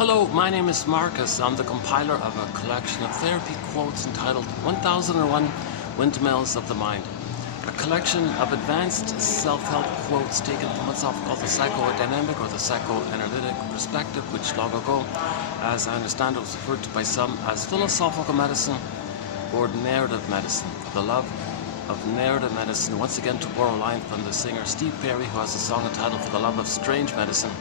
Hello, my name is Marcus. I'm the compiler of a collection of therapy quotes entitled 1001 Windmills of the Mind. A collection of advanced self-help quotes taken from what's often called the psychodynamic or the psychoanalytic perspective, which long ago, as I understand it, was referred to by some as philosophical medicine or narrative medicine. The love of narrative medicine, once again to borrow a line from the singer Steve Perry, who has a song entitled For the Love of Strange Medicine,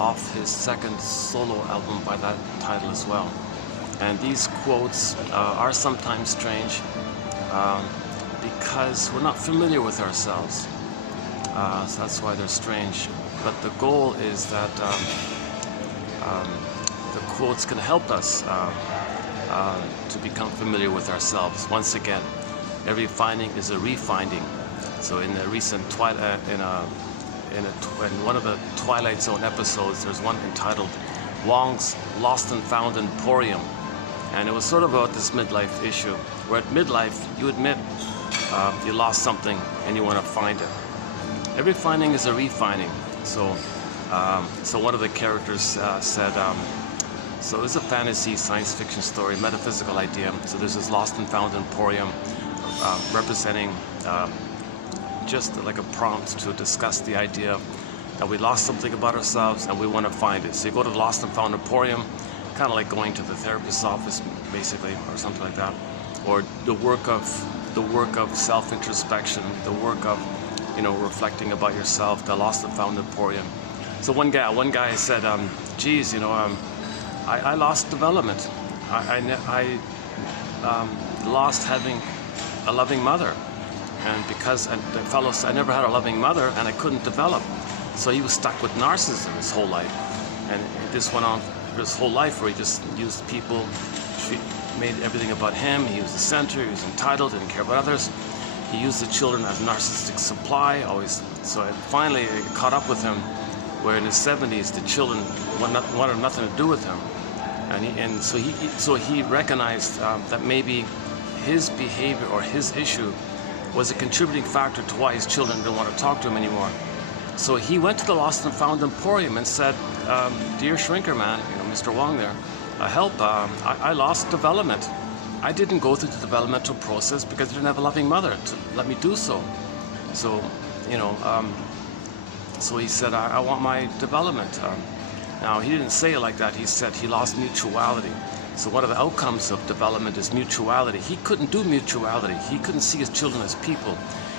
off his second solo album by that title as well. And these quotes are sometimes strange because we're not familiar with ourselves. So that's why they're strange. But the goal is that the quotes can help us to become familiar with ourselves. Once again, every finding is a refinding. So in the recent in one of the Twilight Zone episodes, there's one entitled Wong's Lost and Found Emporium, and it was sort of about this midlife issue, where at midlife you admit you lost something and you want to find it. Every finding is a refinding. So one of the characters said, so it's a fantasy science fiction story, metaphysical idea. So there's this lost and found emporium representing just like a prompt to discuss the idea that we lost something about ourselves and we want to find it. So you go to the Lost and Found Emporium, kind of like going to the therapist's office, basically, or something like that, or the work of self-introspection, the work of reflecting about yourself, the Lost and Found Emporium. So one guy said, geez, I lost development. I lost having a loving mother. And because the fellow said I never had a loving mother and I couldn't develop, so he was stuck with narcissism his whole life. And this went on his whole life, where he just used people, made everything about him. He was the center, he was entitled, didn't care about others. He used the children as narcissistic supply, always. So finally it caught up with him, where in his 70s the children wanted nothing to do with him. And so he recognized that maybe his behavior or his issue was a contributing factor to why his children didn't want to talk to him anymore. So he went to the Lost and Found Emporium and said, dear shrinker man, Mr. Wong there, help, I lost development. I didn't go through the developmental process because I didn't have a loving mother to let me do so. So, so he said, I want my development. Now, he didn't say it like that. He said he lost mutuality. So one of the outcomes of development is mutuality. He couldn't do mutuality. He couldn't see his children as people.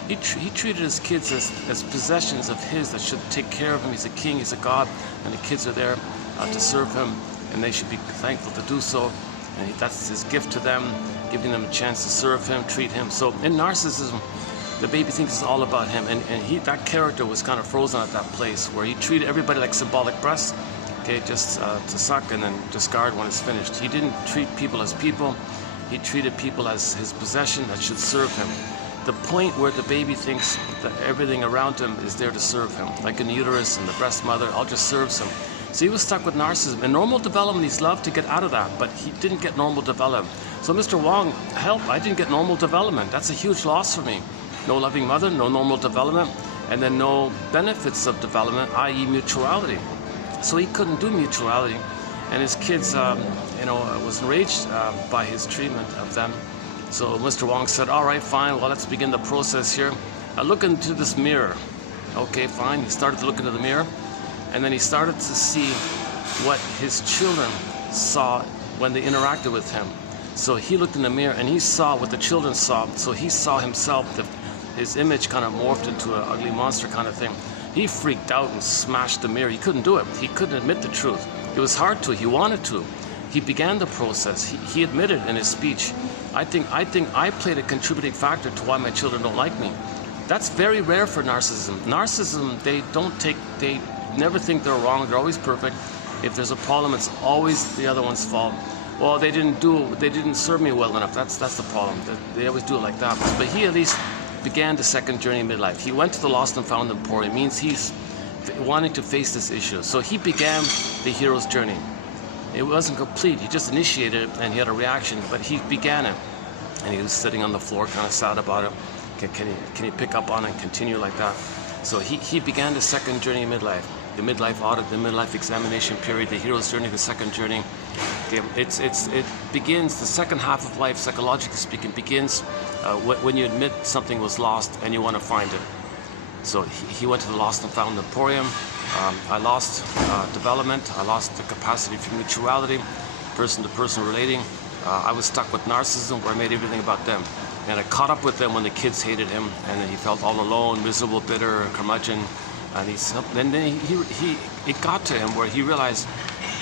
He treated his kids as possessions of his that should take care of him. He's a king, he's a god, and the kids are there to serve him, and they should be thankful to do so. And that's his gift to them, giving them a chance to serve him, treat him. So in narcissism, the baby thinks it's all about him, and that character was kind of frozen at that place where he treated everybody like symbolic breasts. Okay, just to suck and then discard when it's finished. He didn't treat people as people. He treated people as his possession that should serve him. The point where the baby thinks that everything around him is there to serve him, like in the uterus and the breast mother, all just serves him. So he was stuck with narcissism. In normal development, he's loved to get out of that, but he didn't get normal development. So Mr. Wong, help, I didn't get normal development. That's a huge loss for me. No loving mother, no normal development, and then no benefits of development, i.e. mutuality. So he couldn't do mutuality, and his kids, was enraged by his treatment of them. So Mr. Wong said, all right, fine, well, let's begin the process here. Look into this mirror. Okay, fine. He started to look into the mirror, and then he started to see what his children saw when they interacted with him. So he looked in the mirror, and he saw what the children saw. So he saw himself, his image kind of morphed into an ugly monster kind of thing. He freaked out and smashed the mirror. He couldn't do it. He couldn't admit the truth. It was hard to. He wanted to. He began the process. He admitted in his speech, I think I played a contributing factor to why my children don't like me. That's very rare for narcissism. Narcissism, they never think they're wrong. They're always perfect. If there's a problem, it's always the other one's fault. Well, they didn't serve me well enough. That's the problem. They always do it like that. But he at least began the second journey in midlife. He went to the Lost and Found Emporium. It means he's wanting to face this issue. So he began the hero's journey. It wasn't complete. He just initiated it, and he had a reaction, but he began it. And he was sitting on the floor, kind of sad about it. Can he pick up on it and continue like that? So he began the second journey in midlife, the midlife audit, the midlife examination period, the hero's journey, the second journey. Okay, it begins, the second half of life, psychologically speaking, begins when you admit something was lost and you want to find it. So he went to the Lost and Found Emporium. I lost development. I lost the capacity for mutuality, person-to-person relating. I was stuck with narcissism, where I made everything about them. And I caught up with them when the kids hated him, and then he felt all alone, miserable, bitter, curmudgeon. And it got to him where he realized,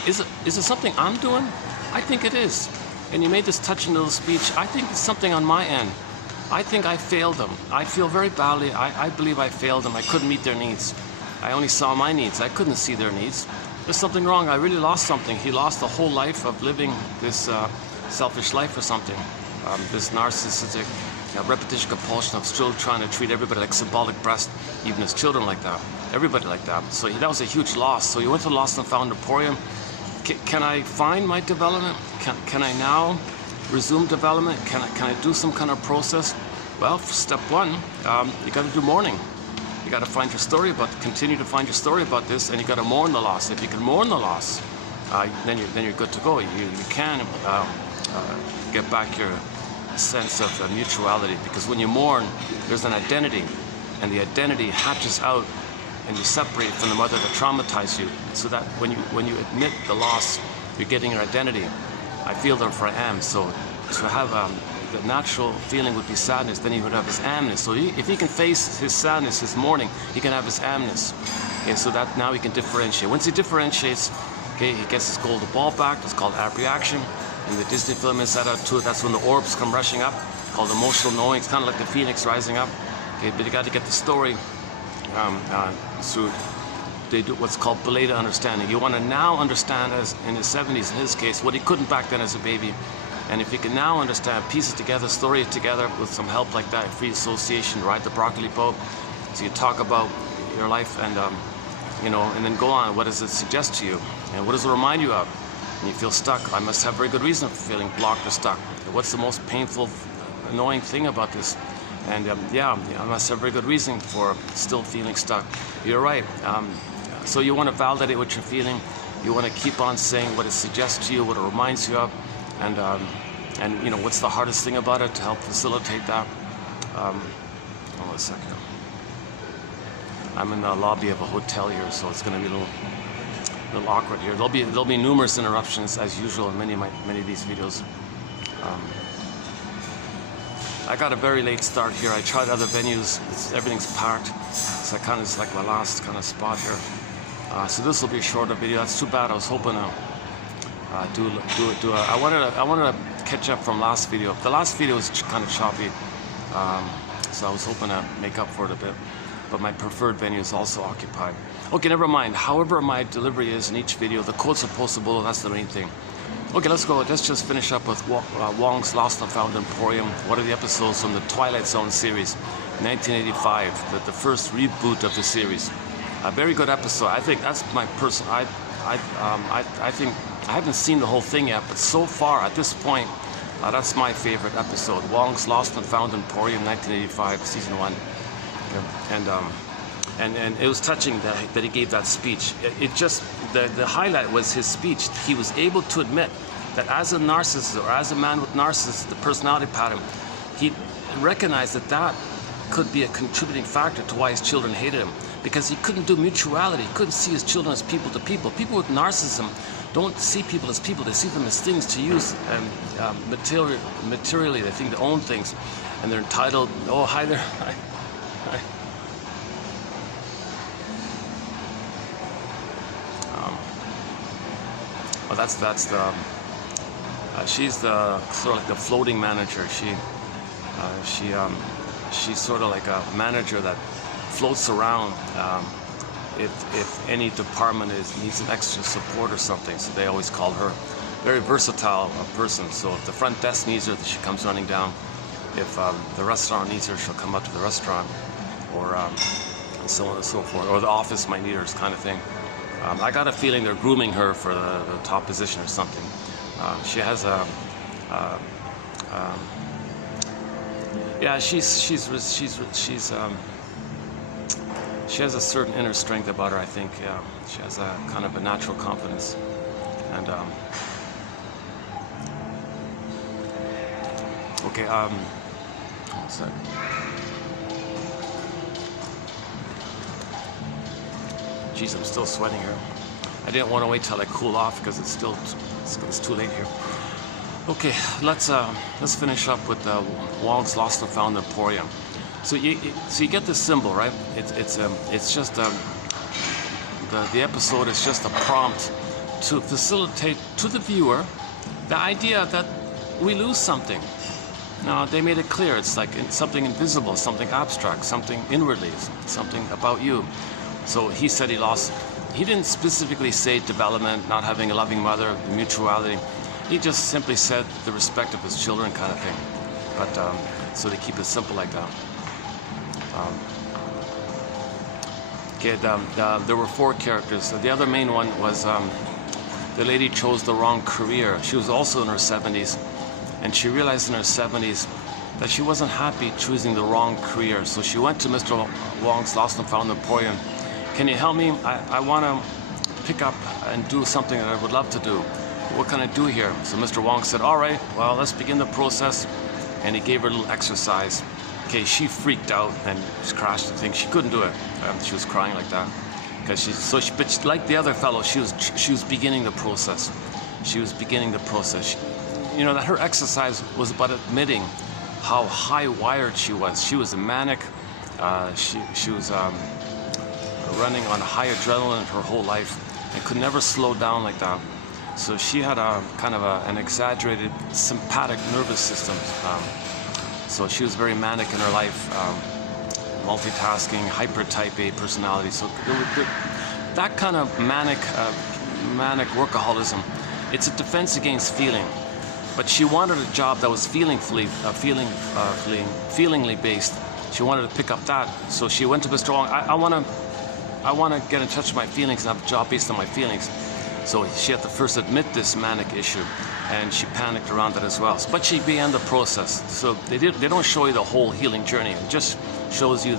is it something I'm doing? I think it is. And he made this touching little speech. I think it's something on my end. I think I failed them. I feel very badly. I believe I failed them. I couldn't meet their needs. I only saw my needs. I couldn't see their needs. There's something wrong. I really lost something. He lost the whole life of living this selfish life or something. This narcissistic repetition compulsion of still trying to treat everybody like symbolic breast, even his children like that. Everybody like that. So that was a huge loss. So he went to the Lost and Found Emporium. Can I find my development? Can I now resume development? Can I do some kind of process? Well, step one, you got to do mourning. You got to find your story continue to find your story about this, and you got to mourn the loss. If you can mourn the loss, then you're good to go. You can get back your sense of mutuality, because when you mourn, there's an identity, and the identity hatches out, and you separate from the mother that traumatized you. So that when you admit the loss, you're getting your identity. I feel them for I am. So to have the natural feeling would be sadness, then he would have his amness. So if he can face his sadness, his mourning, he can have his amness. Okay, so that now he can differentiate. Once he differentiates, okay, he gets his golden ball back. It's called apprehension. In the Disney film Inside Out 2, that's when the orbs come rushing up, called emotional knowing. It's kind of like the phoenix rising up. Okay, but you got to get the story through. They do what's called belated understanding. You want to now understand, as in his 70s, in his case, what he couldn't back then as a baby. And if you can now understand, piece it together, story it together with some help like that, free association, ride the broccoli boat. So you talk about your life and, and then go on. What does it suggest to you? And what does it remind you of? And you feel stuck. I must have very good reason for feeling blocked or stuck. What's the most painful, annoying thing about this? And I must have very good reason for still feeling stuck. You're right. So you want to validate what you're feeling. You want to keep on saying what it suggests to you, what it reminds you of, and what's the hardest thing about it to help facilitate that. Hold on a second. I'm in the lobby of a hotel here, so it's going to be a little awkward here. There'll be numerous interruptions as usual in many of these videos. I got a very late start here. I tried other venues. Everything's packed, so it's like my last kind of spot here. So this will be a shorter video. That's too bad. I was hoping to I wanted to catch up from last video. The last video was kind of choppy, so I was hoping to make up for it a bit. But my preferred venue is also occupied. Okay, never mind. However my delivery is in each video, the quotes are postable. That's the main thing. Okay, let's go. Let's just finish up with Wong's Lost and Found Emporium. One of the episodes from the Twilight Zone series, 1985, the first reboot of the series. A very good episode. I think that's my personal. I think I haven't seen the whole thing yet, but so far at this point, that's my favorite episode. Wong's Lost and Found Emporium, 1985, season 1. And it was touching that he gave that speech. The highlight was his speech. He was able to admit that as a narcissist, or as a man with narcissist, the personality pattern, he recognized that could be a contributing factor to why his children hated him, because he couldn't do mutuality. He couldn't see his children as people to people. People with narcissism don't see people as people. They see them as things to use, materially. They think they own things, and they're entitled. Oh, hi there. Hi. Well, that's the. She's the sort of like the floating manager. She's sort of like a manager that floats around if any department needs an extra support or something. So they always call her very versatile person. So if the front desk needs her, she comes running down. If the restaurant needs her, she'll come up to the restaurant, or and so on and so forth. Or the office might need her, kind of thing. I got a feeling they're grooming her for the top position or something. She has she has a certain inner strength about her, I think. Yeah, she has a kind of a natural confidence. And okay, one sec. Geez, I'm still sweating here. I didn't want to wait till I cool off because it's too late here. Okay, let's finish up with Wong's Lost and Found Emporium. So you get this symbol, right? It's just the episode is just a prompt to facilitate to the viewer the idea that we lose something. Now they made it clear. It's like something invisible, something abstract, something inwardly, something about you. So he said he lost. He didn't specifically say development, not having a loving mother, mutuality. He just simply said the respect of his children kind of thing. But so they keep it simple like that. Okay, there were 4 characters. The other main one was the lady chose the wrong career. She was also in her 70s, and she realized in her 70s that she wasn't happy choosing the wrong career. So she went to Mr. Wong's Lost and Found Emporium. Can you help me? I want to pick up and do something that I would love to do. What can I do here? So Mr. Wong said, all right, well, let's begin the process. And he gave her a little exercise. Okay, she freaked out and she crashed the thing. She couldn't do it. She was crying like that. But like the other fellow, she was beginning the process. She was beginning the process. You know, that her exercise was about admitting how high-wired she was. She was manic. She was running on high adrenaline her whole life and could never slow down like that. So she had a kind of an exaggerated sympathetic nervous system. So she was very manic in her life, multitasking, hyper type A personality. So that kind of manic workaholism, it's a defense against feeling. But she wanted a job that was feelingly based. She wanted to pick up that. So she went to Mr. Wong. I want to get in touch with my feelings and have a job based on my feelings. So she had to first admit this manic issue, and she panicked around it as well. But she began the process. So they don't show you the whole healing journey. It just shows you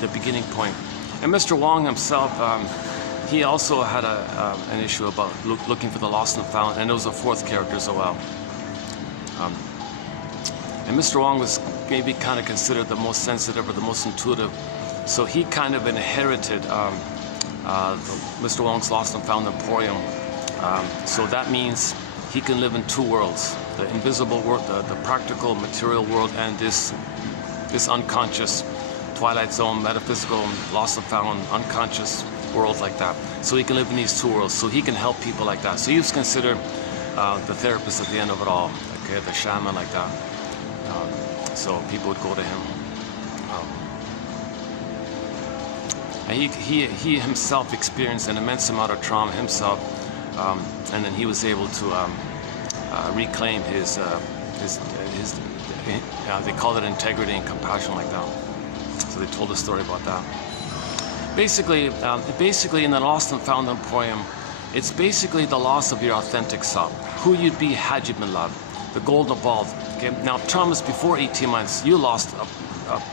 the beginning point. And Mr. Wong himself, he also had an issue about looking for the lost and found, and there was a 4th character as well. And Mr. Wong was maybe kind of considered the most sensitive or the most intuitive. So he kind of inherited Mr. Wong's Lost and Found Emporium. So that means he can live in 2 worlds: the invisible world, the practical material world, and this unconscious Twilight Zone, metaphysical, lost and found, unconscious world like that. So he can live in these 2 worlds. So he can help people like that. So he was considered the therapist at the end of it all. Okay, the shaman like that. So people would go to him. And he himself experienced an immense amount of trauma himself, and then he was able to reclaim his they called it integrity and compassion like that. So they told a story about that. Basically in the Lost and Found Emporium, it's basically the loss of your authentic self, who you'd be had you been loved, the golden evolved. Okay? Now, traumas before 18 months, you lost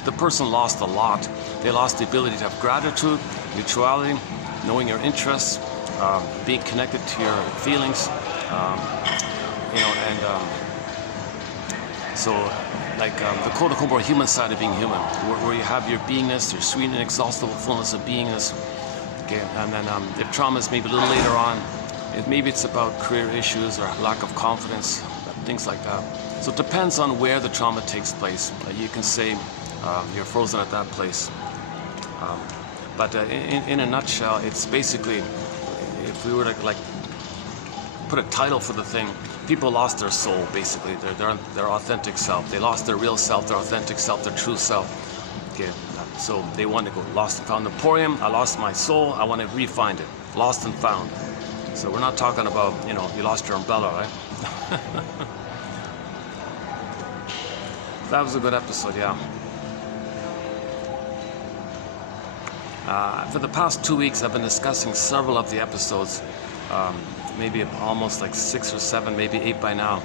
the person lost a lot. They lost the ability to have gratitude, mutuality, knowing your interests, being connected to your feelings, so like the quote-unquote more human side of being human, where you have your beingness, your sweet and inexhaustible fullness of beingness. Okay, and then if trauma is maybe a little later on, maybe it's about career issues or lack of confidence, things like that. So it depends on where the trauma takes place. You can say you're frozen at that place. But in a nutshell, it's basically, if we were to like put a title for the thing, people lost their soul, basically, their authentic self. They lost their real self, their authentic self, their true self. Okay, so they want to go lost and found emporium. I lost my soul. I want to re-find it. Lost and found. So we're not talking about, you lost your umbrella, right? That was a good episode, yeah. For the past 2 weeks, I've been discussing several of the episodes, maybe almost like 6 or 7, maybe 8 by now.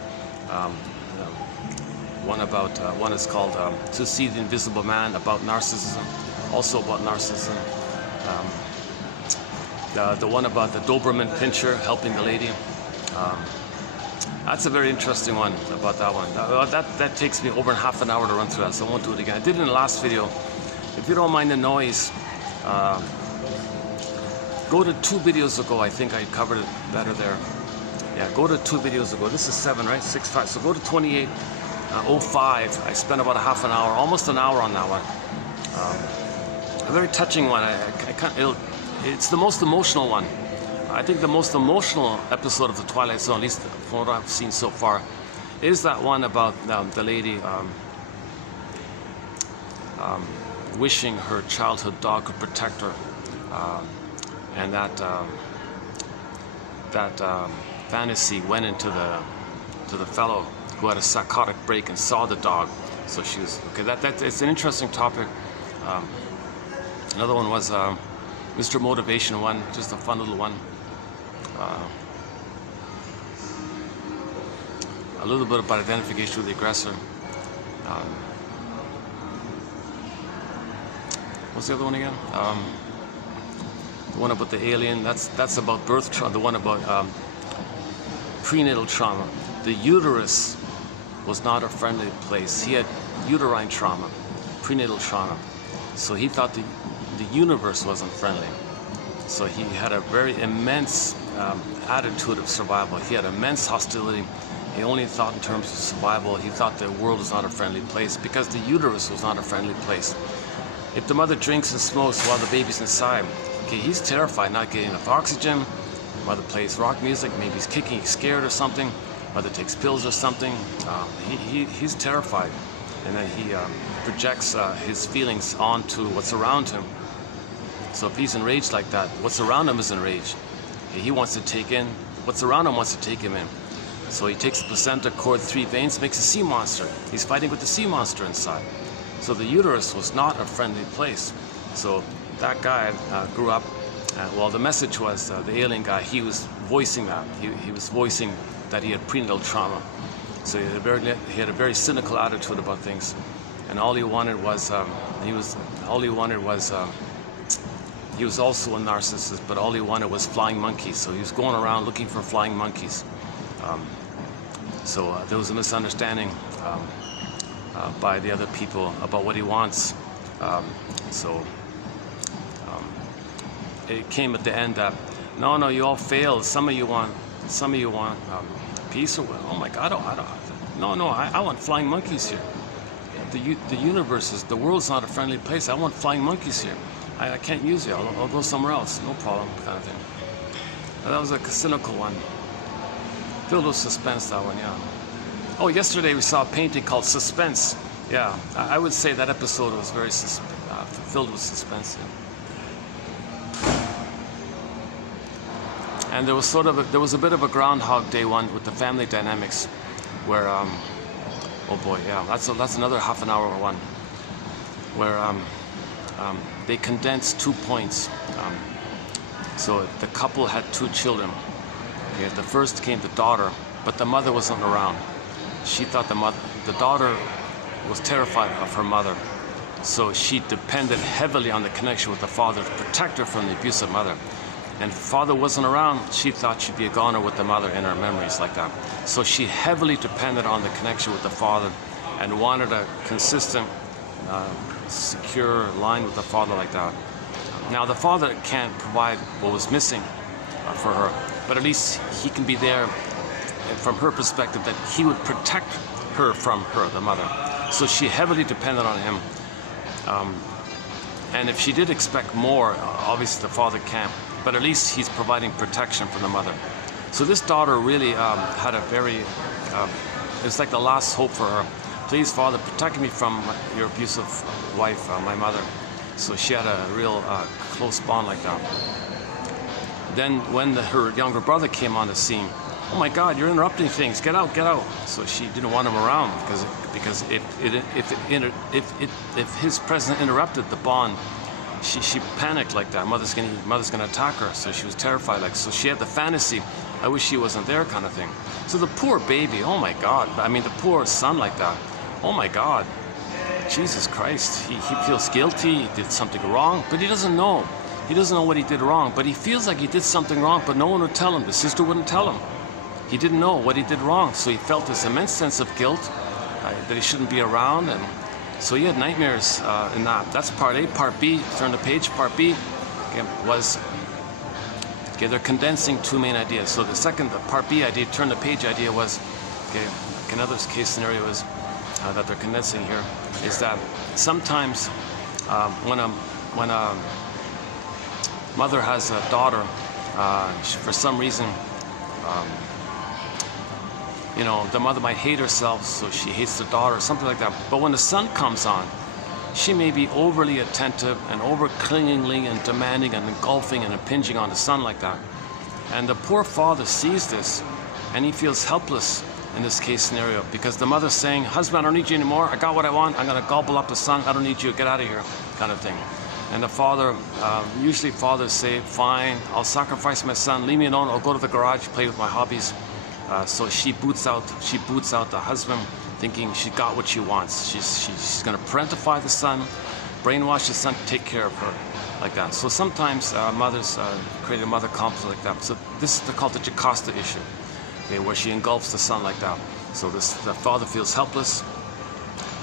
One is called To See the Invisible Man, about narcissism, also about narcissism. The one about the Doberman Pinscher helping the lady. That's a very interesting one about that one. That takes me over half an hour to run through that, so I won't do it again. I did it in the last video. If you don't mind the noise, go to 2 videos ago. I think I covered it better there. Yeah, go to 2 videos ago. This is 7, right? 6, 5. So go to 28:05. I spent about a half an hour, almost an hour on that one. A very touching one. It's the most emotional one. I think the most emotional episode of The Twilight Zone, at least from what I've seen so far, is that one about the lady wishing her childhood dog could protect her, and that fantasy went into the fellow who had a psychotic break and saw the dog. So she was okay. It's an interesting topic. Another one was Mr. Motivation one, just a fun little one. A little bit about identification with the aggressor. What's the other one again? The one about the alien. That's about birth trauma. The one about prenatal trauma. The uterus was not a friendly place. He had uterine trauma, prenatal trauma. So he thought the universe wasn't friendly. So he had a very immense attitude of survival. He had immense hostility. He only thought in terms of survival. He thought the world was not a friendly place because the uterus was not a friendly place. If the mother drinks and smokes while the baby's inside, okay, he's terrified, not getting enough oxygen. Mother plays rock music, maybe he's kicking, he's scared or something. Mother takes pills or something. He's terrified, and then he projects his feelings onto what's around him. So if he's enraged like that, what's around him is enraged. He wants to take in, what's around him wants to take him in. So he takes the placenta, cord 3 veins, makes a sea monster. He's fighting with the sea monster inside. So the uterus was not a friendly place. So that guy grew up, well, the message was, the alien guy, he was voicing that. He was voicing that he had prenatal trauma. So he had a very cynical attitude about things. And all he wanted was, he was also a narcissist, but all he wanted was flying monkeys. So he was going around looking for flying monkeys. So there was a misunderstanding by the other people about what he wants. It came at the end that, no, you all failed. Some of you want peace or what? Oh my God, I want flying monkeys here. The universe is, the world's not a friendly place. I want flying monkeys here. I can't use you. I'll go somewhere else. No problem, kind of thing. That was a cynical one. Filled with suspense, that one, yeah. Oh, yesterday we saw a painting called Suspense. Yeah, I would say that episode was very filled with suspense. Yeah. And there was a bit of a Groundhog Day one with the family dynamics, where oh boy, yeah, that's another half an hour one, where they condensed 2 points. So the couple had 2 children. Okay, the first came the daughter, but the mother wasn't around. She thought the daughter was terrified of her mother, so she depended heavily on the connection with the father to protect her from the abusive mother. And father wasn't around, she thought she'd be a goner with the mother in her memories like that. So she heavily depended on the connection with the father and wanted a consistent, secure line with the father like that. Now the father can't provide what was missing for her, but at least he can be there from her perspective, that he would protect her from her, the mother. So she heavily depended on him. And if she did expect more, obviously the father can't, but at least he's providing protection for the mother. So this daughter really had a very, it's like the last hope for her. Please, Father, protect me from your abusive wife, my mother. So she had a real close bond like that. Then when her younger brother came on the scene, oh my God, you're interrupting things, get out, get out. So she didn't want him around because if his presence interrupted the bond, she panicked like that. Mother's gonna attack her. So she was terrified. So she had the fantasy, I wish she wasn't there kind of thing. So the poor baby, oh my God. I mean, the poor son like that. Oh my God. Jesus Christ. He feels guilty. He did something wrong, but he doesn't know. He doesn't know what he did wrong, but he feels like he did something wrong, but no one would tell him. The sister wouldn't tell him. He didn't know what he did wrong, so he felt this immense sense of guilt that he shouldn't be around, and so he had nightmares in that. That's part A. Part B, turn the page. Part B was, they're condensing two main ideas. So the second, the part B idea, turn the page idea was, another case scenario is that they're condensing here, is that sometimes when a mother has a daughter, for some reason, you know, the mother might hate herself, so she hates the daughter, or something like that. But when the son comes on, she may be overly attentive and over-clingingly and demanding and engulfing and impinging on the son like that. And the poor father sees this, and he feels helpless in this case scenario, because the mother's saying, husband, I don't need you anymore. I got what I want. I'm going to gobble up the son. I don't need you. Get out of here, kind of thing. And the father, usually fathers say, fine, I'll sacrifice my son. Leave me alone. I'll go to the garage, play with my hobbies. So she boots out the husband, thinking she got what she wants. She's going to parentify the son, brainwash the son, take care of her, like that. So sometimes mothers create a mother complex like that. So this is called the Jocasta issue, where she engulfs the son like that. So the father feels helpless,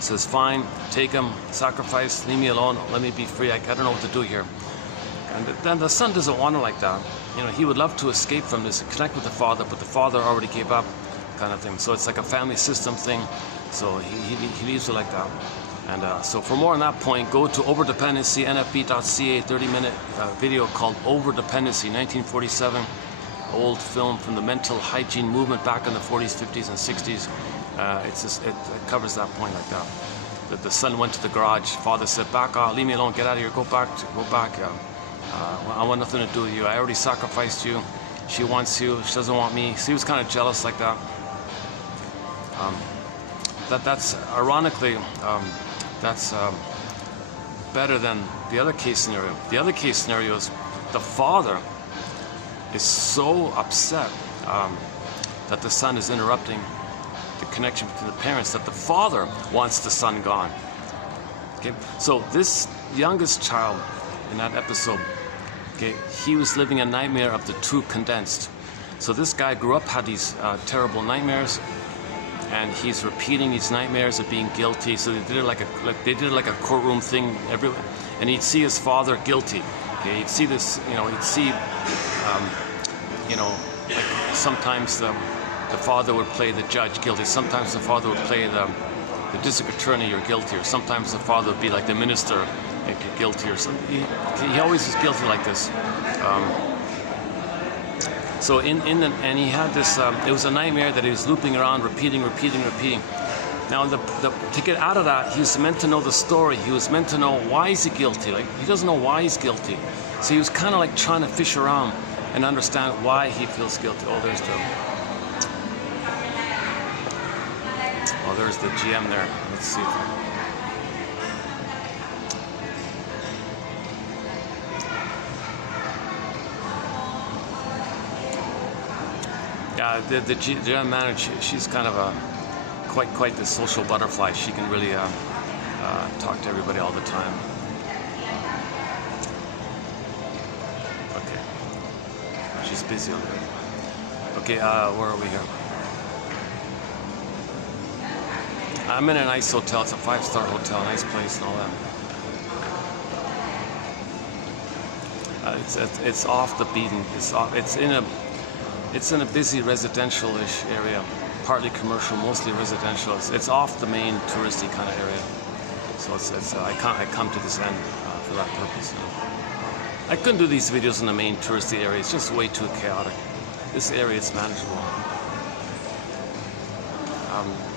says, fine, take him, sacrifice, leave me alone, let me be free. I don't know what to do here. And then the son doesn't want it like that. You know, he would love to escape from this and connect with the father, but the father already gave up, kind of thing. So it's like a family system thing. So he leaves it like that. And so for more on that point, go to Overdependency, nfb.ca, 30-minute video called Overdependency, 1947, old film from the mental hygiene movement back in the 40s, 50s, and 60s. It covers that point like that. That the son went to the garage. Father said, back off, leave me alone, get out of here, go back. I want nothing to do with you. I already sacrificed you. She wants you. She doesn't want me. So he was kind of jealous like that. That's ironically, that's better than the other case scenario. The other case scenario is the father is so upset that the son is interrupting the connection between the parents that the father wants the son gone. Okay, so this youngest child in that episode, okay, he was living a nightmare of the two condensed. So this guy grew up, had these terrible nightmares, and he's repeating these nightmares of being guilty. So they did it like a courtroom thing everywhere, and he'd see his father guilty. Okay, he'd see this, he'd see, like sometimes the father would play the judge guilty. Sometimes the father would play the district attorney, you're guilty, or sometimes the father would be like the minister, like you're guilty, or something. He always is guilty like this. So and he had this. It was a nightmare that he was looping around, repeating. Now, to get out of that, he was meant to know the story. He was meant to know why is he guilty. Like, he doesn't know why he's guilty. So he was kind of like trying to fish around and understand why he feels guilty. There's the GM there. Let's see. Yeah, the GM manager, she's kind of quite the social butterfly. She can really talk to everybody all the time. Okay, she's busy on there. Okay, where are we here? I'm in a nice hotel. It's a 5-star hotel, nice place and all that. It's off the beaten. It's in a busy residential-ish area, partly commercial, mostly residential. It's off the main touristy kind of area. So I come to this end for that purpose. I couldn't do these videos in the main touristy area. It's just way too chaotic. This area is manageable.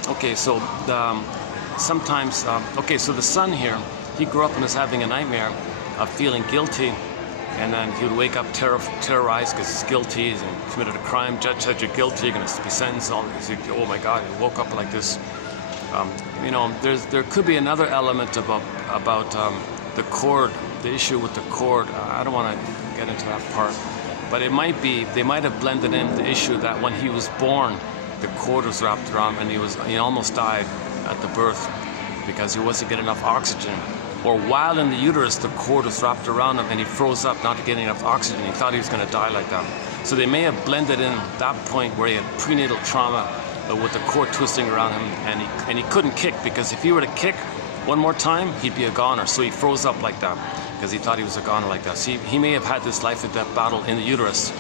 Okay, so sometimes, so the son here, he grew up and was having a nightmare of feeling guilty, and then he would wake up terrorized because he's guilty, he's committed a crime, judge said you're guilty, you're going to be sentenced, oh my God, he woke up like this. There could be another element about the cord, the issue with the cord. I don't want to get into that part, but it might be, they might have blended in the issue that when he was born, the cord was wrapped around and he almost died at the birth because he wasn't getting enough oxygen or while in the uterus, the cord was wrapped around him and he froze up, not getting enough oxygen. He thought he was going to die like that. So they may have blended in that point where he had prenatal trauma with the cord twisting around him, and he couldn't kick, because if he were to kick one more time, he'd be a goner. So he froze up like that because he thought he was a goner like that. So he may have had this life and death battle in the uterus.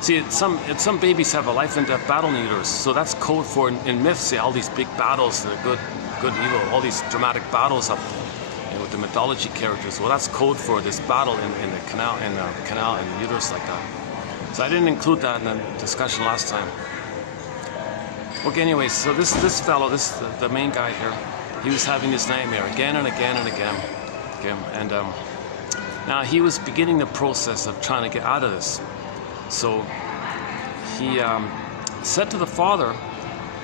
See, some babies have a life and death battle in the uterus. So that's code for, in myths, see, all these big battles, the good, evil, all these dramatic battles up, with the mythology characters. Well, that's code for this battle in the canal, in the uterus like that. So I didn't include that in the discussion last time. Okay, anyways, so this fellow, the main guy here, he was having this nightmare again and again and again. Okay, and now he was beginning the process of trying to get out of this. So he said to the father,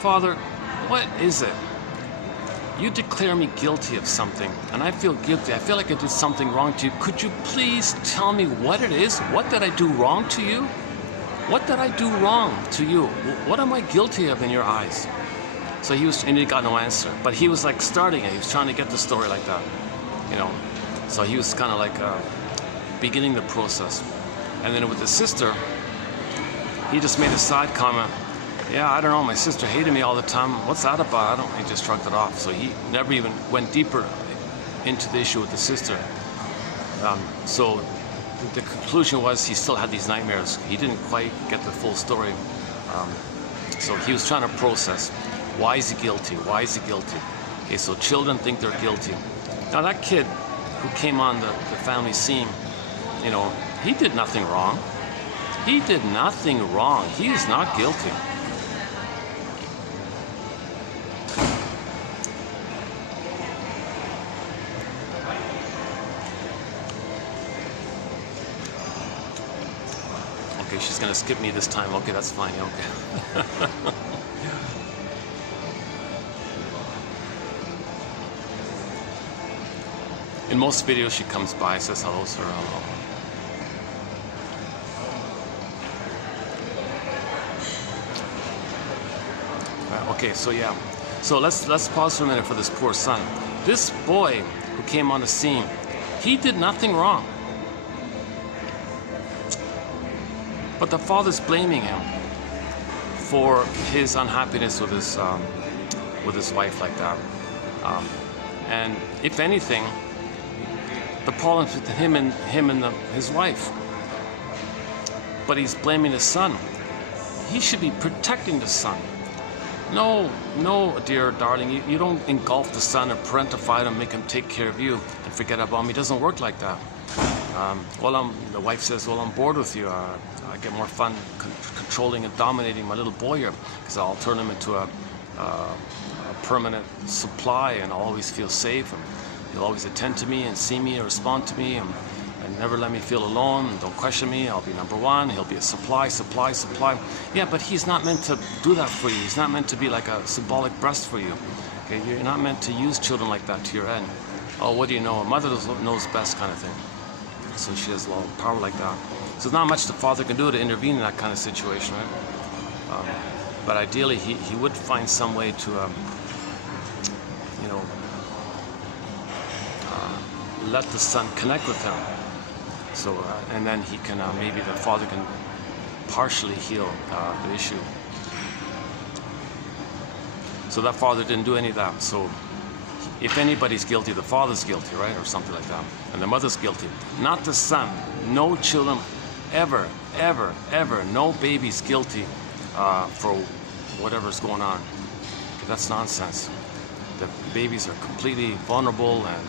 "Father, what is it? You declare me guilty of something, and I feel guilty. I feel like I did something wrong to you. Could you please tell me what it is? What did I do wrong to you? What did I do wrong to you? What am I guilty of in your eyes?" So and he got no answer. But he was like starting it. He was trying to get the story like that, you know. So he was kind of like beginning the process. And then with the sister, he just made a side comment. "Yeah, I don't know, my sister hated me all the time. What's that about? I don't." He just shrugged it off. So he never even went deeper into the issue with the sister. So the conclusion was he still had these nightmares. He didn't quite get the full story. So he was trying to process, why is he guilty? Why is he guilty? Okay, so children think they're guilty. Now that kid who came on the family scene, you know, he did nothing wrong. He did nothing wrong. He is not guilty. Okay, she's gonna skip me this time. Okay, that's fine. Okay. In most videos, she comes by, says hello, sir, hello. Okay, so yeah. So let's pause for a minute for this poor son. This boy who came on the scene, he did nothing wrong. But the father's blaming him for his unhappiness with his wife like that. And if anything, the problem's with him and his wife. But he's blaming his son. He should be protecting the son. No, dear darling, you don't engulf the son and parentify him, make him take care of you and forget about him. It doesn't work like that. The wife says, well, I'm bored with you. I get more fun controlling and dominating my little boy here, because I'll turn him into a permanent supply, and I'll always feel safe, and he'll always attend to me and see me and respond to me, and never let me feel alone, and don't question me. I'll be number one. He'll be a supply. Yeah, but he's not meant to do that for you. He's not meant to be like a symbolic breast for you. Okay, you're not meant to use children like that to your end. Oh, what do you know? A mother knows best, kind of thing. So she has a lot of power like that. So there's not much the father can do to intervene in that kind of situation, right? But ideally, he would find some way to, let the son connect with him. So, and then he can, maybe the father can partially heal the issue. So that father didn't do any of that. So if anybody's guilty, the father's guilty, right? Or something like that. And the mother's guilty, not the son. No children ever, no baby's guilty for whatever's going on. That's nonsense. The babies are completely vulnerable, and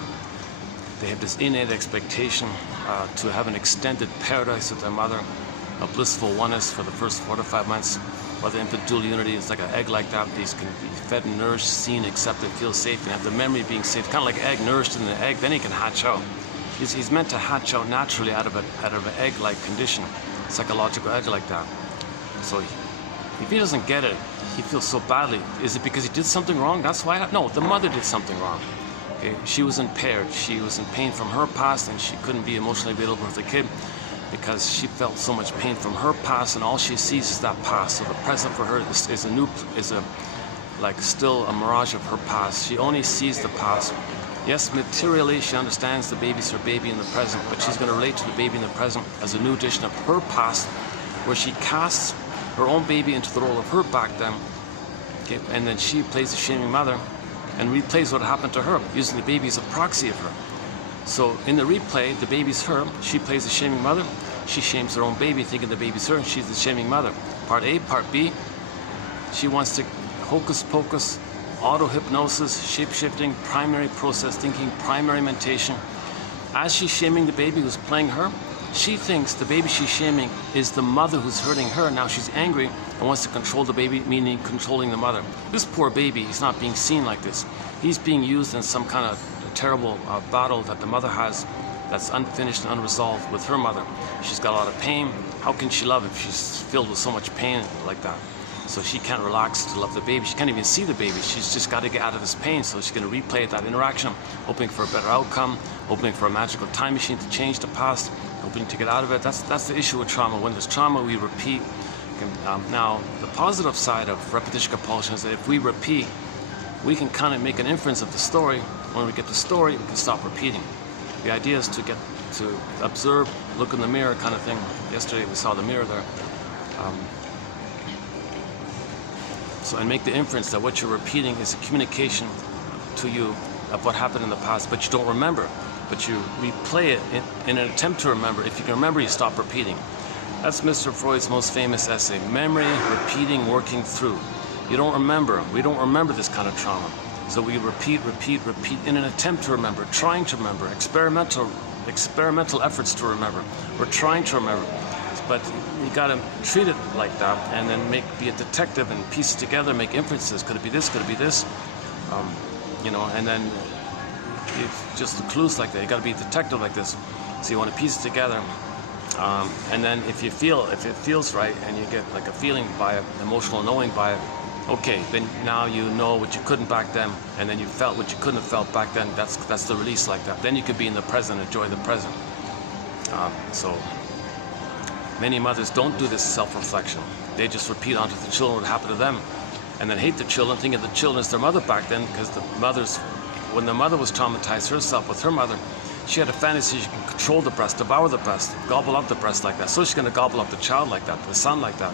they have this innate expectation to have an extended paradise with their mother, a blissful oneness for the first 4 to 5 months. While the infant dual unity is like an egg like that. These can be fed and nourished, seen, accepted, feel safe, and have the memory of being safe. Kind of like an egg nourished in the egg, then he can hatch out. He's meant to hatch out naturally out of an egg-like condition, psychological egg like that. So if he doesn't get it, he feels so badly. Is it because he did something wrong? That's why? No, the mother did something wrong. Okay? She was impaired. She was in pain from her past, and she couldn't be emotionally available with the kid because she felt so much pain from her past, and all she sees is that past. So the present for her is still a mirage of her past. She only sees the past. Yes, materially she understands the baby's her baby in the present, but she's going to relate to the baby in the present as a new edition of her past, where she casts her own baby into the role of her back then, okay, and then she plays the shaming mother and replays what happened to her, using the baby as a proxy of her. So in the replay, the baby's her, she plays the shaming mother, she shames her own baby thinking the baby's her, and she's the shaming mother. Part A. Part B, she wants to hocus pocus, auto-hypnosis, shape-shifting, primary process thinking, primary mentation. As she's shaming the baby who's playing her, she thinks the baby she's shaming is the mother who's hurting her. Now she's angry and wants to control the baby, meaning controlling the mother. This poor baby is not being seen like this. He's being used in some kind of terrible battle that the mother has that's unfinished and unresolved with her mother. She's got a lot of pain. How can she love if she's filled with so much pain like that? So she can't relax to love the baby. She can't even see the baby. She's just got to get out of this pain. So she's going to replay that interaction, hoping for a better outcome, hoping for a magical time machine to change the past, hoping to get out of it. That's the issue with trauma. When there's trauma, we repeat. Now, the positive side of repetition compulsion is that if we repeat, we can kind of make an inference of the story. When we get the story, we can stop repeating. The idea is to get to observe, look in the mirror kind of thing. Yesterday we saw the mirror there. And make the inference that what you're repeating is a communication to you of what happened in the past, but you don't remember. But you replay it in an attempt to remember. If you can remember, you stop repeating. That's Mr. Freud's most famous essay, Memory, Repeating, Working Through. You don't remember. We don't remember this kind of trauma. So we repeat in an attempt to remember, trying to remember, experimental efforts to remember. We're trying to remember. But you got to treat it like that, and then be a detective and piece it together, make inferences. Could it be this? Could it be this? And then just the clues like that. You got to be a detective like this. So you want to piece it together, and then if it feels right, and you get like a feeling by it, emotional knowing by it. Okay, then now you know what you couldn't back then, and then you felt what you couldn't have felt back then. That's the release like that. Then you could be in the present, enjoy the present. Many mothers don't do this self-reflection. They just repeat onto the children what happened to them, and then hate the children, thinking the children is their mother back then, because when the mother was traumatized herself with her mother, she had a fantasy she can control the breast, devour the breast, gobble up the breast like that. So she's going to gobble up the child like that, the son like that.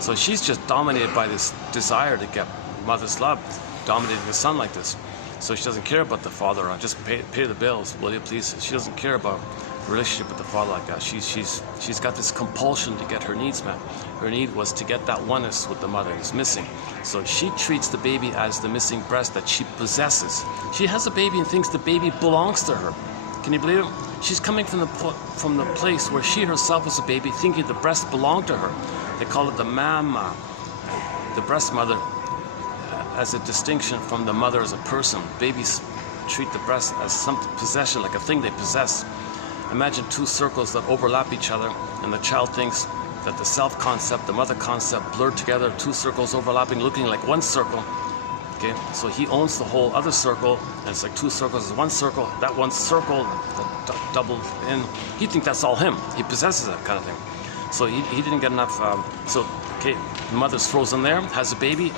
So she's just dominated by this desire to get mother's love, dominating the son like this. So she doesn't care about the father. Just pay the bills, will you please? She doesn't care about the relationship with the father like that. She's got this compulsion to get her needs met. Her need was to get that oneness with the mother who's missing. So she treats the baby as the missing breast that she possesses. She has a baby and thinks the baby belongs to her. Can you believe it? She's coming from the place where she herself was a baby, thinking the breast belonged to her. They call it the mama, the breast mother, as a distinction from the mother as a person. Babies treat the breast as some possession, like a thing they possess. Imagine two circles that overlap each other, and the child thinks that the self-concept, the mother concept, blurred together, two circles overlapping, looking like one circle. Okay, so he owns the whole other circle, and it's like two circles is one circle. That one circle, double in, he thinks that's all him. He possesses that kind of thing. So he didn't get enough. The mother's frozen there, has a baby,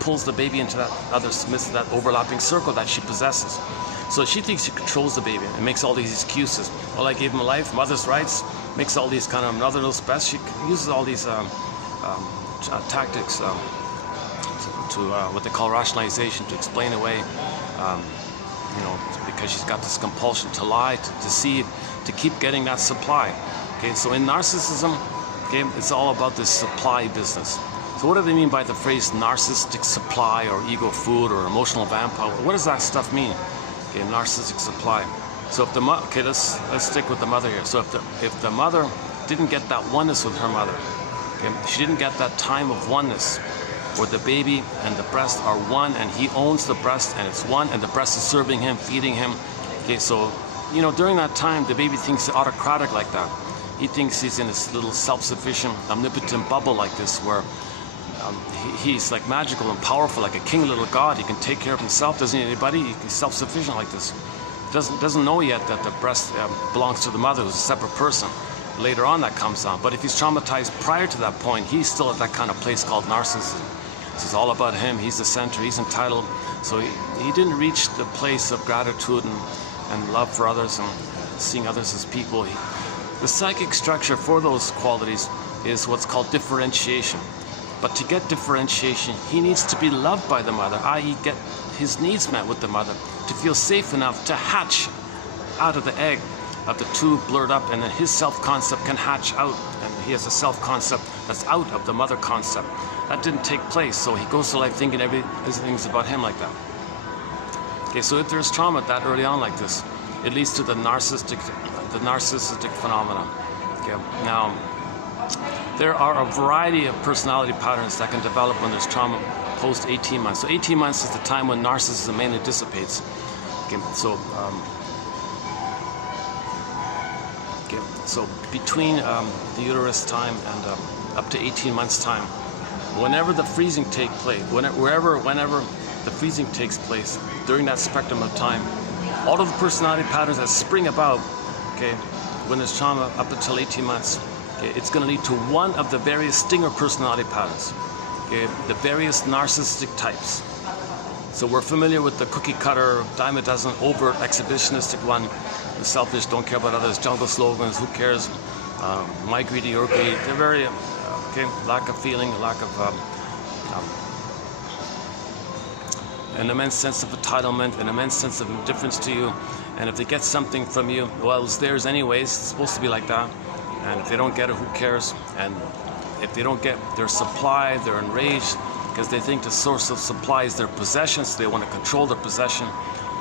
pulls the baby into that overlapping circle that she possesses. So she thinks she controls the baby and makes all these excuses. Well, I gave him a life, mother's rights, makes all these kind of mother knows best. She uses all these tactics to what they call rationalization, to explain away, because she's got this compulsion to lie, to deceive, to keep getting that supply. Okay, so in narcissism, okay, it's all about this supply business. So what do they mean by the phrase narcissistic supply or ego food or emotional vampire? What does that stuff mean? Okay, narcissistic supply. So if let's stick with the mother here. So if the mother didn't get that oneness with her mother, okay, she didn't get that time of oneness where the baby and the breast are one, and he owns the breast and it's one, and the breast is serving him, feeding him. Okay, so during that time, the baby thinks autocratic like that. He thinks he's in this little self-sufficient, omnipotent bubble like this, where he's like magical and powerful, like a king, little god. He can take care of himself, doesn't need anybody. He's self-sufficient like this. Doesn't know yet that the breast belongs to the mother, who's a separate person. Later on, that comes on. But if he's traumatized prior to that point, he's still at that kind of place called narcissism. It's all about him. He's the center. He's entitled. So he didn't reach the place of gratitude and love for others and seeing others as people. The psychic structure for those qualities is what's called differentiation. But to get differentiation, he needs to be loved by the mother, i.e. get his needs met with the mother, to feel safe enough to hatch out of the egg of the two blurred up, and then his self-concept can hatch out, and he has a self-concept that's out of the mother concept. That didn't take place, so he goes through life thinking everything's about him like that. Okay, so if there's trauma that early on like this, it leads to the narcissistic phenomenon. Okay, now there are a variety of personality patterns that can develop when there's trauma post 18 months. So 18 months is the time when narcissism mainly dissipates. Okay, so between the uterus time and up to 18 months time, whenever the freezing takes place, whenever the freezing takes place during that spectrum of time, all of the personality patterns that spring about, okay, when there's trauma up until 18 months, okay, it's going to lead to one of the various stinger personality patterns, okay, the various narcissistic types. So we're familiar with the cookie cutter, dime a dozen, overt exhibitionistic one, the selfish, don't care about others, jungle slogans, who cares, my greedy, your greed. They're very, okay, lack of feeling, lack of an immense sense of entitlement, an immense sense of indifference to you. And if they get something from you, well, it's theirs anyways. It's supposed to be like that. And if they don't get it, who cares? And if they don't get their supply, they're enraged because they think the source of supply is their possession, so they want to control their possession.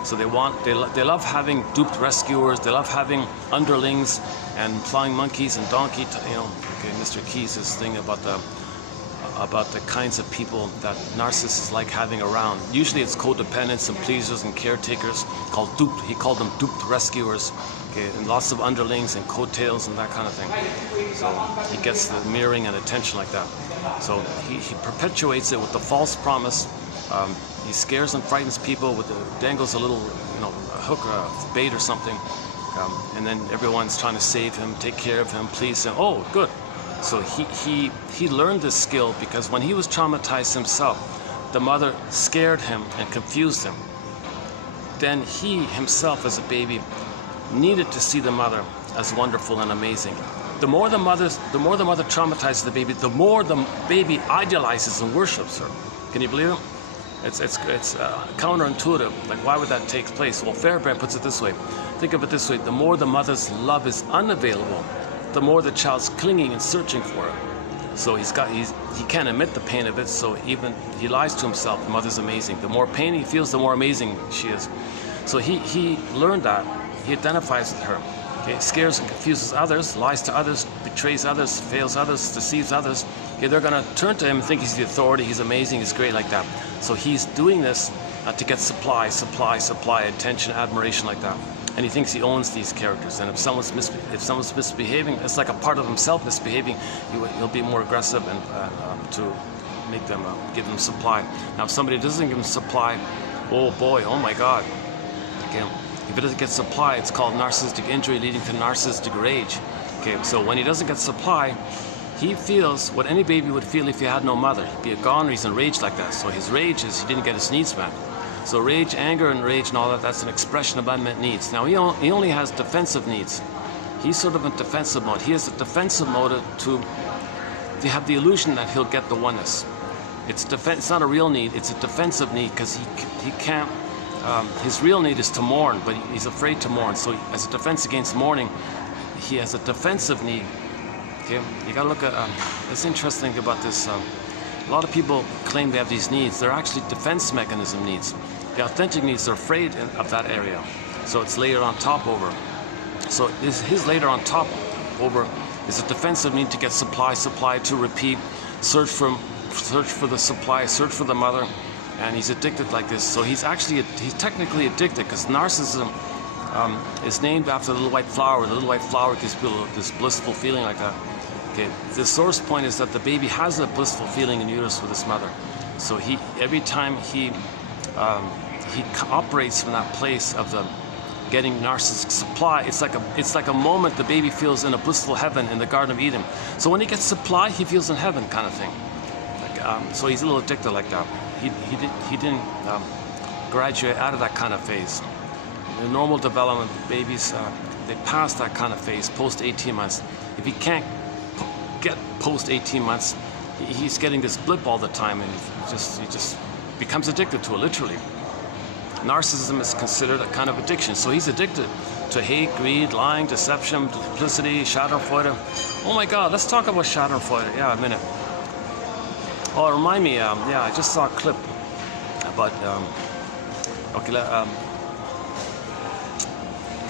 So they love having duped rescuers. They love having underlings and flying monkeys and donkey. Okay, Mr. Keys' this thing about the kinds of people that narcissists like having around. Usually it's codependents and pleasers and caretakers called duped. He called them duped rescuers. Okay, and lots of underlings and coattails and that kind of thing. So he gets the mirroring and attention like that. So he perpetuates it with the false promise. He scares and frightens people with dangles a little, a hook or a bait or something, and then everyone's trying to save him, take care of him, please him. Oh, good. So he learned this skill because when he was traumatized himself, the mother scared him and confused him. Then he himself, as a baby, needed to see the mother as wonderful and amazing. The more the mother traumatizes the baby, the more the baby idolizes and worships her. Can you believe it? It's counterintuitive. Like, why would that take place? Well, Fairbairn puts it this way. Think of it this way. The more the mother's love is unavailable, the more the child's clinging and searching for it. So he can't admit the pain of it, so even he lies to himself. The mother's amazing. The more pain he feels, the more amazing she is. So he learned that. He identifies with her. Okay, scares and confuses others, lies to others, betrays others, fails others, deceives others. Okay, they're going to turn to him and think he's the authority, he's amazing, he's great like that. So he's doing this to get supply, attention, admiration like that. And he thinks he owns these characters. And if someone's misbehaving, it's like a part of himself misbehaving, he'll be more aggressive and to make them give them supply. Now, if somebody doesn't give him supply, oh boy, oh my God. Okay. If it doesn't get supply, it's called narcissistic injury leading to narcissistic rage. Okay, so when he doesn't get supply, he feels what any baby would feel if he had no mother. He'd be a goner, he's enraged like that. So his rage is he didn't get his needs met. So rage, anger, and rage and all that, that's an expression of unmet needs. Now he only has defensive needs. He's sort of in defensive mode. He has a defensive mode to have the illusion that he'll get the oneness. It's not a real need, it's a defensive need because he can't. His real need is to mourn, but he's afraid to mourn. So as a defense against mourning, he has a defensive need. Okay, you gotta look at, it's interesting about this. A lot of people claim they have these needs. They're actually defense mechanism needs. The authentic needs are afraid of that area. So it's layered on top over. So his layer on top over is a defensive need to get supply, to repeat, search for the supply, search for the mother. And he's addicted like this. So he's technically addicted because narcissism is named after the little white flower. The little white flower gives people this blissful feeling like that. Okay, the source point is that the baby has a blissful feeling in uterus with his mother. So every time he operates from that place of the getting narcissistic supply, it's like a moment the baby feels in a blissful heaven in the Garden of Eden. So when he gets supply, he feels in heaven, kind of thing. so he's a little addicted like that. He didn't graduate out of that kind of phase. In normal development, babies, they pass that kind of phase post 18 months. If he can't get post 18 months, he's getting this blip all the time, and he just becomes addicted to it, literally. Narcissism is considered a kind of addiction, so he's addicted to hate, greed, lying, deception, duplicity, schadenfreude. Oh my God, let's talk about schadenfreude. Yeah, a minute. Oh, remind me, yeah, I just saw a clip about, okay,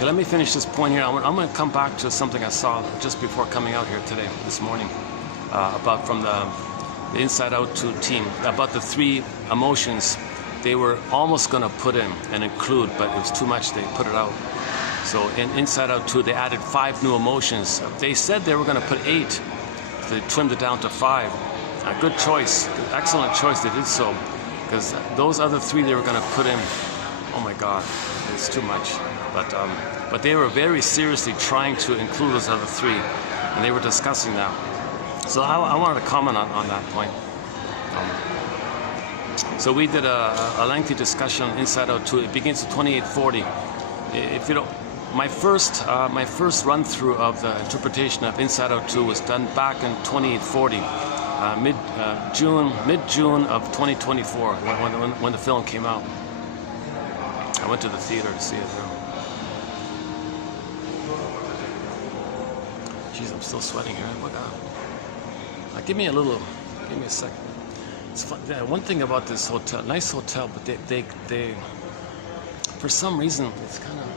let me finish this point here. I'm going to come back to something I saw just before coming out here today, this morning, about from the Inside Out 2 team, about the 3 emotions they were almost going to put in and include, but it was too much, they put it out. So in Inside Out 2, they added 5 new emotions. They said they were going to put 8. They trimmed it down to 5. A good choice, excellent choice, they did so. Because those other 3 they were going to put in, oh my God, it's too much. But they were very seriously trying to include those other 3, and they were discussing that. So I wanted to comment on that point. So we did a lengthy discussion on Inside Out 2. It begins at 2840. If you don't, my first run through of the interpretation of Inside Out 2 was done back in 2840, mid-June of 2024, when the film came out. I went to the theater to see it. Jeez, I'm still sweating here. Give me a second. It's fun. One thing about this hotel, nice hotel, but they for some reason, it's kind of,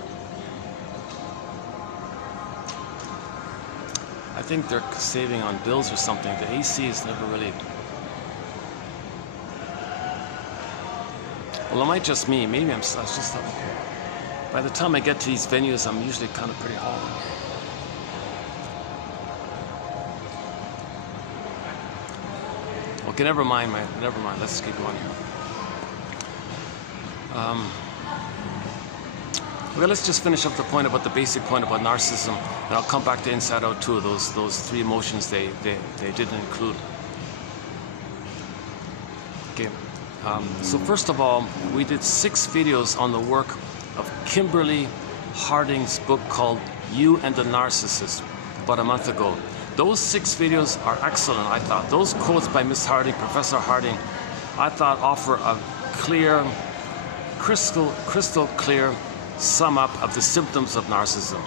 I think they're saving on bills or something. The AC is never really, well, it might just me. Maybe I was just, by the time I get to these venues, I'm usually kind of pretty hot. Okay, never mind. Let's keep going. Okay, let's just finish up the point about the basic point about narcissism, and I'll come back to Inside Out 2. Those 3 emotions they didn't include. Okay. So first of all, we did 6 videos on the work of Kimberly Harding's book called "You and the Narcissist" about a month ago. Those 6 videos are excellent, I thought. Those quotes by Miss Harding, Professor Harding, I thought offer a clear, crystal clear sum up of the symptoms of narcissism.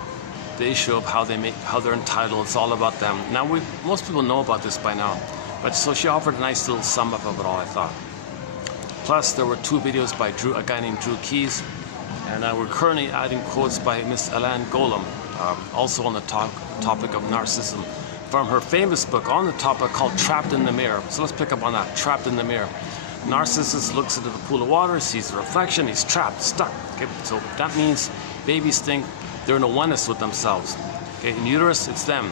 The issue of how they're entitled, it's all about them. Now, most people know about this by now, but so she offered a nice little sum up of it all, I thought. Plus, there were 2 videos by a guy named Drew Keys, and we're currently adding quotes by Miss Elaine Golem, also on the topic of narcissism, from her famous book on the topic called Trapped in the Mirror. So let's pick up on that, Trapped in the Mirror. Narcissist looks into the pool of water, sees the reflection, he's trapped, stuck. Okay? So that means babies think they're in a oneness with themselves. Okay? In uterus, it's them.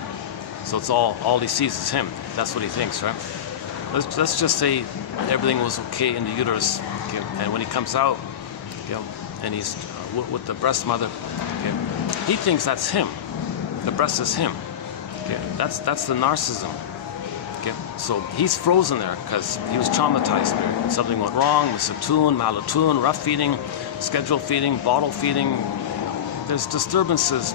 So it's all he sees is him. That's what he thinks, right? Let's just say everything was okay in the uterus, okay? And when he comes out, you know, and he's with the breast mother, okay? He thinks that's him. The breast is him. Okay, that's the narcissism. Okay, so he's frozen there because he was traumatized. Something went wrong, misattuned, malattuned, rough feeding, scheduled feeding, bottle feeding. There's disturbances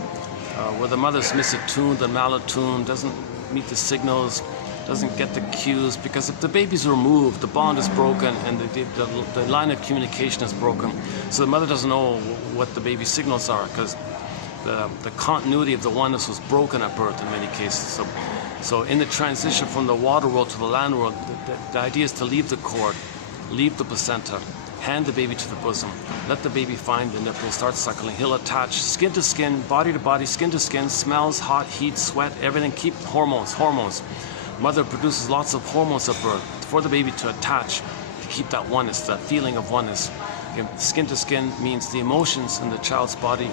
where the mother's misattuned and malattuned, doesn't meet the signals, doesn't get the cues, because if the baby's removed, the bond is broken and the line of communication is broken. So the mother doesn't know what the baby's signals are, because the continuity of the oneness was broken at birth in many cases. So in the transition from the water world to the land world, the idea is to leave the cord, leave the placenta, hand the baby to the bosom, let the baby find the nipple, start suckling. He'll attach skin to skin, body to body, skin to skin, smells, hot, heat, sweat, everything. Keep hormones. Mother produces lots of hormones at birth for the baby to attach, to keep that oneness, that feeling of oneness. Okay. Skin to skin means the emotions in the child's body.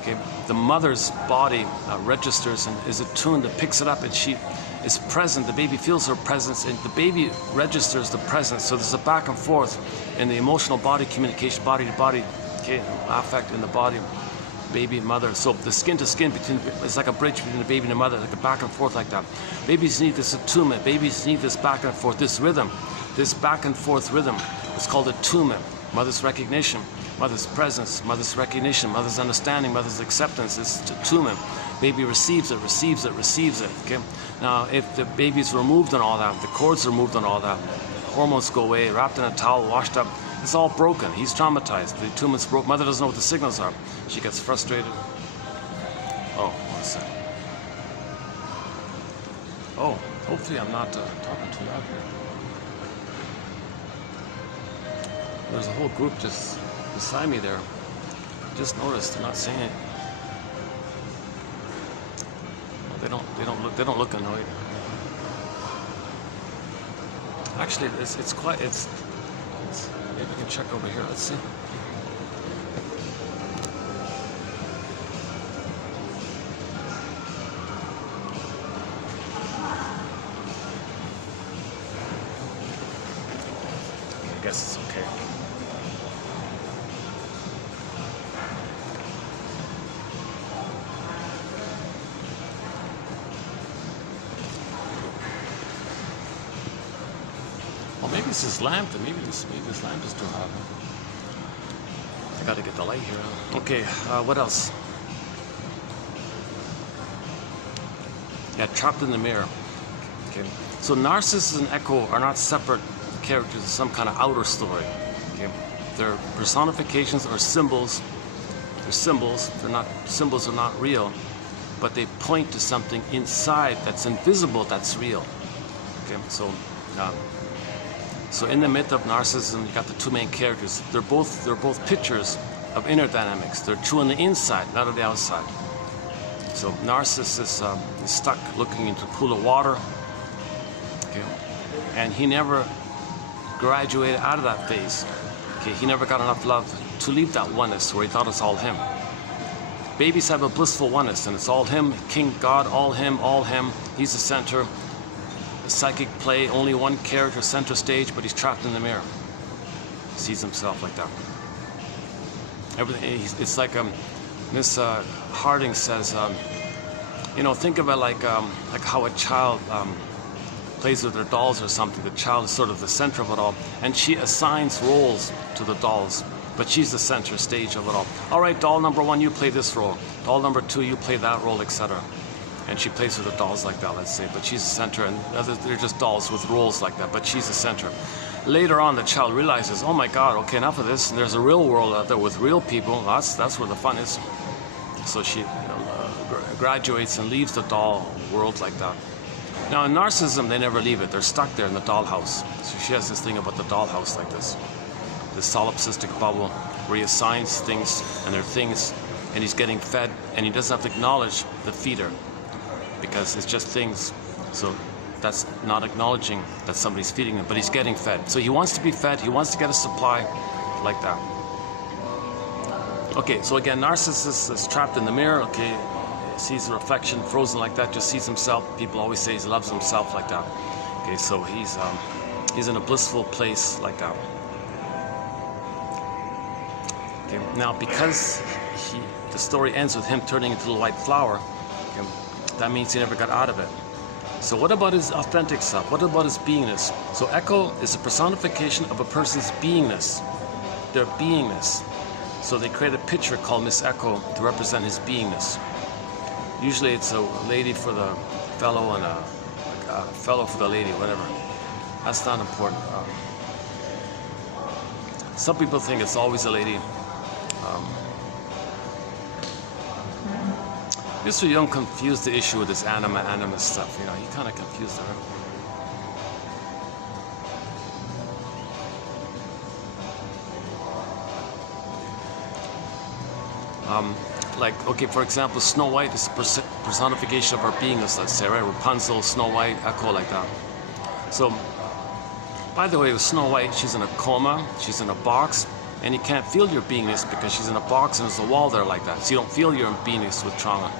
Okay. The mother's body registers and is attuned, it picks it up, and she is present. The baby feels her presence, and the baby registers the presence. So there's a back and forth in the emotional body communication, body to body, okay, affect in the body, baby and mother. So the skin to skin it's like a bridge between the baby and the mother, like a back and forth like that. Babies need this attunement. Babies need this back and forth, this rhythm, this back and forth rhythm is called attunement. Mother's recognition, mother's presence, mother's recognition, mother's understanding, mother's acceptance. It's attunement. Baby receives it, receives it, receives it. Okay. Now, if the baby's removed and all that, the cord's removed and all that, hormones go away, wrapped in a towel, washed up, it's all broken. He's traumatized. The attunement's broken. Mother doesn't know what the signals are. She gets frustrated. Oh, one second. Oh, hopefully I'm not talking too loud here. There's a whole group just beside me there. Just noticed they're not saying it. No, they don't look annoyed. Actually, it's quite maybe we can check over here. Let's see. I guess it's okay. Well, maybe it's this lamp. Maybe this lamp is too hot. I gotta get the light here. Okay, what else? Yeah, trapped in the mirror. Okay, so Narcissus and Echo are not separate characters of some kind of outer story. Okay, they're personifications or symbols. They're symbols. Symbols are not real, but they point to something inside that's invisible, that's real. Okay, so in the myth of narcissism, you got the two main characters. They're both pictures of inner dynamics. They're true on the inside, not on the outside. So Narcissus is stuck looking into a pool of water, okay, and he never graduated out of that phase. Okay, he never got enough love to leave that oneness where he thought it's all him. Babies have a blissful oneness, and it's all him, King God, all him, all him. He's the center. Psychic play, only one character, center stage, but he's trapped in the mirror. He sees himself like that. Everything. It's like Miss Harding says, you know, think of it like how a child plays with their dolls or something. The child is sort of the center of it all, and she assigns roles to the dolls, but she's the center stage of it all. All right, doll number one, you play this role. Doll number two, you play that role, etc. And she plays with the dolls like that, let's say, but she's the center, and they're just dolls with roles like that, but she's the center. Later on, the child realizes, oh my God, okay, enough of this, and there's a real world out there with real people. That's where the fun is. So she graduates and leaves the doll world like that. Now, in narcissism, they never leave it. They're stuck there in the dollhouse. So she has this thing about the dollhouse like this solipsistic bubble where he assigns things, and they're things, and he's getting fed, and he doesn't have to acknowledge the feeder, because it's just things. So that's not acknowledging that somebody's feeding him, but he's getting fed. So he wants to be fed, he wants to get a supply like that. Okay, so again, Narcissus is trapped in the mirror, okay, sees the reflection, frozen like that, just sees himself. People always say he loves himself like that. Okay, so he's in a blissful place like that. Okay, now because the story ends with him turning into a white flower, okay, that means he never got out of it. So what about his authentic self? What about his beingness? So Echo is a personification of a person's beingness, their beingness. So they create a picture called Miss Echo to represent his beingness. Usually it's a lady for the fellow and a fellow for the lady, whatever. That's not important. Some people think it's always a lady. Mr. Young confused the issue with this anima stuff. You know, he kind of confused her. Like, okay, for example, Snow White is a personification of her beingness, let's say, right? Rapunzel, Snow White, Echo, like that. So, by the way, with Snow White, she's in a coma, she's in a box, and you can't feel your beingness because she's in a box and there's a wall there like that. So you don't feel your beingness with trauma.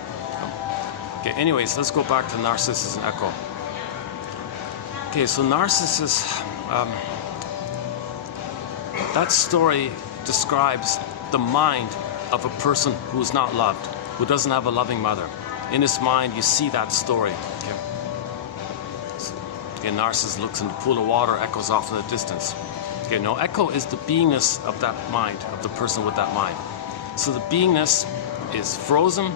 Okay, anyways, let's go back to Narcissus and Echo. Okay, so Narcissus, that story describes the mind of a person who is not loved, who doesn't have a loving mother. In his mind, you see that story. Okay? Okay, narcissist looks in the pool of water, echoes off in the distance. Okay, no, echo is the beingness of that mind, of the person with that mind. So the beingness is frozen.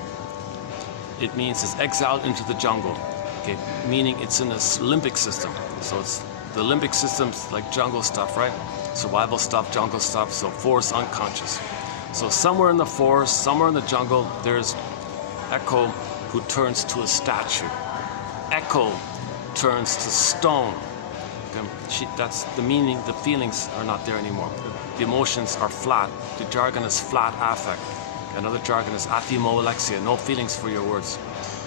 It means it's exiled into the jungle. Okay, meaning it's in this limbic system. So it's the limbic system's like jungle stuff, right? Survival stuff, jungle stuff. So forest unconscious. So somewhere in the forest, somewhere in the jungle, there's Echo who turns to a statue. Echo turns to stone. Okay? That's the meaning. The feelings are not there anymore. The emotions are flat. The jargon is flat affect. Another jargon is athimoalexia, no feelings for your words.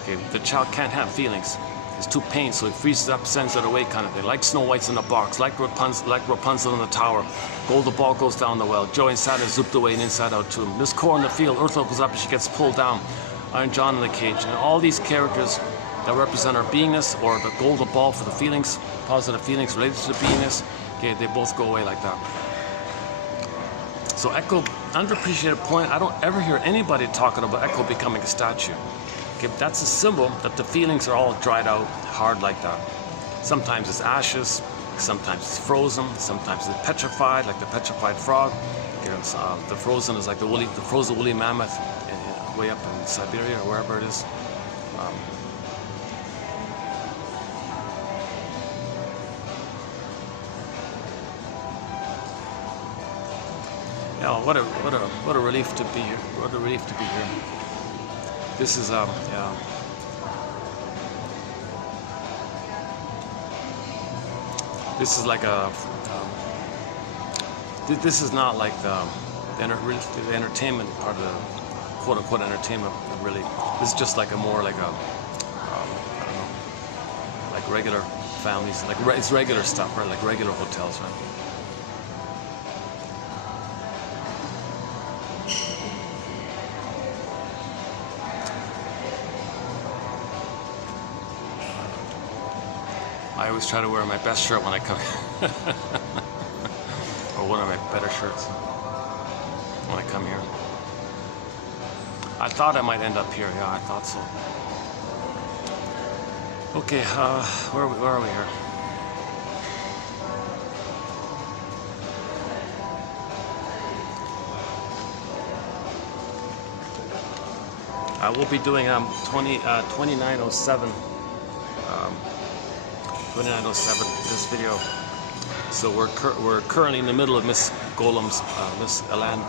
Okay, the child can't have feelings. It's too pain, so it freezes up, sends it away, kind of thing. Like Snow White's in the box, like Rapunzel in the tower. Golden ball goes down the well. Joey and Saturn zooped away and inside out too. Miss Core in the field, Earth opens up and she gets pulled down. Iron John in the cage. And all these characters that represent our beingness, or the golden ball for the feelings, positive feelings related to the beingness, okay, they both go away like that. So Echo, underappreciated point, I don't ever hear anybody talking about Echo becoming a statue. Okay, that's a symbol that the feelings are all dried out hard like that. Sometimes it's ashes, sometimes it's frozen, sometimes it's petrified, like the petrified frog. Okay, the frozen is like the frozen woolly mammoth way up in Siberia or wherever it is. Yeah, what a relief to be here. What a relief to be here. This is yeah. This is like a. This is not like the entertainment part of the quote-unquote entertainment. Really, this is just like a more like a. I don't know, like regular families. Like it's regular stuff, right? Like regular hotels, right? I always try to wear my best shirt when I come here. Or one of my better shirts when I come here. I thought I might end up here. Yeah, I thought so. Okay, where are we here? I will be doing 2907. 2907, this video. So we're currently in the middle of Miss Elan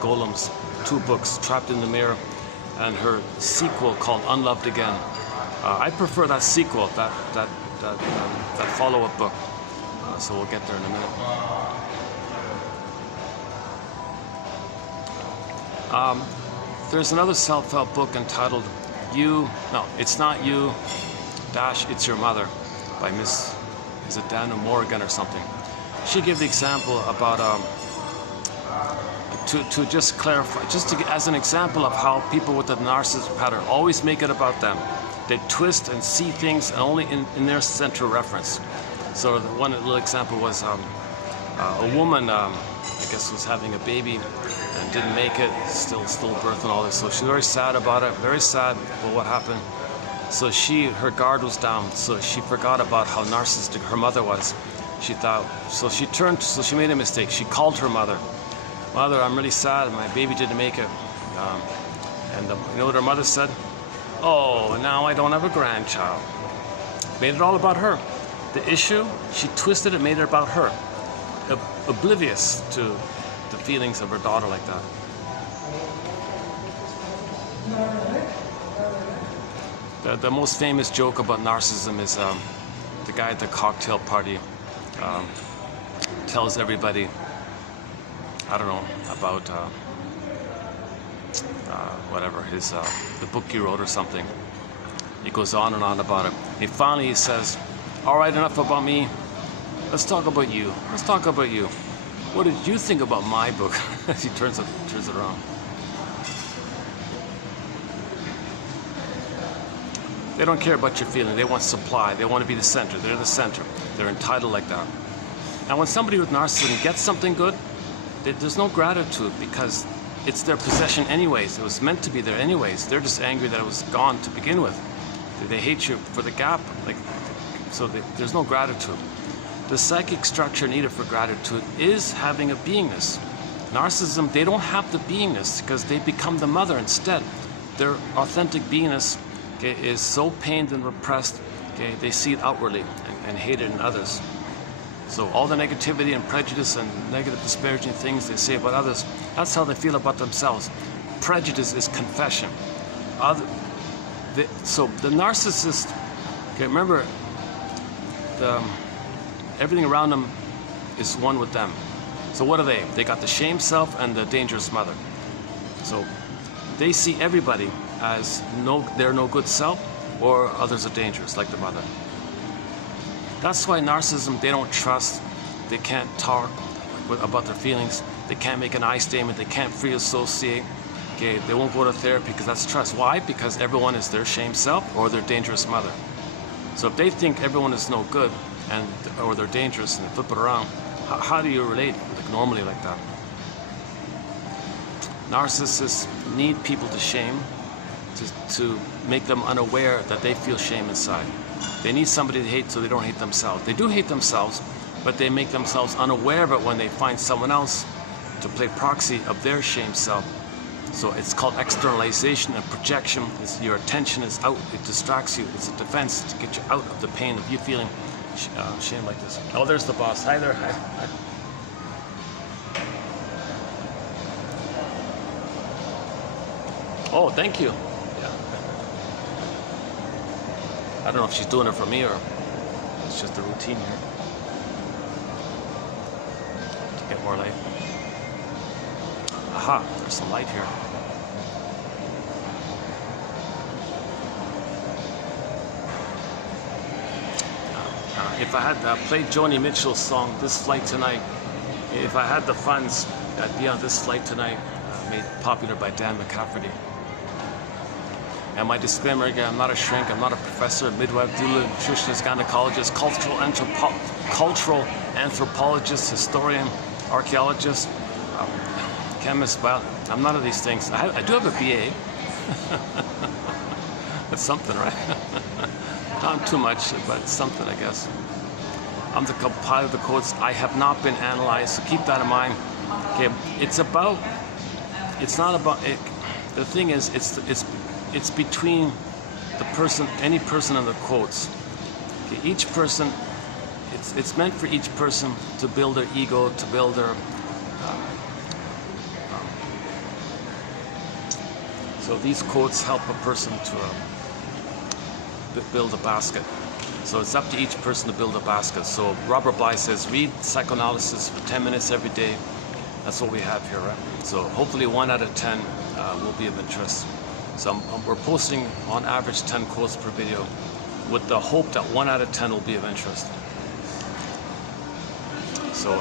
Golem's 2 books, Trapped in the Mirror, and her sequel called Unloved Again. I prefer that sequel, that follow-up book. So we'll get there in a minute. There's another self-help book entitled It's Not You, It's Your Mother, by is it Dana Morgan or something? She gave the example about to just clarify, as an example of how people with the narcissist pattern always make it about them. They twist and see things only in their central reference. So the one little example was a woman, I guess, was having a baby and didn't make it, stillbirth and all this. So she's very sad about it, very sad about what happened. So her guard was down, so she forgot about how narcissistic her mother was. She thought, so she made a mistake. She called her mother. Mother, I'm really sad, my baby didn't make it. You know what her mother said? Oh, now I don't have a grandchild. Made it all about her. The issue, she twisted it, made it about her. Oblivious to the feelings of her daughter like that. The most famous joke about narcissism is the guy at the cocktail party tells everybody, I don't know, about whatever, the book he wrote or something. He goes on and on about it. And finally he says, all right, enough about me. Let's talk about you. Let's talk about you. What did you think about my book? He turns it around. They don't care about your feeling. They want supply. They want to be the center. They're the center. They're entitled like that. Now, when somebody with narcissism gets something good, there's no gratitude because it's their possession anyways. It was meant to be there anyways. They're just angry that it was gone to begin with. They hate you for the gap. So there's no gratitude. The psychic structure needed for gratitude is having a beingness. Narcissism, they don't have the beingness because they become the mother instead. Their authentic beingness, okay, is so pained and repressed, okay, they see it outwardly and hate it in others. So all the negativity and prejudice and negative disparaging things they say about others, that's how they feel about themselves. Prejudice is confession. So the narcissist, okay, remember, everything around them is one with them. So what are they? They got the shame self and the dangerous mother. So they see everybody as they're no good self, or others are dangerous, like the mother. That's why narcissism, they don't trust, they can't talk about their feelings, they can't make an I statement, they can't free associate, okay, they won't go to therapy because that's trust. Why? Because everyone is their shame self or their dangerous mother. So if they think everyone is no good or they're dangerous and they flip it around, how do you relate like normally like that? Narcissists need people to shame to make them unaware that they feel shame inside. They need somebody to hate so they don't hate themselves. They do hate themselves, but they make themselves unaware of it when they find someone else to play proxy of their shame self. So it's called externalization and projection. Your attention is out, it distracts you. It's a defense to get you out of the pain of you feeling shame like this. Oh, there's the boss. Hi there. Hi. Oh, thank you. Yeah. I don't know if she's doing it for me or it's just a routine here to get more light. Aha, there's some light here. If I had played Joni Mitchell's song, This Flight Tonight, if I had the funds, I'd be on This Flight Tonight, made popular by Dan McCafferty. And my disclaimer again, I'm not a shrink, I'm not a professor, midwife, doula, nutritionist, gynecologist, cultural anthropologist, historian, archaeologist, chemist. Well, I'm none of these things. I do have a BA. That's something, right? Not too much, but it's something, I guess. I'm the compiler of the codes. I have not been analyzed, so keep that in mind. Okay, it's not about it. The thing is, it's between the person, any person in the quotes. Okay, each person, it's meant for each person to build their ego, to build their. So these quotes help a person to build a basket. So it's up to each person to build a basket. So Robert Bly says, read psychoanalysis for 10 minutes every day. That's what we have here, right? So hopefully 1 out of 10 will be of interest. So we're posting on average 10 quotes per video with the hope that 1 out of 10 will be of interest. So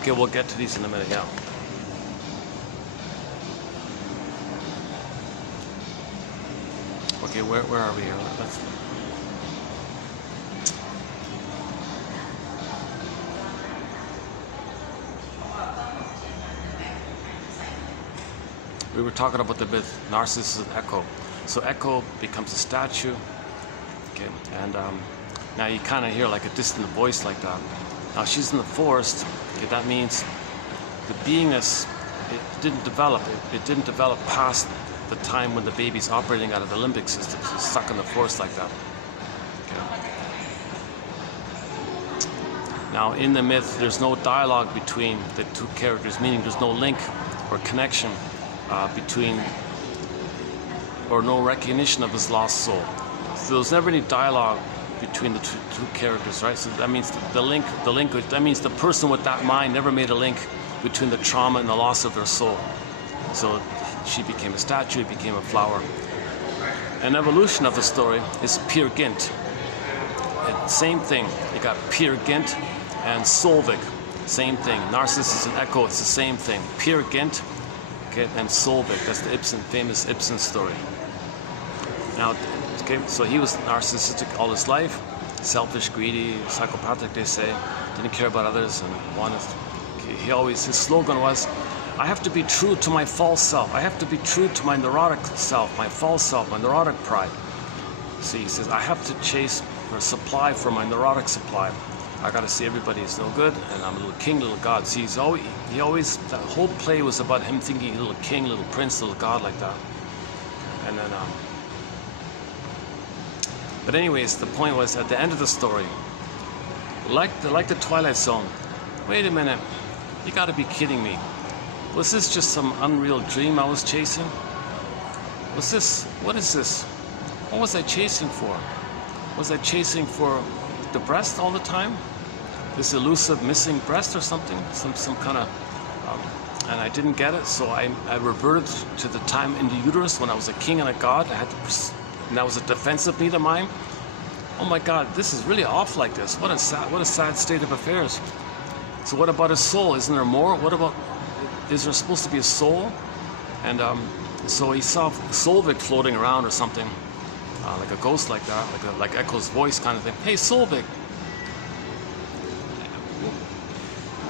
okay, we'll get to these in a minute, yeah. Okay, where are we here? We were talking about the myth, narcissism echo. So echo becomes a statue, okay, and now you kind of hear like a distant voice like that. Now she's in the forest, okay, that means the beingness, it didn't develop. It didn't develop past the time when the baby's operating out of the limbic system, so it's stuck in the forest like that. Okay. Now in the myth, there's no dialogue between the two characters, meaning there's no link or connection between, or no recognition of his lost soul. So there's never any dialogue between the two characters, right? So that means the link, that means the person with that mind never made a link between the trauma and the loss of their soul. So she became a statue, became a flower. An evolution of the story is Peer Gynt. Same thing, you got Peer Gynt and Solvik. same thing. Narcissus and Echo, it's the same thing. Peer Gynt, okay, and Solvik. That's the famous Ibsen story. Now, okay, so he was narcissistic all his life, selfish, greedy, psychopathic, they say, didn't care about others, and wanted. Okay, his slogan was, "I have to be true to my false self. I have to be true to my neurotic self, my false self, my neurotic pride." See, he says, "I have to chase for supply for my neurotic supply. I got to see everybody is no good, and I'm a little king, little god." See, he always, that whole play was about him thinking little king, little prince, little god like that. And then, but anyways, the point was at the end of the story, like the Twilight Zone. Wait a minute, you got to be kidding me. Was this just some unreal dream I was chasing? What is this? What was I chasing for? Was I chasing for the breast all the time? This elusive missing breast or something? Some kind of, and I didn't get it, so I reverted to the time in the uterus when I was a king and a god. And that was a defensive need of mine. Oh my God, this is really off like this. What a sad state of affairs. So what about his soul? Isn't there more? What about, is there supposed to be a soul? And so he saw Solvik floating around or something, like a ghost like that, like Echo's voice kind of thing. "Hey, Solvik,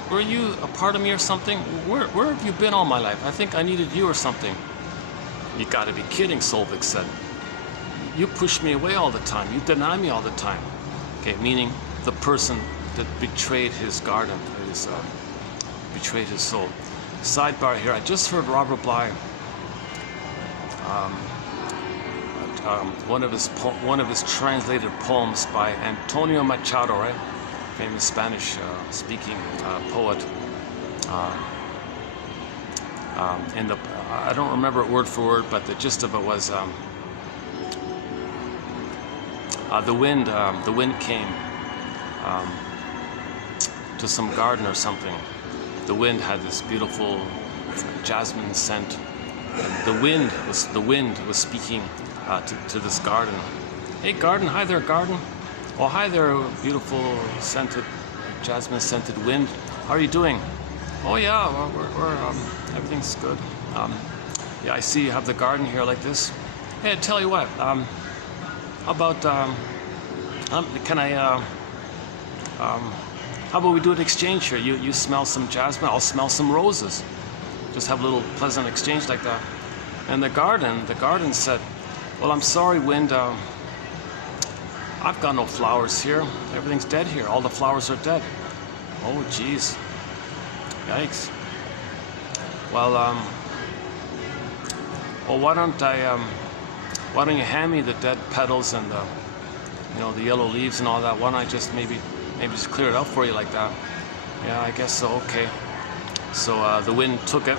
were you a part of me or something? Where have you been all my life? I think I needed you or something." "You got to be kidding," Solvik said. "You push me away all the time. You deny me all the time." Okay, meaning the person that betrayed his garden, betrayed his soul. Sidebar here, I just heard Robert Bly, one of his translated poems by Antonio Machado, right? Famous Spanish speaking poet. And I don't remember it word for word, but the gist of it was the wind came to some garden or something. The wind had this beautiful jasmine scent. And the wind was speaking to this garden. "Hey, garden, hi there, garden. Oh, hi there, beautiful scented, jasmine scented wind. How are you doing?" "Oh yeah, well, we're everything's good. Yeah, I see you have the garden here like this. Hey, I tell you what. How about how about we do an exchange here? You smell some jasmine, I'll smell some roses. Just have a little pleasant exchange like that." And the garden said, "Well, I'm sorry, wind. I've got no flowers here. Everything's dead here. All the flowers are dead." "Oh, geez. Yikes. Well, why don't you hand me the dead petals and the yellow leaves and all that? Why don't I just maybe just clear it up for you like that?" "Yeah, I guess so. Okay." So the wind took it.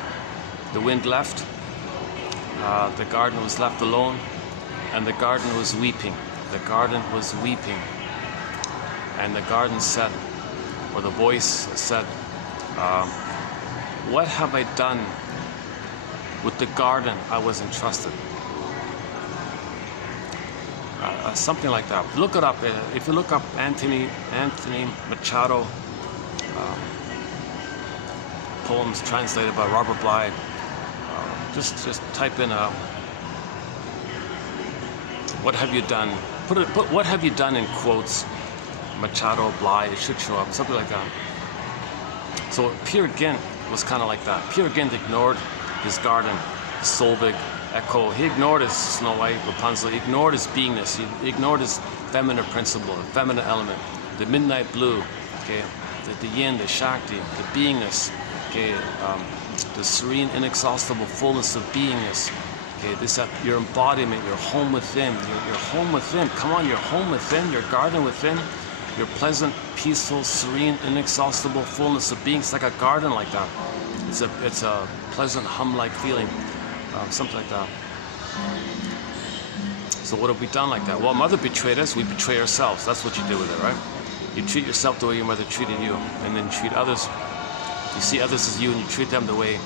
The wind left. The garden was left alone, and the garden was weeping. The garden was weeping, and the garden said, or the voice said, "What have I done with the garden I was entrusted?" Something like that. Look it up. If you look up Anthony Machado, poems translated by Robert Bly, just type in "what have you done?" Put "what have you done" in quotes. Machado, Bly, it should show up. Something like that. So Peer Gynt was kind of like that. Peer Gynt ignored his garden, his Solvik, Echo. He ignored his Snow White, Rapunzel. He ignored his beingness. He ignored his feminine principle, the feminine element, the midnight blue, okay, the yin, the shakti, the beingness, okay, the serene, inexhaustible fullness of beingness. Okay, this your embodiment, your home within, your home within. Come on, your home within, your garden within, your pleasant, peaceful, serene, inexhaustible fullness of being. It's like a garden like that. It's a pleasant hum-like feeling. Something like that. So what have we done like that? Well, mother betrayed us, we betray ourselves. That's what you do with it, right? You treat yourself the way your mother treated you, and then treat others. You see others as you, and you treat them the way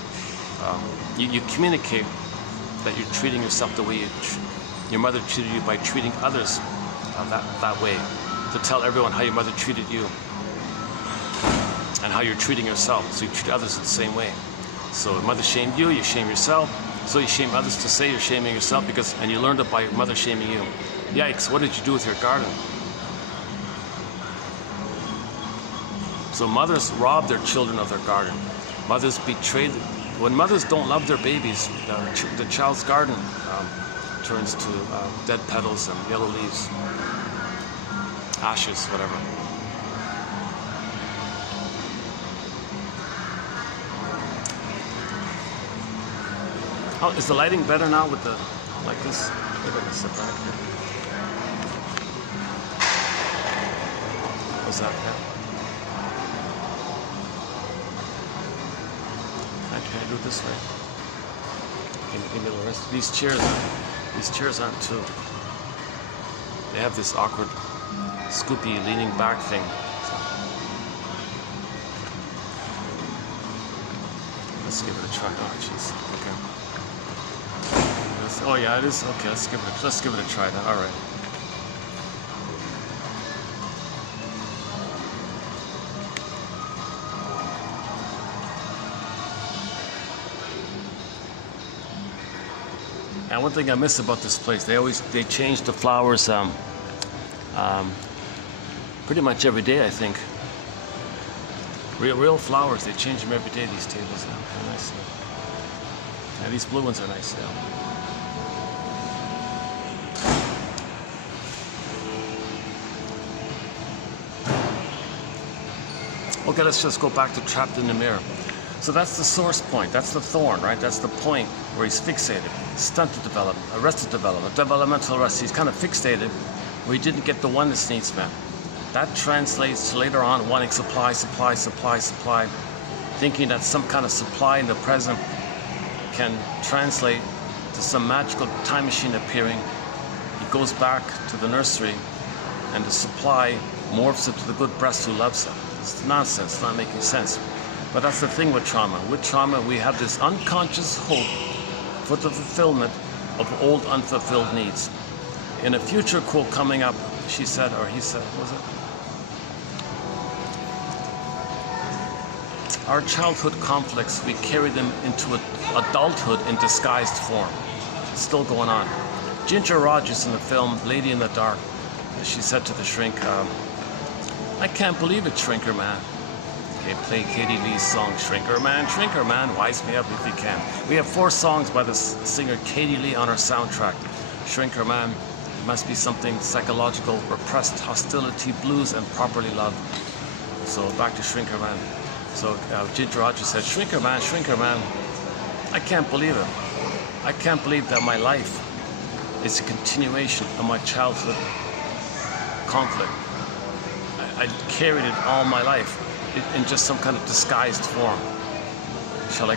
you communicate that you're treating yourself the way your mother treated you by treating others that way. To tell everyone how your mother treated you. and how you're treating yourself. So you treat others the same way. So if mother shamed you, you shame yourself. So you shame others to say you're shaming yourself and you learned it by your mother shaming you. Yikes, what did you do with your garden? So mothers rob their children of their garden. Mothers betray them. When mothers don't love their babies, the child's garden turns to dead petals and yellow leaves, ashes, whatever. Oh, is the lighting better now with the, like this? Maybe I can sit back here. What's that? Can I do it this way? Give me the rest. These chairs aren't too. They have this awkward, scoopy, leaning back thing. So. Let's give it a try. Oh, jeez. Okay. Oh yeah, it is. Okay, let's give it a try then. All right. And one thing I miss about this place, they change the flowers pretty much every day, I think. Real flowers, they change them every day, these tables. They're nice. Yeah, these blue ones are nice, yeah. Okay, let's just go back to trapped in the mirror. So that's the source point, that's the thorn, right? That's the point where he's fixated. Stunted development, arrested development, developmental arrest. He's kind of fixated where he didn't get the oneness needs met. That translates to later on wanting supply, thinking that some kind of supply in the present can translate to some magical time machine appearing. He goes back to the nursery and the supply morphs into the good breast who loves him. It's nonsense, it's not making sense. But that's the thing with trauma. With trauma, we have this unconscious hope for the fulfillment of old unfulfilled needs. In a future quote coming up, she said, or he said, was it? Our childhood conflicts, we carry them into adulthood in disguised form. It's still going on. Ginger Rogers in the film Lady in the Dark, she said to the shrink, I can't believe it, Shrinker Man. Okay, play Katie Lee's song, Shrinker Man, wise me up if you can. We have 4 songs by the singer Katie Lee on our soundtrack. Shrinker Man, must be something psychological, repressed hostility, blues, and properly loved. So back to Shrinker Man. So Ginger Rogers said, Shrinker Man, I can't believe it. I can't believe that my life is a continuation of my childhood conflict. I carried it all my life in just some kind of disguised form. Shall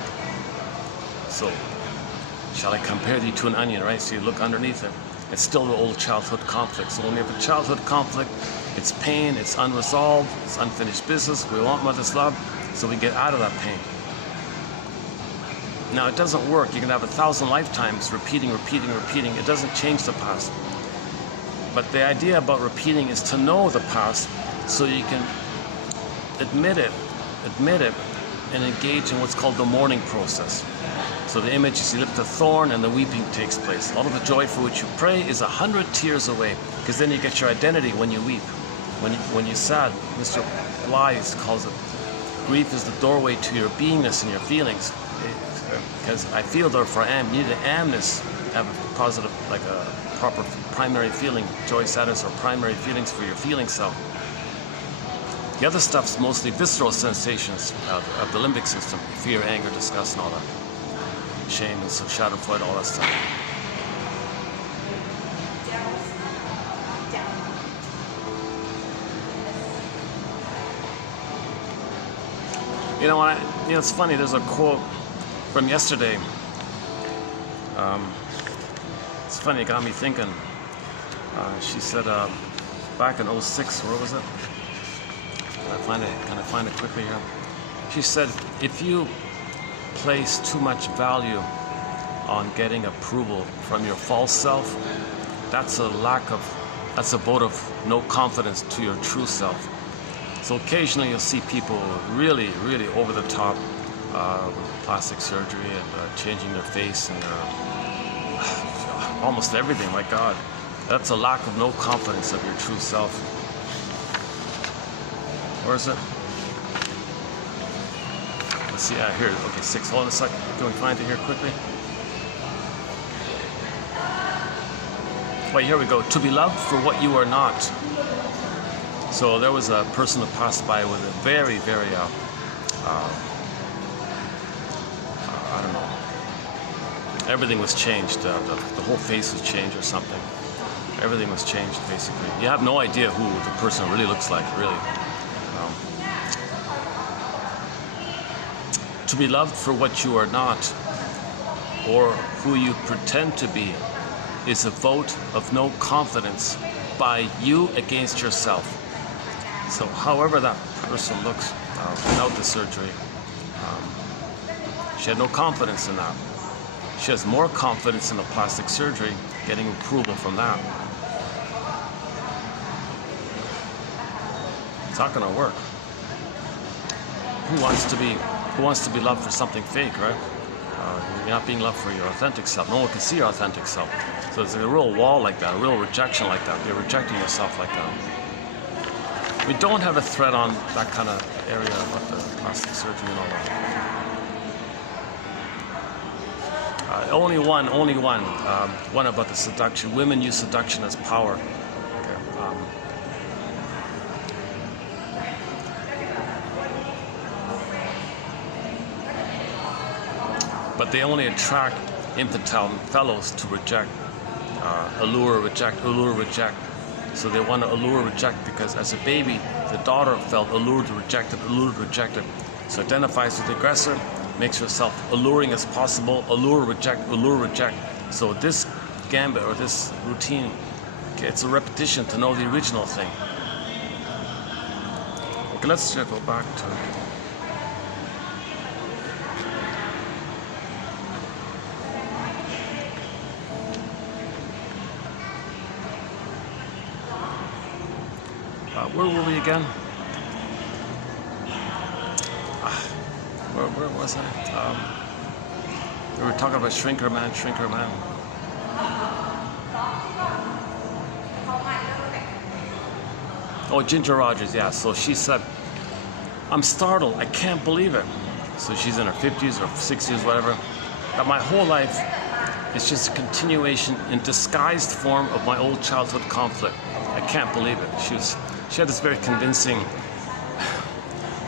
I compare thee to an onion, right? So you look underneath it. It's still the old childhood conflict. So when we have a childhood conflict, it's pain, it's unresolved, it's unfinished business. We want mother's love, so we get out of that pain. Now, it doesn't work. You can have 1,000 lifetimes repeating. It doesn't change the past. But the idea about repeating is to know the past so you can admit it, and engage in what's called the mourning process. So the image is you lift a thorn and the weeping takes place. All of the joy for which you pray is 100 tears away, because then you get your identity when you weep. When you're sad, Mr. Blythe calls it, grief is the doorway to your beingness and your feelings. Because I feel, therefore I am. You need an amness, have a positive, like a proper primary feeling. Joy, sadness are primary feelings for your feeling self. The other stuff's mostly visceral sensations of the limbic system. Fear, anger, disgust, and all that. Shame, and so Schadenfreude, all that stuff. You know, it's funny, there's a quote from yesterday. It's funny, it got me thinking. She said, back in 06, where was it? Can I find it quickly here? She said, if you place too much value on getting approval from your false self, that's a vote of no confidence to your true self. So occasionally you'll see people really, really over the top with plastic surgery and changing their face and almost everything. My God, that's a lack of no confidence of your true self. Where is it? Let's see. Here. Okay, 6. Hold on a second. Can we find it here quickly? Wait, here we go. To be loved for what you are not. So there was a person who passed by with a very, very, I don't know. Everything was changed. The whole face was changed or something. Everything was changed, basically. You have no idea who the person really looks like, really. To be loved for what you are not, or who you pretend to be, is a vote of no confidence by you against yourself. So however that person looks without the surgery, she had no confidence in that. She has more confidence in the plastic surgery, getting approval from that. It's not going to work. Who wants to be loved for something fake, right? You're not being loved for your authentic self. No one can see your authentic self. So it's a real wall like that, a real rejection like that. You're rejecting yourself like that. We don't have a thread on that kind of area about the plastic surgery and all that. Only one. One about the seduction. Women use seduction as power. Okay. But they only attract infantile fellows to reject, allure, reject. So they want to allure, reject, because as a baby, the daughter felt allured, rejected. So identifies with the aggressor, makes herself alluring as possible, allure, reject. So this gambit or this routine, it's a repetition to know the original thing. Okay, let's just go back to where were we again? Where was I? We were talking about shrinker man. Oh, Ginger Rogers, yeah. So she said, I'm startled, I can't believe it. So she's in her 50s or 60s, whatever. That my whole life is just a continuation in disguised form of my old childhood conflict. I can't believe it. She had this very convincing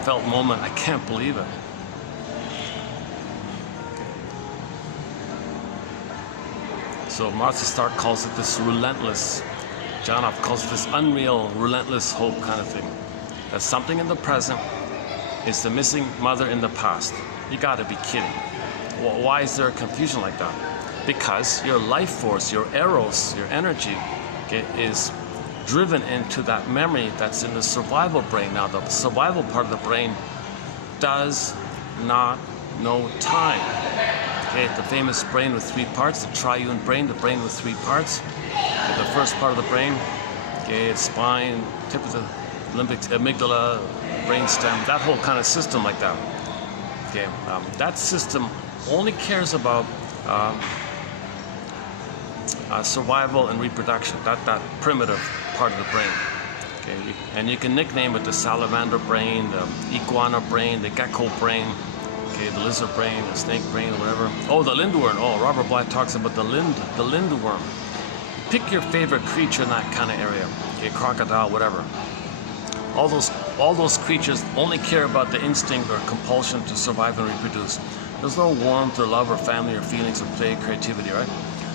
felt moment. I can't believe it. So Martha Stark calls it this relentless, John calls it this unreal, relentless hope kind of thing. That something in the present is the missing mother in the past. You gotta be kidding. Well, why is there a confusion like that? Because your life force, your eros, your energy, is driven into that memory that's in the survival brain. Now, the survival part of the brain does not know time. Okay, the famous brain with 3 parts, the triune brain, the brain with 3 parts. Okay, the first part of the brain, okay, spine, tip of the limbic, amygdala, brainstem, that whole kind of system like that. Okay, that system only cares about survival and reproduction, that primitive part of the brain. Okay, and you can nickname it the salamander brain, the iguana brain, the gecko brain, okay, the lizard brain, the snake brain, whatever. Oh, the lindworm. Oh, Robert Bly talks about the lindworm. Pick your favorite creature in that kind of area. Okay, crocodile, whatever. All those creatures only care about the instinct or compulsion to survive and reproduce. There's no warmth or love or family or feelings or play, creativity, right?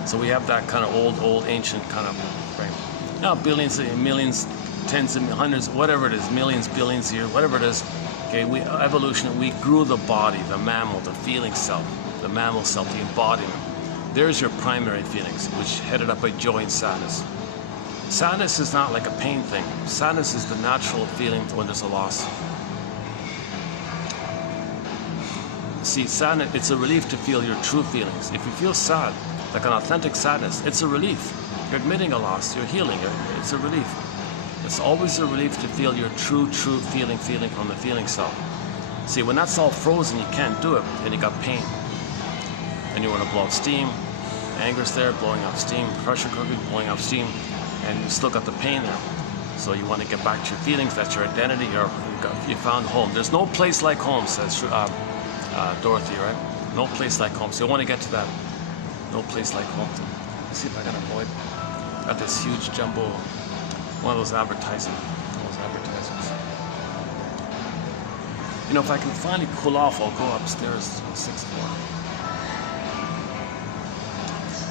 So we have that kind of old, ancient kind of brain. Now, billions, millions, tens of hundreds, whatever it is, millions, billions years, whatever it is. Okay, evolution, we grew the body, the mammal, the feeling self, the mammal self, the embodiment. There's your primary feelings, which headed up by joy and sadness. Sadness is not like a pain thing. Sadness is the natural feeling when there's a loss. See, sadness, it's a relief to feel your true feelings. If you feel sad, like an authentic sadness, it's a relief. You're admitting a loss, you're healing it, it's a relief. It's always a relief to feel your true feeling from the feeling self. See, when that's all frozen, you can't do it, then you got pain. And you want to blow out steam, anger's there, blowing out steam, pressure cooking, blowing out steam, and you still got the pain there. So you want to get back to your feelings, that's your identity, you found home. There's no place like home, says Dorothy, right? No place like home. So you want to get to that, no place like home. Let's see if I can avoid, got this huge jumbo, one of those advertisements. You know, if I can finally cool off, I'll go upstairs to the 6th floor.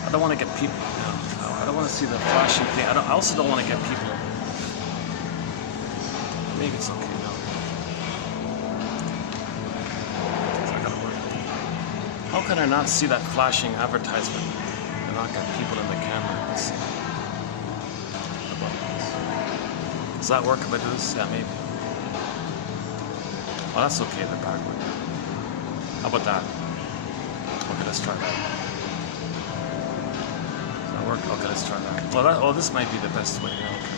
I don't want to get people, I don't want to see the flashing thing. I also don't want to get people. Maybe it's okay now. So I gotta worry. How can I not see that flashing advertisement and not get people in the camera? Let's see. How about this? Does that work if I do this? Yeah, maybe. Oh, that's okay, the backward. How about that? Okay, let's try that. Does that work? Okay, let's try that. Well, this might be the best way. Yeah, okay.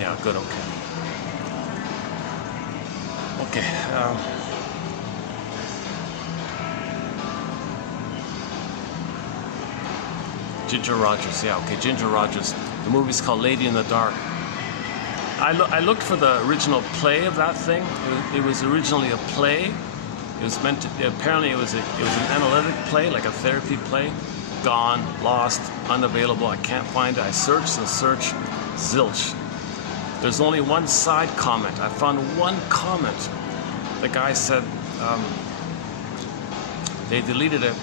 Yeah, good, okay. Okay, Ginger Rogers, yeah, okay, Ginger Rogers. The movie's called Lady in the Dark. I looked for the original play of that thing. It was originally a play. It was meant to, apparently it was an analytic play, like a therapy play. Gone, lost, unavailable, I can't find it. I searched and searched, zilch. There's only one side comment. I found one comment. The guy said they deleted it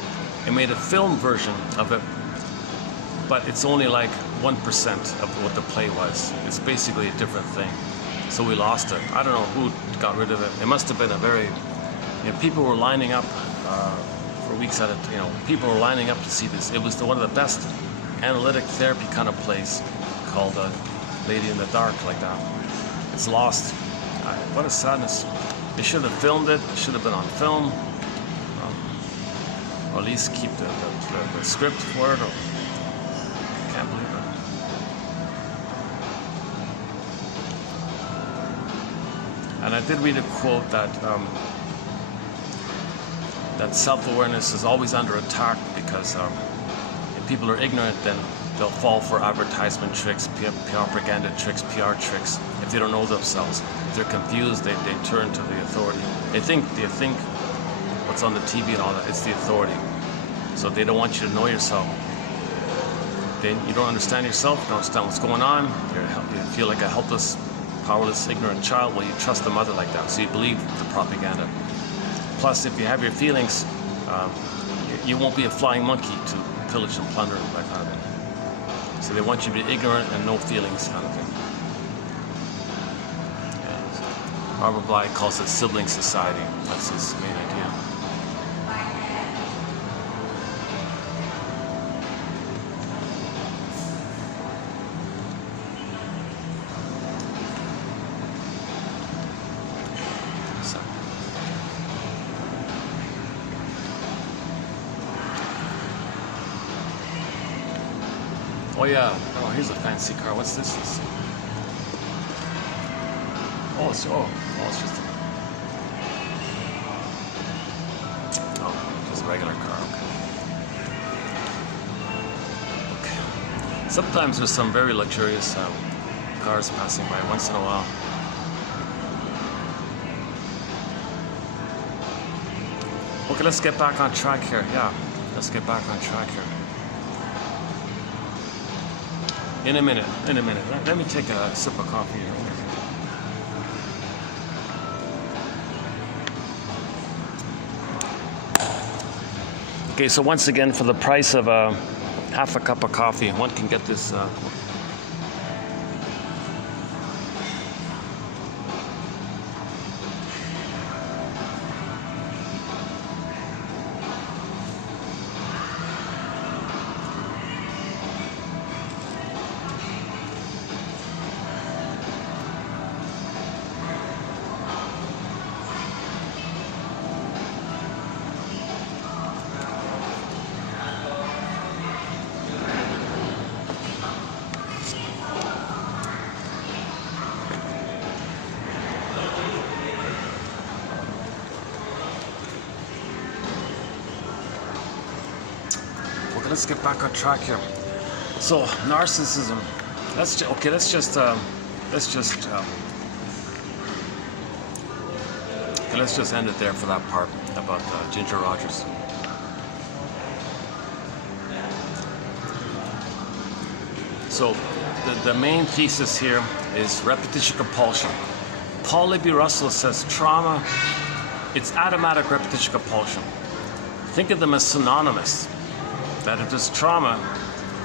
and made a film version of it, but it's only like 1% of what the play was. It's basically a different thing. So we lost it. I don't know who got rid of it. It must have been a very, people were lining up for weeks at it. People were lining up to see this. It was one of the best analytic therapy kind of plays called Lady in the Dark, like that. It's lost. What a sadness. They should have filmed it. It should have been on film. Or at least keep the script for it. Can't believe it. And I did read a quote that that self-awareness is always under attack because if people are ignorant, then they'll fall for advertisement tricks, propaganda tricks, PR tricks. If they don't know themselves, if they're confused, they turn to the authority. They think what's on the TV and all that, it's the authority. So they don't want you to know yourself. You don't understand yourself, you don't understand what's going on, you feel like a helpless, powerless, ignorant child. Well, you trust the mother like that, so you believe the propaganda. Plus, if you have your feelings, you won't be a flying monkey to pillage and plunder, that kind of thing. So they want you to be ignorant and no feelings, kind of thing. And Robert Bly calls it sibling society. That's his main idea. Oh yeah, oh here's a fancy car. What's this? Oh, it's just just a regular car. Okay. Sometimes there's some very luxurious cars passing by once in a while. Okay, let's get back on track here. Yeah, let's get back on track here. In a minute. Let me take a sip of coffee here. Okay, so once again, for the price of half a cup of coffee, one can get this. let's get back on track here. So narcissism. Let's just end it there for that part about Ginger Rogers. So the main thesis here is repetition compulsion. Paul Libby-Russell says trauma, it's automatic repetition compulsion. Think of them as synonymous. That if there's trauma,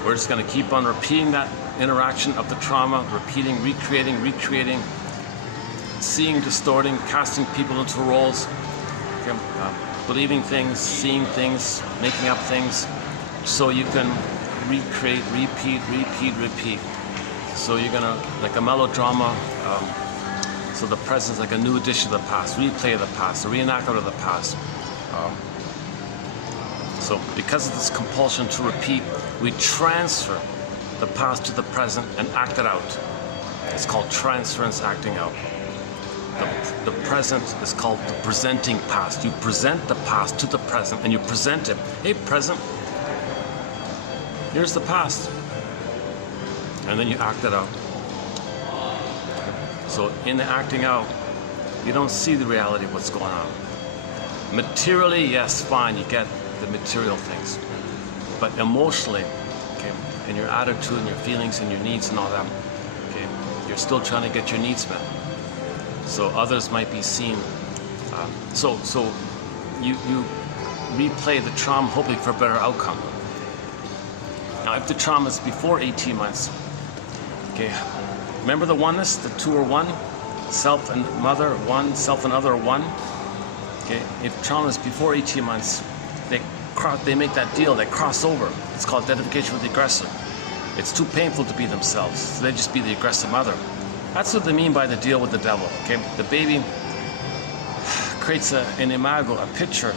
we're just going to keep on repeating that interaction of the trauma, repeating, recreating, seeing, distorting, casting people into roles, believing things, seeing things, making up things, so you can recreate, repeat. So you're gonna, like a melodrama, so the present's like a new edition of the past, replay of the past, a reenactment of the past. So because of this compulsion to repeat, we transfer the past to the present and act it out. It's called transference acting out. The present is called the presenting past. You present the past to the present and you present it. Hey, present, here's the past. And then you act it out. So in the acting out, you don't see the reality of what's going on. Materially, yes, fine, you get the material things. But emotionally, okay, in your attitude and your feelings and your needs and all that, okay, you're still trying to get your needs met. So others might be seen. So you replay the trauma, hoping for a better outcome. Now, if the trauma is before 18 months, okay, remember the oneness, the two are one, self and mother one, self and other one. Okay, if trauma is before 18 months, they make that deal, they cross over. It's called identification with the aggressor. It's too painful to be themselves, so they just be the aggressive mother. That's what they mean by the deal with the devil. Okay, the baby creates an imago, a picture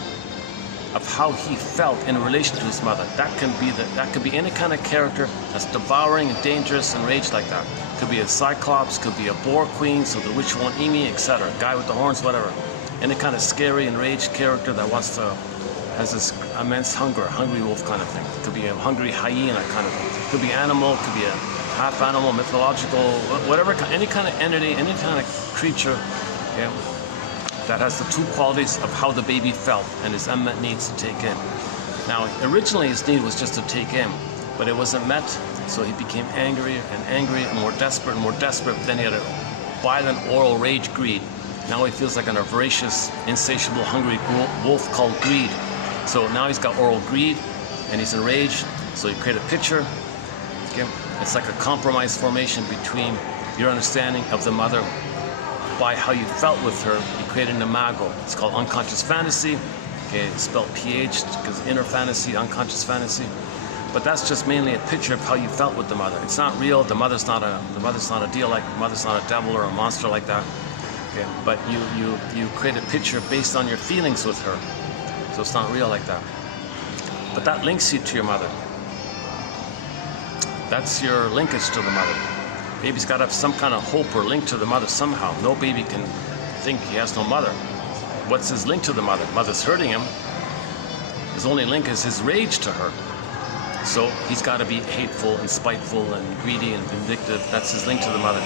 of how he felt in relation to his mother. That can be any kind of character that's devouring and dangerous and rage like that. Could be a cyclops, could be a boar queen, so the witch won't eat me, etc. Guy with the horns, whatever. Any kind of scary and rage character that has this immense hunger, hungry wolf kind of thing. It could be a hungry hyena kind of thing. It could be animal, could be a half animal, mythological, whatever, any kind of entity, any kind of creature, yeah, that has the two qualities of how the baby felt and his unmet needs to take in. Now, originally his need was just to take in, but it wasn't met, so he became angrier and more desperate, then he had a violent oral rage greed. Now he feels like a voracious, insatiable, hungry wolf called greed. So now he's got oral greed and he's enraged, so you create a picture. Okay? It's like a compromise formation between your understanding of the mother by how you felt with her. You create an imago. It's called unconscious fantasy. Okay, it's spelled PH because inner fantasy, unconscious fantasy. But that's just mainly a picture of how you felt with the mother. It's not real. The mother's not a deal like the mother's not a devil or a monster like that. Okay, but you create a picture based on your feelings with her. So it's not real like that. But that links you to your mother. That's your linkage to the mother. Baby's got to have some kind of hope or link to the mother somehow. No baby can think he has no mother. What's his link to the mother? Mother's hurting him. His only link is his rage to her. So he's got to be hateful and spiteful and greedy and vindictive. That's his link to the mother.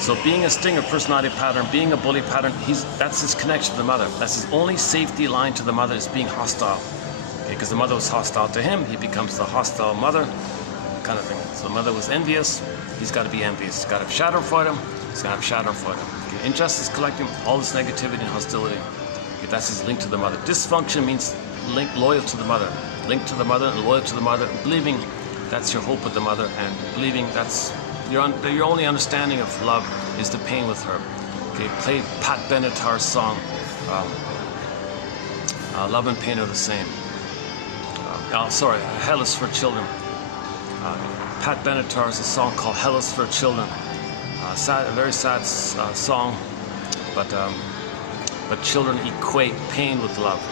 So being a stinger personality pattern, being a bully pattern, that's his connection to the mother. That's his only safety line to the mother, is being hostile. Okay, because the mother was hostile to him, he becomes the hostile mother, kind of thing. So the mother was envious, he's got to be envious. He's got to have schadenfreude, he's got to have schadenfreude. Okay, injustice collecting, all this negativity and hostility. Okay, that's his link to the mother. Dysfunction means loyal to the mother. Link to the mother and loyal to the mother, believing that's your hope with the mother, and believing that's your only understanding of love is the pain with her. Okay, play Pat Benatar's song, Love and Pain Are the Same. Hell is for Children. Pat Benatar has a song called Hell is for Children. A very sad song, but children equate pain with love.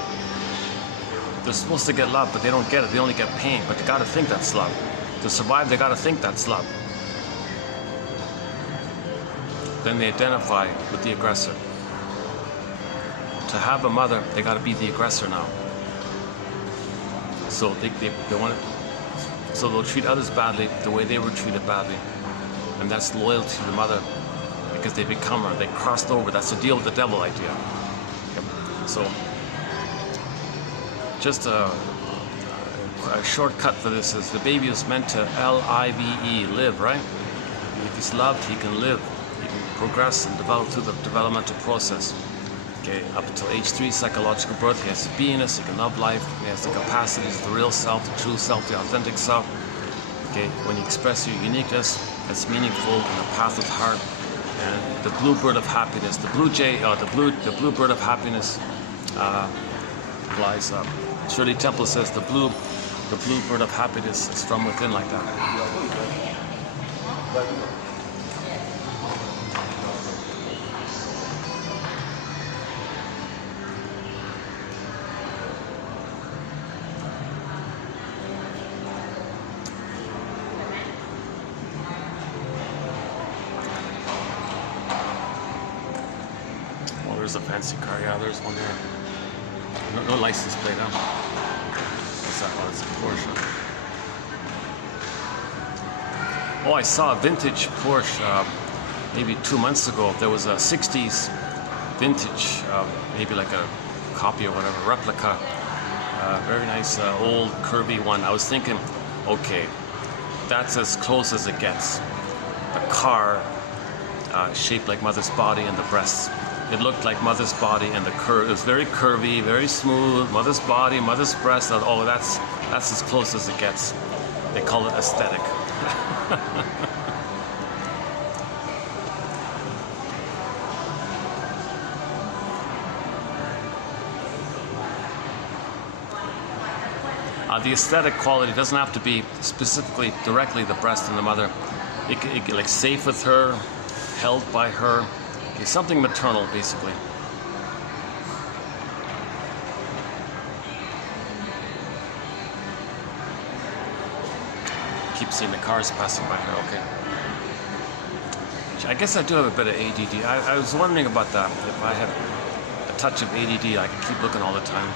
They're supposed to get love, but they don't get it. They only get pain, but they gotta think that's love. To survive, they gotta think that's love. Then they identify with the aggressor. To have a mother, they gotta be the aggressor now. So they want So they'll treat others badly the way they were treated badly. And that's loyalty to the mother, because they become her, they crossed over. That's the deal with the devil idea. Okay. So just a shortcut for this is the baby is meant to L-I-V-E, live, right? If he's loved, he can live. He can progress and develop through the developmental process. Okay, up until age 3, psychological birth, he has the beingness, he can love life, he has the capacities, the real self, the true self, the authentic self. Okay, when you express your uniqueness, that's meaningful in the path of heart. And the blue bird of happiness, the blue jay, the blue bird of happiness flies up. Shirley Temple says the blue bird of happiness is from within, like that. Well, there's a fancy car. Yeah, there's one there. No license plate, huh? What's that? Oh, it's a Porsche. Oh, I saw a vintage Porsche maybe 2 months ago. There was a 60s vintage, maybe like a copy or whatever, replica. Very nice, old, curvy one. I was thinking, okay, that's as close as it gets. A car shaped like mother's body and the breasts. It looked like mother's body and the curve. It was very curvy, very smooth. Mother's body, mother's breast. Oh, that's as close as it gets. They call it aesthetic. The aesthetic quality doesn't have to be specifically directly the breast and the mother. It can like safe with her, held by her. Okay, something maternal, basically. Keep seeing the cars passing by her. Okay. I guess I do have a bit of ADD. I was wondering about that. If I had a touch of ADD, I could keep looking all the time.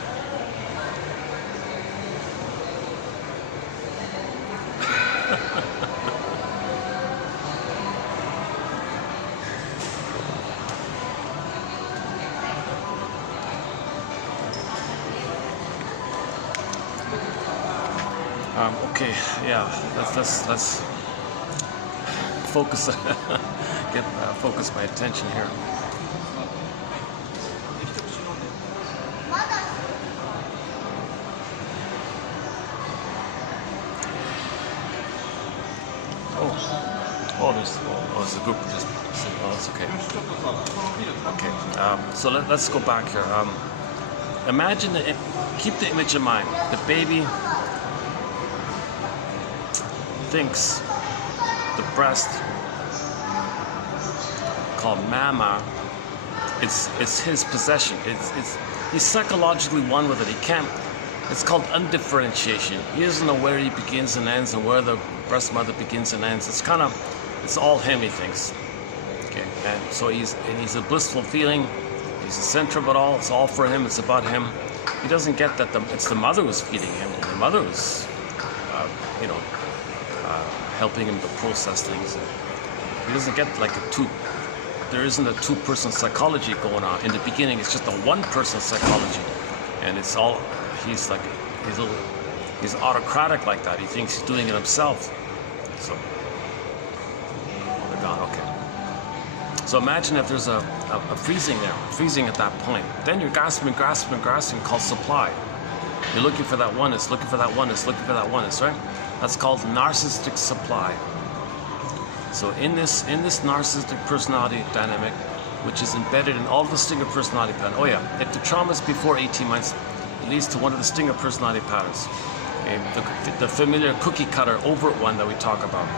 Okay, yeah, let's focus, focus my attention here. There's a group just sitting. Oh, that's okay. Okay, so let's go back here. Imagine, keep the image in mind. The baby thinks the breast, called mama, it's his possession. He's psychologically one with it. He can't. It's called undifferentiation. He doesn't know where he begins and ends and where the breast mother begins and ends. It's all him, he thinks. Okay, and so he's a blissful feeling. He's the center of it all. It's all for him. It's about him. He doesn't get that it's the mother who's feeding him. And the mother was, helping him to process things. He doesn't get like there isn't a two-person psychology going on. In the beginning, it's just a one-person psychology. And it's all, he's autocratic like that. He thinks he's doing it himself. So, oh, they're gone, okay. So imagine if there's a freezing there, freezing at that point. Then you're grasping, called supply. You're looking for that oneness, looking for that oneness, right? That's called narcissistic supply. So in this narcissistic personality dynamic, which is embedded in all the stinger personality patterns. Oh yeah, if the trauma is before 18 months, it leads to one of the stinger personality patterns. Okay? The familiar cookie cutter overt one that we talk about.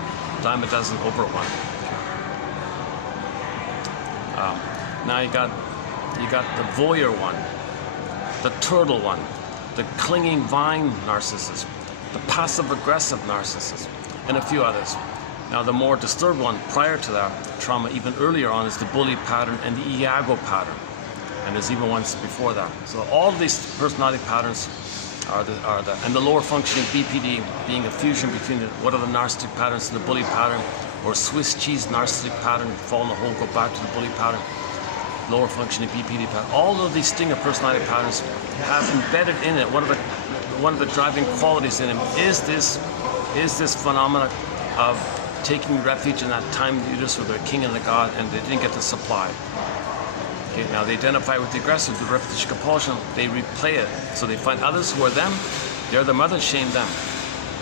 Dime a dozen overt one. Now you got the voyeur one, the turtle one, the clinging vine narcissist, the passive-aggressive narcissist, and a few others. Now, the more disturbed one prior to that trauma, even earlier on, is the bully pattern and the Iago pattern. And there's even ones before that. So all of these personality patterns and the lower functioning BPD being a fusion between what are the narcissistic patterns and the bully pattern, or Swiss cheese narcissistic pattern, fall in the hole, go back to the bully pattern, lower functioning BPD pattern. All of these stinger personality patterns have embedded in it. One of the driving qualities in him is this phenomena of taking refuge in that time uterus with their king and the god, and they didn't get the supply. Okay, now they identify with the aggressor, the repetition compulsion, they replay it. So they find others who are them, they're the mother, shame them.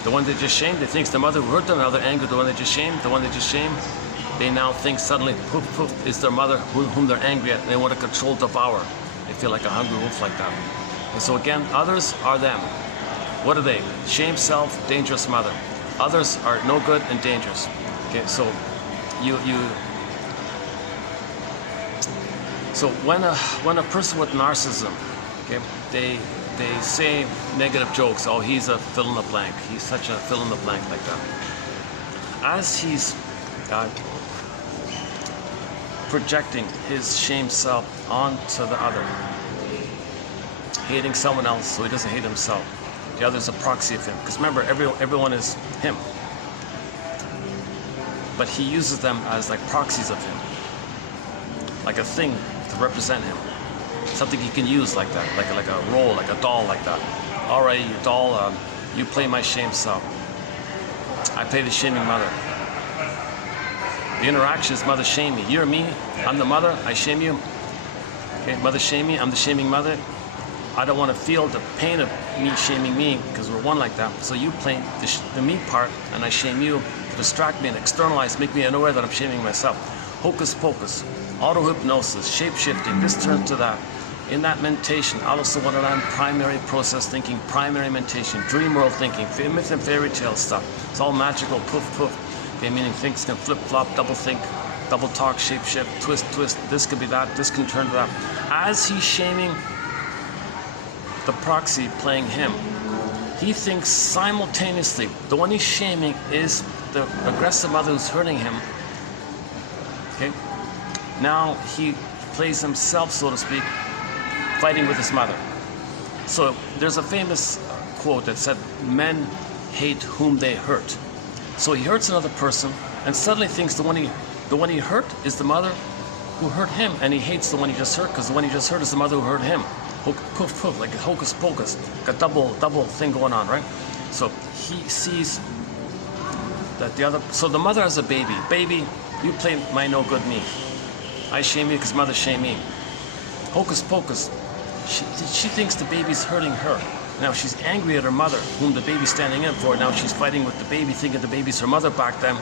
The one they just shamed, they think it's the mother who hurt them, now they're angry. The one they just shamed, they now think suddenly, poof, poof, is their mother whom they're angry at, and they want to control, devour. They feel like a hungry wolf like that. And so again, others are them. What are they? Shame, self, dangerous mother. Others are no good and dangerous. Okay, so so when a person with narcissism, okay, they say negative jokes. Oh, he's a fill in the blank. He's such a fill in the blank like that. As he's projecting his shame self onto the other, hating someone else so he doesn't hate himself. The other's a proxy of him. Because remember, everyone is him. But he uses them as like proxies of him. Like a thing to represent him. Something he can use like that. Like a role, like a doll like that. Alright, you doll, you play my shame self. I play the shaming mother. The interaction is mother shame me. You're me, I'm the mother, I shame you. Okay, mother shame me, I'm the shaming mother. I don't want to feel the pain of me shaming me because we're one like that. So you play the me part and I shame you to distract me and externalize, make me unaware that I'm shaming myself. Hocus pocus, auto-hypnosis, shape-shifting, this turns to that. In that mentation, also what I'm primary process thinking, primary mentation, dream world thinking, myth and fairy tale stuff. It's all magical, poof, poof. Okay, meaning things can flip-flop, double think, double talk, shape-shift, twist, twist. This could be that, this can turn to that. As he's shaming the proxy playing him, he thinks simultaneously the one he's shaming is the aggressive mother who's hurting him. Okay, now he plays himself, so to speak, fighting with his mother. So there's a famous quote that said, men hate whom they hurt. So he hurts another person and suddenly thinks the one he hurt is the mother who hurt him, and he hates the one he just hurt because the one he just hurt is the mother who hurt him. Poof, poof, like a hocus pocus, like a double thing going on, right? So he sees that the other, so the mother has a baby. Baby, you play my no good me. I shame you because mother shame me. Hocus pocus, she thinks the baby's hurting her. Now she's angry at her mother, whom the baby's standing in for. Now she's fighting with the baby, thinking the baby's her mother back then.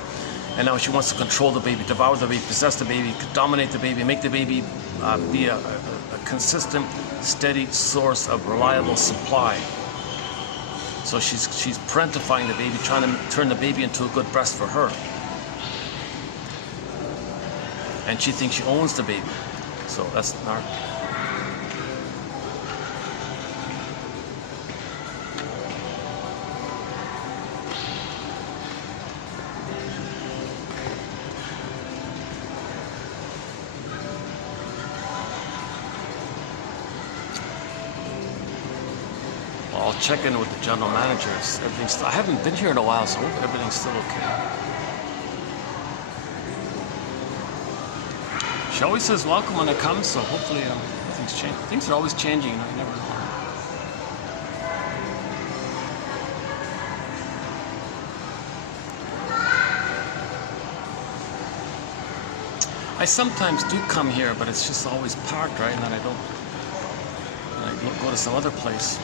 And now she wants to control the baby, devour the baby, possess the baby, dominate the baby, make the baby be a consistent, steady source of reliable supply. So she's parentifying the baby, trying to turn the baby into a good breast for her. And she thinks she owns the baby. So that's not. I'll check in with the general managers. I haven't been here in a while, so I hope everything's still okay. She always says welcome when it comes, so hopefully things change. Things are always changing, you know, you never know. I sometimes do come here, but it's just always parked, right? And then I don't. And I go to some other place.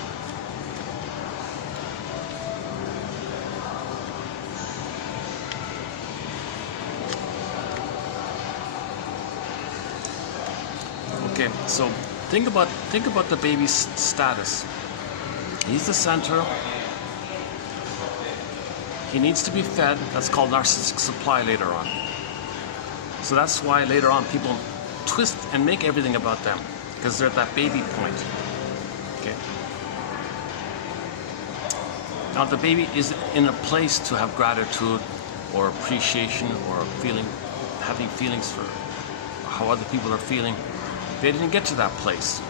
Okay, so think about the baby's status. He's the center. He needs to be fed. That's called narcissistic supply later on. So that's why later on people twist and make everything about them, because they're at that baby point. Okay. Now the baby is in a place to have gratitude or appreciation or having feelings for how other people are feeling. They didn't get to that place.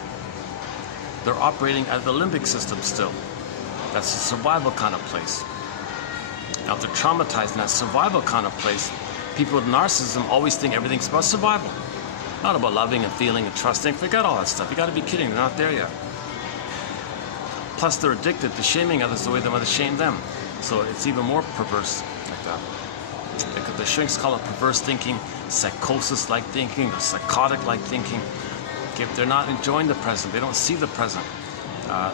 They're operating out of the limbic system still. That's a survival kind of place. Now, if they're traumatized in that survival kind of place, people with narcissism always think everything's about survival. Not about loving and feeling and trusting. Forget all that stuff. You got to be kidding. They're not there yet. Plus, they're addicted to shaming others the way they want to shame them. So it's even more perverse like that. Because the shrinks call it perverse thinking, psychosis-like thinking, or psychotic-like thinking. If they're not enjoying the present, they don't see the present.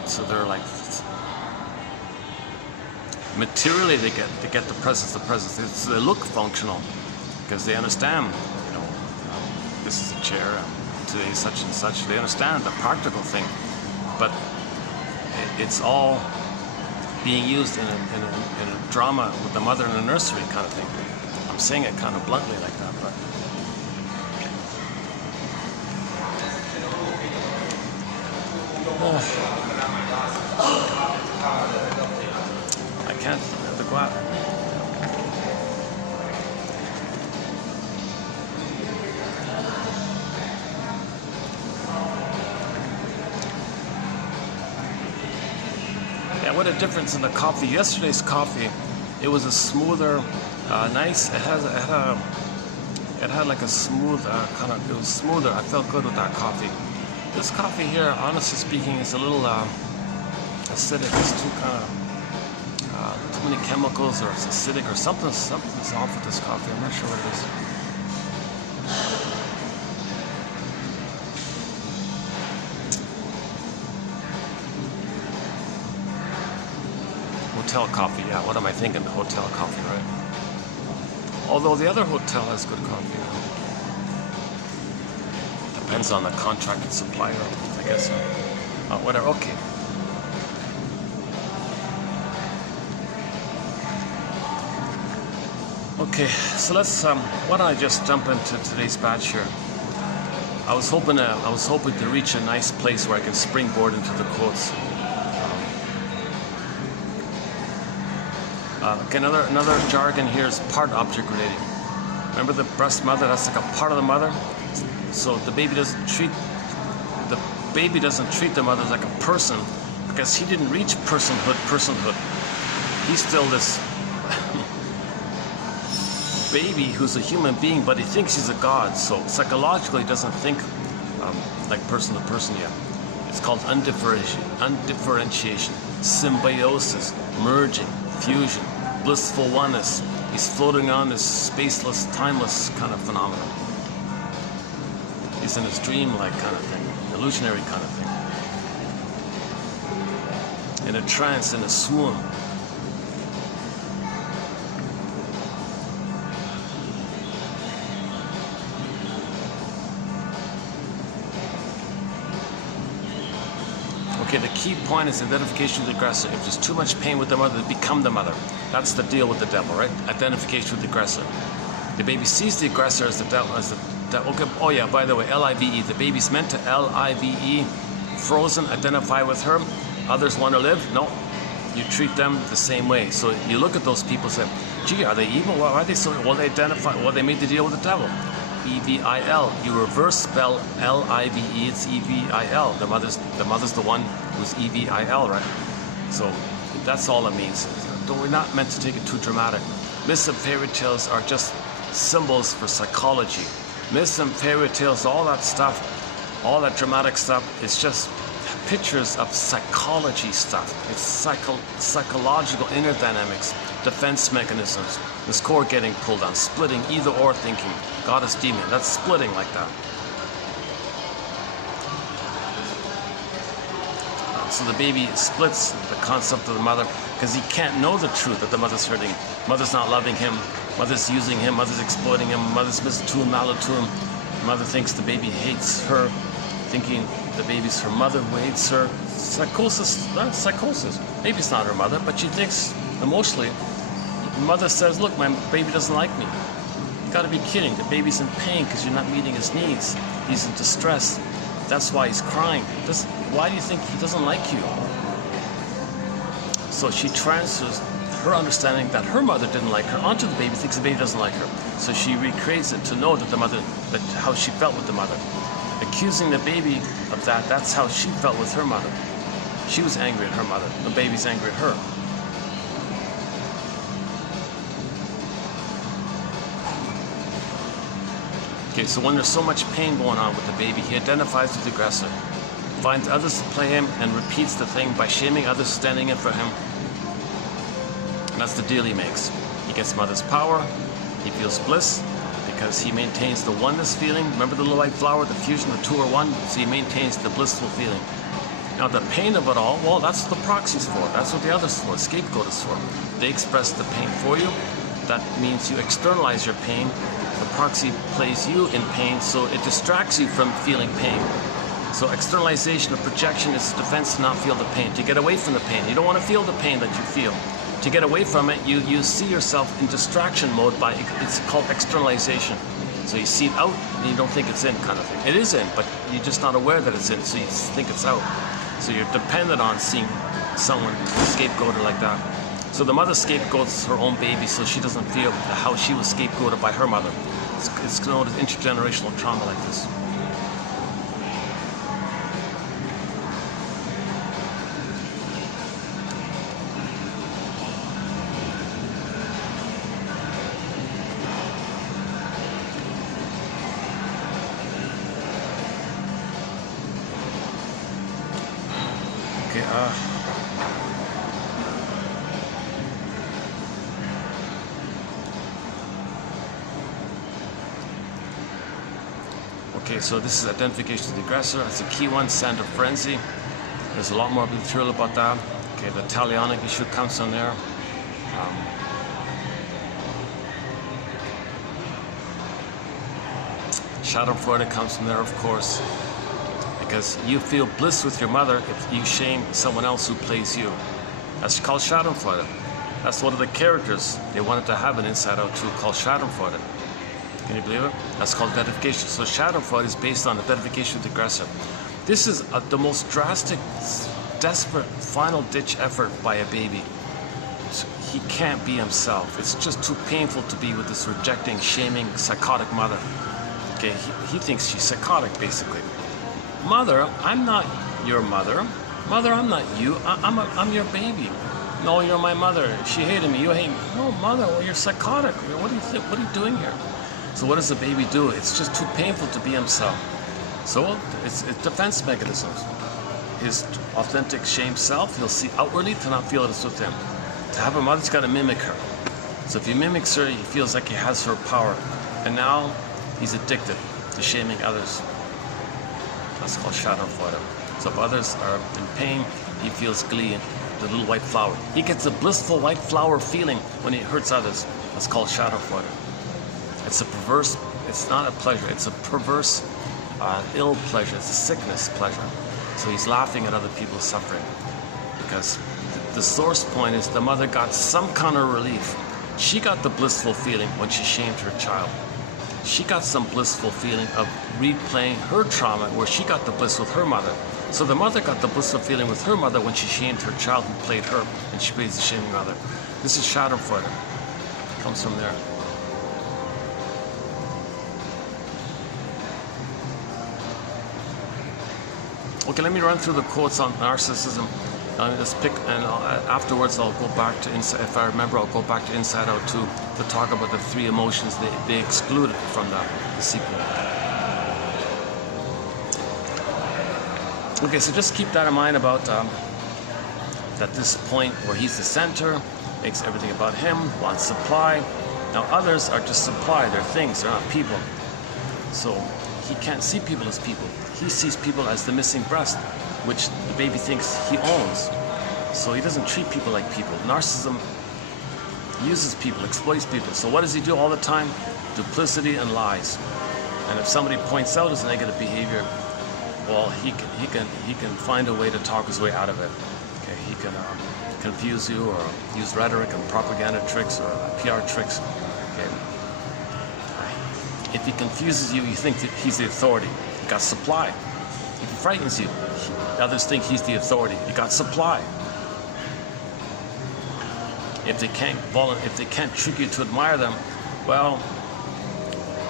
So they're like, materially they get the presence. So they look functional because they understand, this is a chair, today is such and such. They understand the practical thing, but it's all being used in a drama with the mother in the nursery kind of thing. I'm saying it kind of bluntly like that, but I can't have to go out. Yeah, what a difference in the coffee. Yesterday's coffee, it was a smoother, nice. It had like a smooth kind of. It was smoother. I felt good with that coffee. This coffee here, honestly speaking, is a little acidic. It's too many chemicals, or it's acidic, or something's off with this coffee. I'm not sure what it is. Hotel coffee, yeah. What am I thinking? The hotel coffee, right? Although the other hotel has good coffee. Depends on the contracted supplier, I guess. Whatever. Okay. Okay. So let's. Why don't I just jump into today's batch here? I was hoping to reach a nice place where I can springboard into the quotes. Okay, another jargon here is part object relating. Remember the breast mother? That's like a part of the mother. So the baby doesn't treat the mother like a person because he didn't reach personhood. He's still this baby who's a human being, but he thinks he's a god. So psychologically, he doesn't think like person to person yet. It's called undifferentiation, symbiosis, merging, fusion, blissful oneness. He's floating on this spaceless, timeless kind of phenomenon. He's in his dream-like kind of thing, illusionary kind of thing. In a trance, in a swoon. Okay, the key point is identification with the aggressor. If there's too much pain with the mother, they become the mother. That's the deal with the devil, right? Identification with the aggressor. The baby sees the aggressor as the devil, okay. Oh yeah, by the way, L-I-V-E. The baby's meant to L-I-V-E, frozen, identify with her. Others want to live? No. You treat them the same way. So you look at those people and say, gee, are they evil? Why are they so? Well, they identify. Well, they made the deal with the devil. E-V-I-L. You reverse spell L-I-V-E. It's E-V-I-L. The mother's the one who's E-V-I-L, right? So that's all it means. We're not meant to take it too dramatic. Myths and fairy tales are just symbols for psychology. Myths and fairy tales, all that stuff, all that dramatic stuff, it's just pictures of psychology stuff. It's psychological inner dynamics, defense mechanisms, this core getting pulled on, splitting, either or thinking, goddess demon, that's splitting like that. So the baby splits the concept of the mother because he can't know the truth that the mother's hurting. Mother's not loving him. Mother's using him. Mother's exploiting him. Mother's misattuned, malattuned. Mother thinks the baby hates her, thinking the baby's her mother who hates her. Psychosis. Maybe it's not her mother, but she thinks emotionally. The mother says, look, my baby doesn't like me. You gotta be kidding. The baby's in pain because you're not meeting his needs. He's in distress. That's why he's crying. Why do you think he doesn't like you? So she transfers her understanding that her mother didn't like her onto the baby, thinks the baby doesn't like her. So she recreates it to know that how she felt with the mother. Accusing the baby of that, that's how she felt with her mother. She was angry at her mother. The baby's angry at her. Okay, so when there's so much pain going on with the baby, he identifies with the aggressor, finds others to play him, and repeats the thing by shaming others standing in for him. And that's the deal he makes. He gets mother's power, he feels bliss, because he maintains the oneness feeling. Remember the little white flower, the fusion, the two are one? So he maintains the blissful feeling. Now the pain of it all, well, that's what the proxy's for. That's what the other's for, scapegoat is for. They express the pain for you. That means you externalize your pain. The proxy plays you in pain, so it distracts you from feeling pain. So externalization or projection is a defense to not feel the pain, to get away from the pain. You don't want to feel the pain that you feel. To get away from it, you see yourself in distraction mode it's called externalization. So you see it out and you don't think it's in, kind of thing. It is in, but you're just not aware that it's in, so you think it's out. So you're dependent on seeing someone scapegoated like that. So the mother scapegoats her own baby, so she doesn't feel how she was scapegoated by her mother. It's known as intergenerational trauma like this. Okay, so this is identification of the aggressor. It's a key one, Sand of Frenzy. There's a lot more material about that. Okay, the Talionic issue comes on there. Schadenfreude comes from there, of course, because you feel bliss with your mother if you shame someone else who plays you. That's called Schadenfreude. That's one of the characters they wanted to have an Inside Out 2 called Schadenfreude. Can you believe it? That's called identification. So Schadenfreude is based on identification with the aggressor. This is the most drastic, desperate, final-ditch effort by a baby. He can't be himself. It's just too painful to be with this rejecting, shaming, psychotic mother. Okay, he thinks she's psychotic, basically. Mother, I'm not your mother. Mother, I'm not you. I'm your baby. No, you're my mother. She hated me. You hate me. No, mother, well, you're psychotic. What do you think? What are you doing here? So what does the baby do? It's just too painful to be himself. So it's defense mechanisms. His authentic shame self, he'll see outwardly to not feel it's with him. To have a mother, he's got to mimic her. So if he mimics her, he feels like he has her power. And now he's addicted to shaming others. That's called Schadenfreude. So if others are in pain, he feels glee, the little white flower. He gets a blissful white flower feeling when he hurts others. That's called Schadenfreude. It's a perverse, it's not a pleasure, it's a perverse, ill pleasure, it's a sickness pleasure. So he's laughing at other people's suffering. Because the source point is the mother got some kind of relief. She got the blissful feeling when she shamed her child. She got some blissful feeling of replaying her trauma where she got the bliss with her mother. So the mother got the blissful feeling with her mother when she shamed her child who played her, and she plays the shaming mother. This is Schadenfreude. It comes from there. Okay, let me run through the quotes on narcissism. Let's pick, and afterwards I'll go back to Inside. If I remember, I'll go back to Inside Out 2 to talk about the 3 emotions they excluded from the sequel. Okay, so just keep that in mind about that this point where he's the center, makes everything about him, wants supply. Now others are just supply, they're things, they're not people. So he can't see people as people. He sees people as the missing breast, which the baby thinks he owns. So he doesn't treat people like people. Narcissism uses people, exploits people. So what does he do all the time? Duplicity and lies. And if somebody points out his negative behavior, well, he can find a way to talk his way out of it. Okay, he can confuse you or use rhetoric and propaganda tricks or PR tricks. Okay. If he confuses you, you think that he's the authority. You got supply. If he frightens you, others think he's the authority. You got supply. If they can't trick you to admire them, well,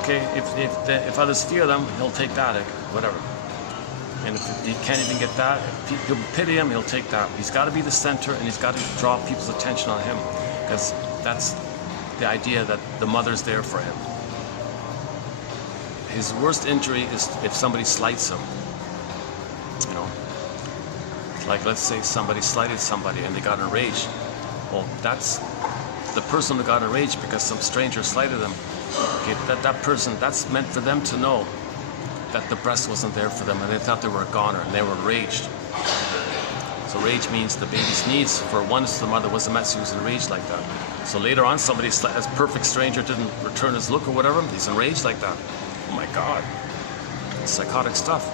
okay. If others fear them, he'll take that. Whatever. And if he can't even get that, if people pity him, he'll take that. He's got to be the center, and he's got to draw people's attention on him, because that's the idea that the mother's there for him. His worst injury is if somebody slights him. You know, like let's say somebody slighted somebody and they got enraged. Well, that's the person who got enraged because some stranger slighted them. Okay, that person, that's meant for them to know that the breast wasn't there for them, and they thought they were a goner, and they were enraged. So rage means the baby's needs for once the mother wasn't met, so he was enraged like that. So later on, somebody, a perfect stranger, didn't return his look or whatever, he's enraged like that. Oh my God, it's psychotic stuff.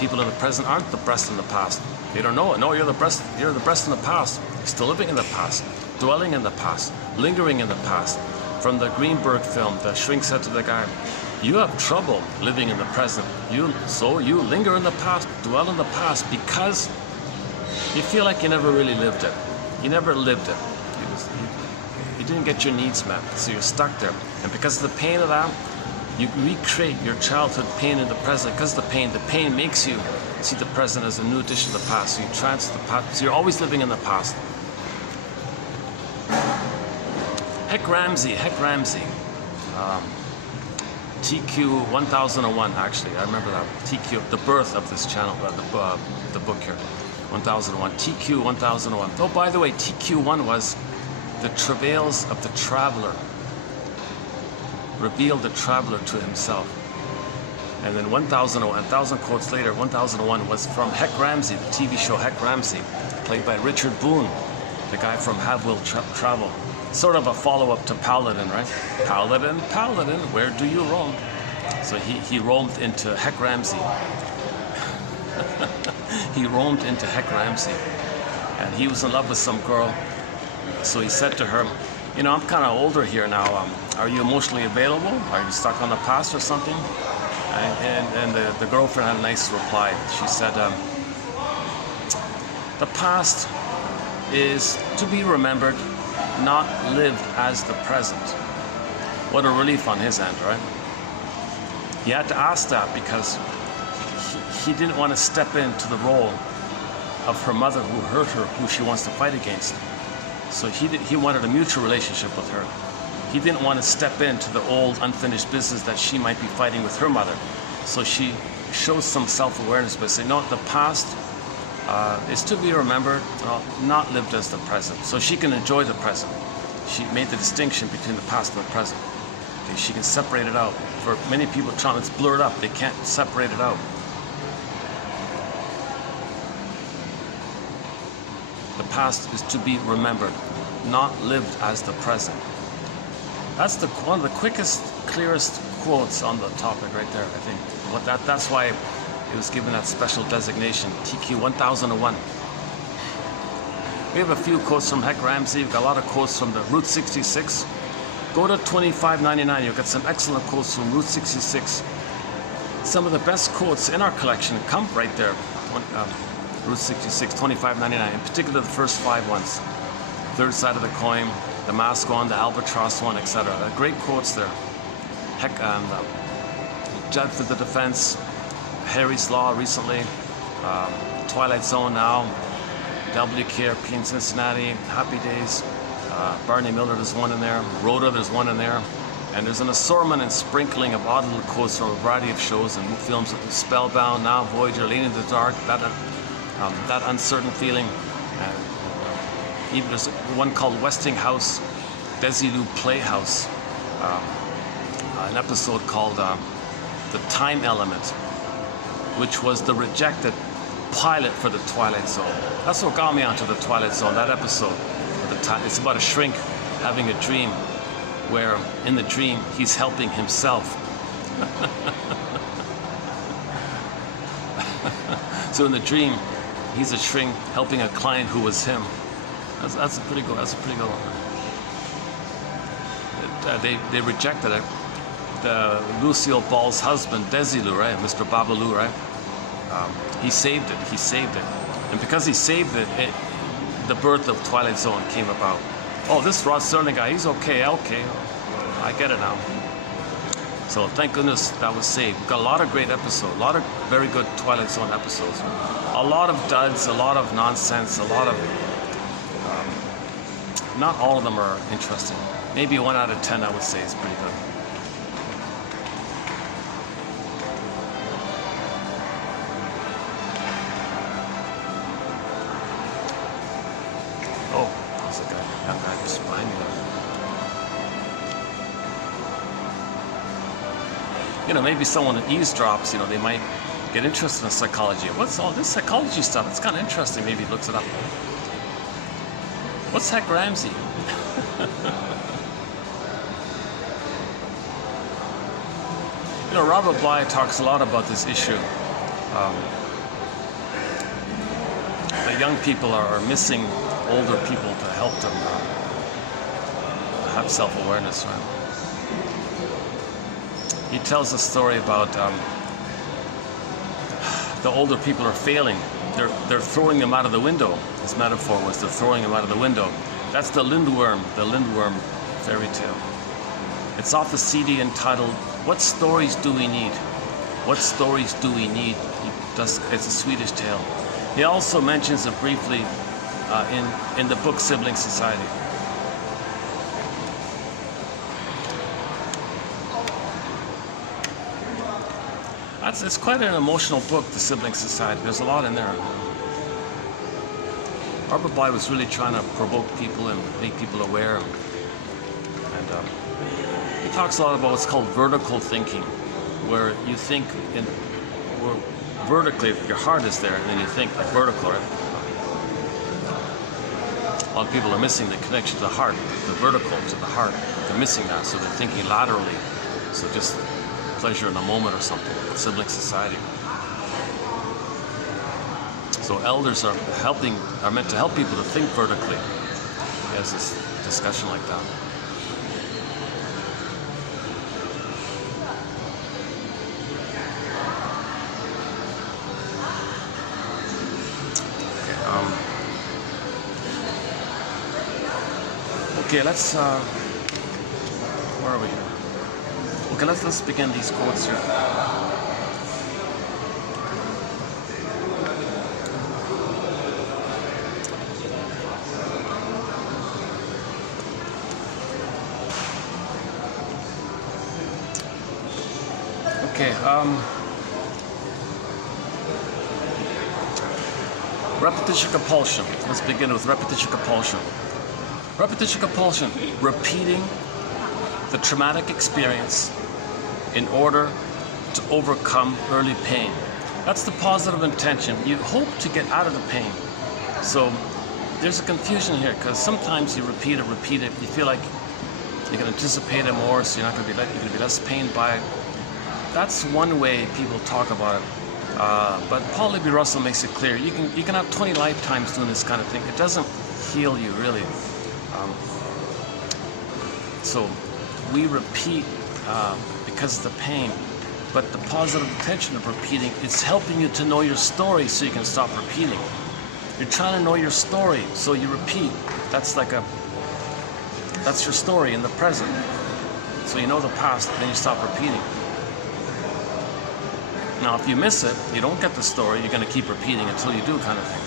People in the present aren't the breast in the past. They don't know it. No, you're the breast in the past. You're still living in the past, dwelling in the past, lingering in the past. From the Greenberg film, the shrink said to the guy, you have trouble living in the present. So you linger in the past, dwell in the past, because you feel like you never really lived it. You never lived it. You didn't get your needs met, so you're stuck there. And because of the pain of that, you recreate your childhood pain in the present. Because of the pain makes you see the present as a new addition to the past. So you trance the past. So you're always living in the past. Heck Ramsey. TQ 1001, actually, I remember that. TQ, the birth of this channel, the book here, 1001. TQ 1001. Oh, by the way, TQ1 was the travails of the traveler. Revealed the traveler to himself. And then 1001, 1,000 quotes later, 1001 was from Heck Ramsey, the TV show Heck Ramsey, played by Richard Boone, the guy from Have Will Travel. Sort of a follow-up to Paladin, right? Paladin, where do you roam? So he roamed into Heck Ramsey. He roamed into Heck Ramsey. And he was in love with some girl. So he said to her, you know, I'm kind of older here now. Are you emotionally available? Are you stuck on the past or something? And the girlfriend had a nice reply. She said, the past is to be remembered, not lived as the present. What a relief on his end, right? He had to ask that because he didn't want to step into the role of her mother who hurt her, who she wants to fight against. So he wanted a mutual relationship with her. He didn't want to step into the old unfinished business that she might be fighting with her mother. So she shows some self-awareness by saying, no, the past is to be remembered, not lived as the present. So she can enjoy the present. She made the distinction between the past and the present. Okay, she can separate it out. For many people, it's blurred up. They can't separate it out. The past is to be remembered, not lived as the present. That's one of the quickest, clearest quotes on the topic right there, I think. That's why it was given that special designation, TQ 1001. We have a few quotes from Heck Ramsey. We've got a lot of quotes from the Route 66. Go to 2599. You'll get some excellent quotes from Route 66. Some of the best quotes in our collection come right there. Route 66, 2599. In particular, the first 5 ones. Third side of the coin, the mask one, the albatross one, etc. Great quotes there. Heck, Judge for the Defense, Harry's Law recently, Twilight Zone now, WKRP in Cincinnati, Happy Days, Barney Miller, there's one in there, Rhoda, there's one in there, and there's an assortment and sprinkling of odd little quotes from a variety of shows and films, Spellbound, Now, Voyager, Lean in the Dark, that uncertain feeling. Even there's one called Westinghouse, Desilu Playhouse, an episode called The Time Element, which was the rejected pilot for the Twilight Zone. That's what got me onto the Twilight Zone, that episode. It's about a shrink having a dream where in the dream he's helping himself. So in the dream, he's a shrink helping a client who was him. That's a pretty good one. They rejected it. The Lucille Ball's husband, Desilu, right? Mr. Babalu, right? He saved it. And because he saved it, the birth of Twilight Zone came about. Oh, this Rod Serling guy, he's okay. I get it now. So thank goodness that was saved. We've got a lot of great episodes, a lot of very good Twilight Zone episodes. A lot of duds, a lot of nonsense, a lot of... not all of them are interesting. Maybe 1 out of 10 I would say is pretty good. Oh, there's a guy, young guy just behind me. You know, maybe someone eavesdrops, you know, they might get interested in psychology. What's all this psychology stuff? It's kind of interesting. Maybe he looks it up. What's Heck Ramsey? You know, Robert Bly talks a lot about this issue. The young people are missing older people to help them have self-awareness, right? He tells a story about the older people are failing. They're throwing them out of the window. His metaphor was they're throwing them out of the window. That's the Lindworm fairy tale. It's off the CD entitled "What Stories Do We Need?" What stories do we need? It's a Swedish tale. He also mentions it briefly in the book Sibling Society. It's quite an emotional book, the Sibling Society. There's a lot in there. Robert Bly was really trying to provoke people and make people aware. And he talks a lot about what's called vertical thinking, where you think vertically, your heart is there, and then you think like vertical, right? A lot of people are missing the connection to the heart, the vertical to the heart. They're missing that, so they're thinking laterally. So just pleasure in a moment or something. Sibling Society. So elders are meant to help people to think vertically. He has this discussion like that. Okay, let's where are we here? Okay, let's begin these quotes here. Okay, repetition compulsion. Let's begin with repetition compulsion. Repetition compulsion, repeating the traumatic experience in order to overcome early pain. That's the positive intention. You hope to get out of the pain. So there's a confusion here because sometimes you repeat it, you feel like you can anticipate it more, so you're going to be less pained by it. That's one way people talk about it. But Paul Libby Russell makes it clear. You can have 20 lifetimes doing this kind of thing. It doesn't heal you, really. So we repeat because of the pain, but the positive intention of repeating is helping you to know your story so you can stop repeating. You're trying to know your story, so you repeat. That's your story in the present. So you know the past, then you stop repeating. Now, if you miss it, you don't get the story, you're going to keep repeating until you do, kind of thing.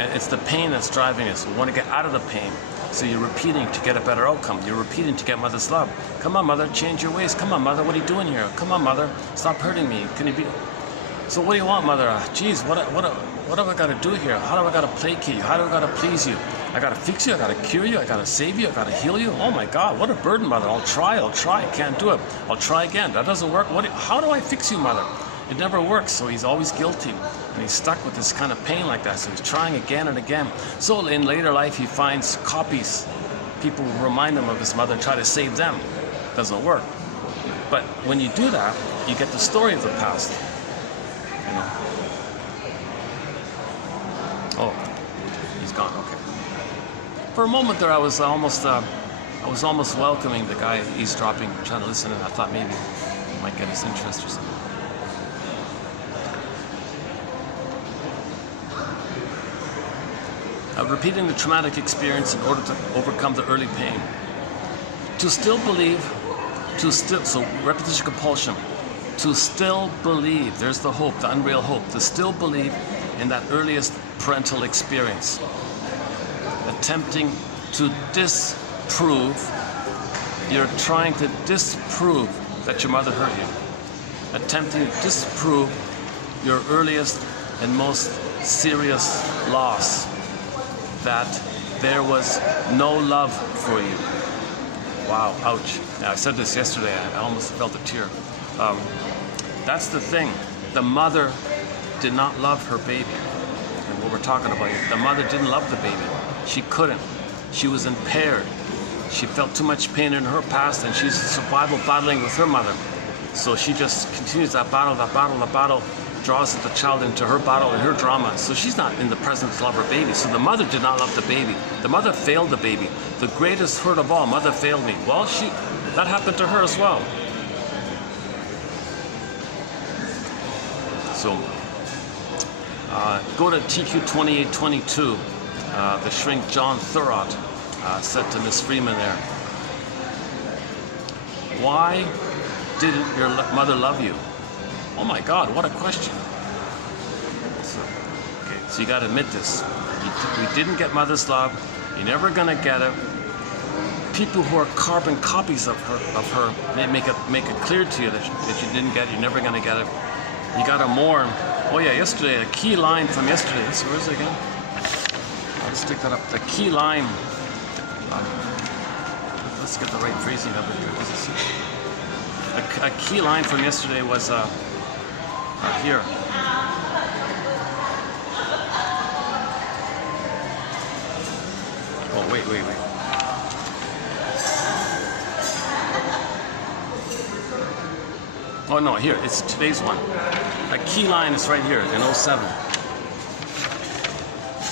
And it's the pain that's driving us. We want to get out of the pain. So you're repeating to get a better outcome. You're repeating to get mother's love. Come on, mother, change your ways. Come on, mother, what are you doing here? Come on, mother, stop hurting me. Can you be... So what do you want, mother? Geez, what have I got to do here? How do I got to placate you? How do I got to please you? I got to fix you. I got to cure you. I got to save you. I got to heal you. Oh my God, what a burden, mother. I'll try. Can't do it. I'll try again. That doesn't work. How do I fix you, mother? It never works, so he's always guilty. And he's stuck with this kind of pain like that, so he's trying again and again. So in later life, he finds copies. People remind him of his mother and try to save them. Doesn't work. But when you do that, you get the story of the past. You know? Oh, he's gone. Okay. For a moment there, I was almost welcoming the guy eavesdropping, trying to listen, and I thought maybe it might get his interest or something. Repeating the traumatic experience in order to overcome the early pain. to still believe, so repetition compulsion, to still believe, there's the hope, the unreal hope, to still believe in that earliest parental experience. Attempting to disprove, you're trying to disprove that your mother hurt you. Attempting to disprove your earliest and most serious loss, that there was no love for you. Wow, ouch. Now, I said this yesterday, I almost felt a tear. That's the thing. The mother did not love her baby. And what we're talking about here, the mother didn't love the baby. She couldn't. She was impaired. She felt too much pain in her past, and she's survival battling with her mother. So she just continues that battle, draws the child into her battle and her drama. So she's not in the presence of her baby. So the mother did not love the baby. The mother failed the baby. The greatest hurt of all, mother failed me. Well, that happened to her as well. So go to TQ 2822. The shrink John Thurrott said to Miss Freeman there, why didn't your mother love you? Oh my God, what a question. So you got to admit this. We didn't get mother's love. You're never going to get it. People who are carbon copies of her make it clear to you that you didn't get it. You're never going to get it. You got to mourn. Oh yeah, yesterday, a key line from yesterday. Where is it again? I'll stick that up. The key line. Let's get the right phrasing of it here. A key line from yesterday was here. Oh, wait. Oh no, here, it's today's one. A key line is right here in 07.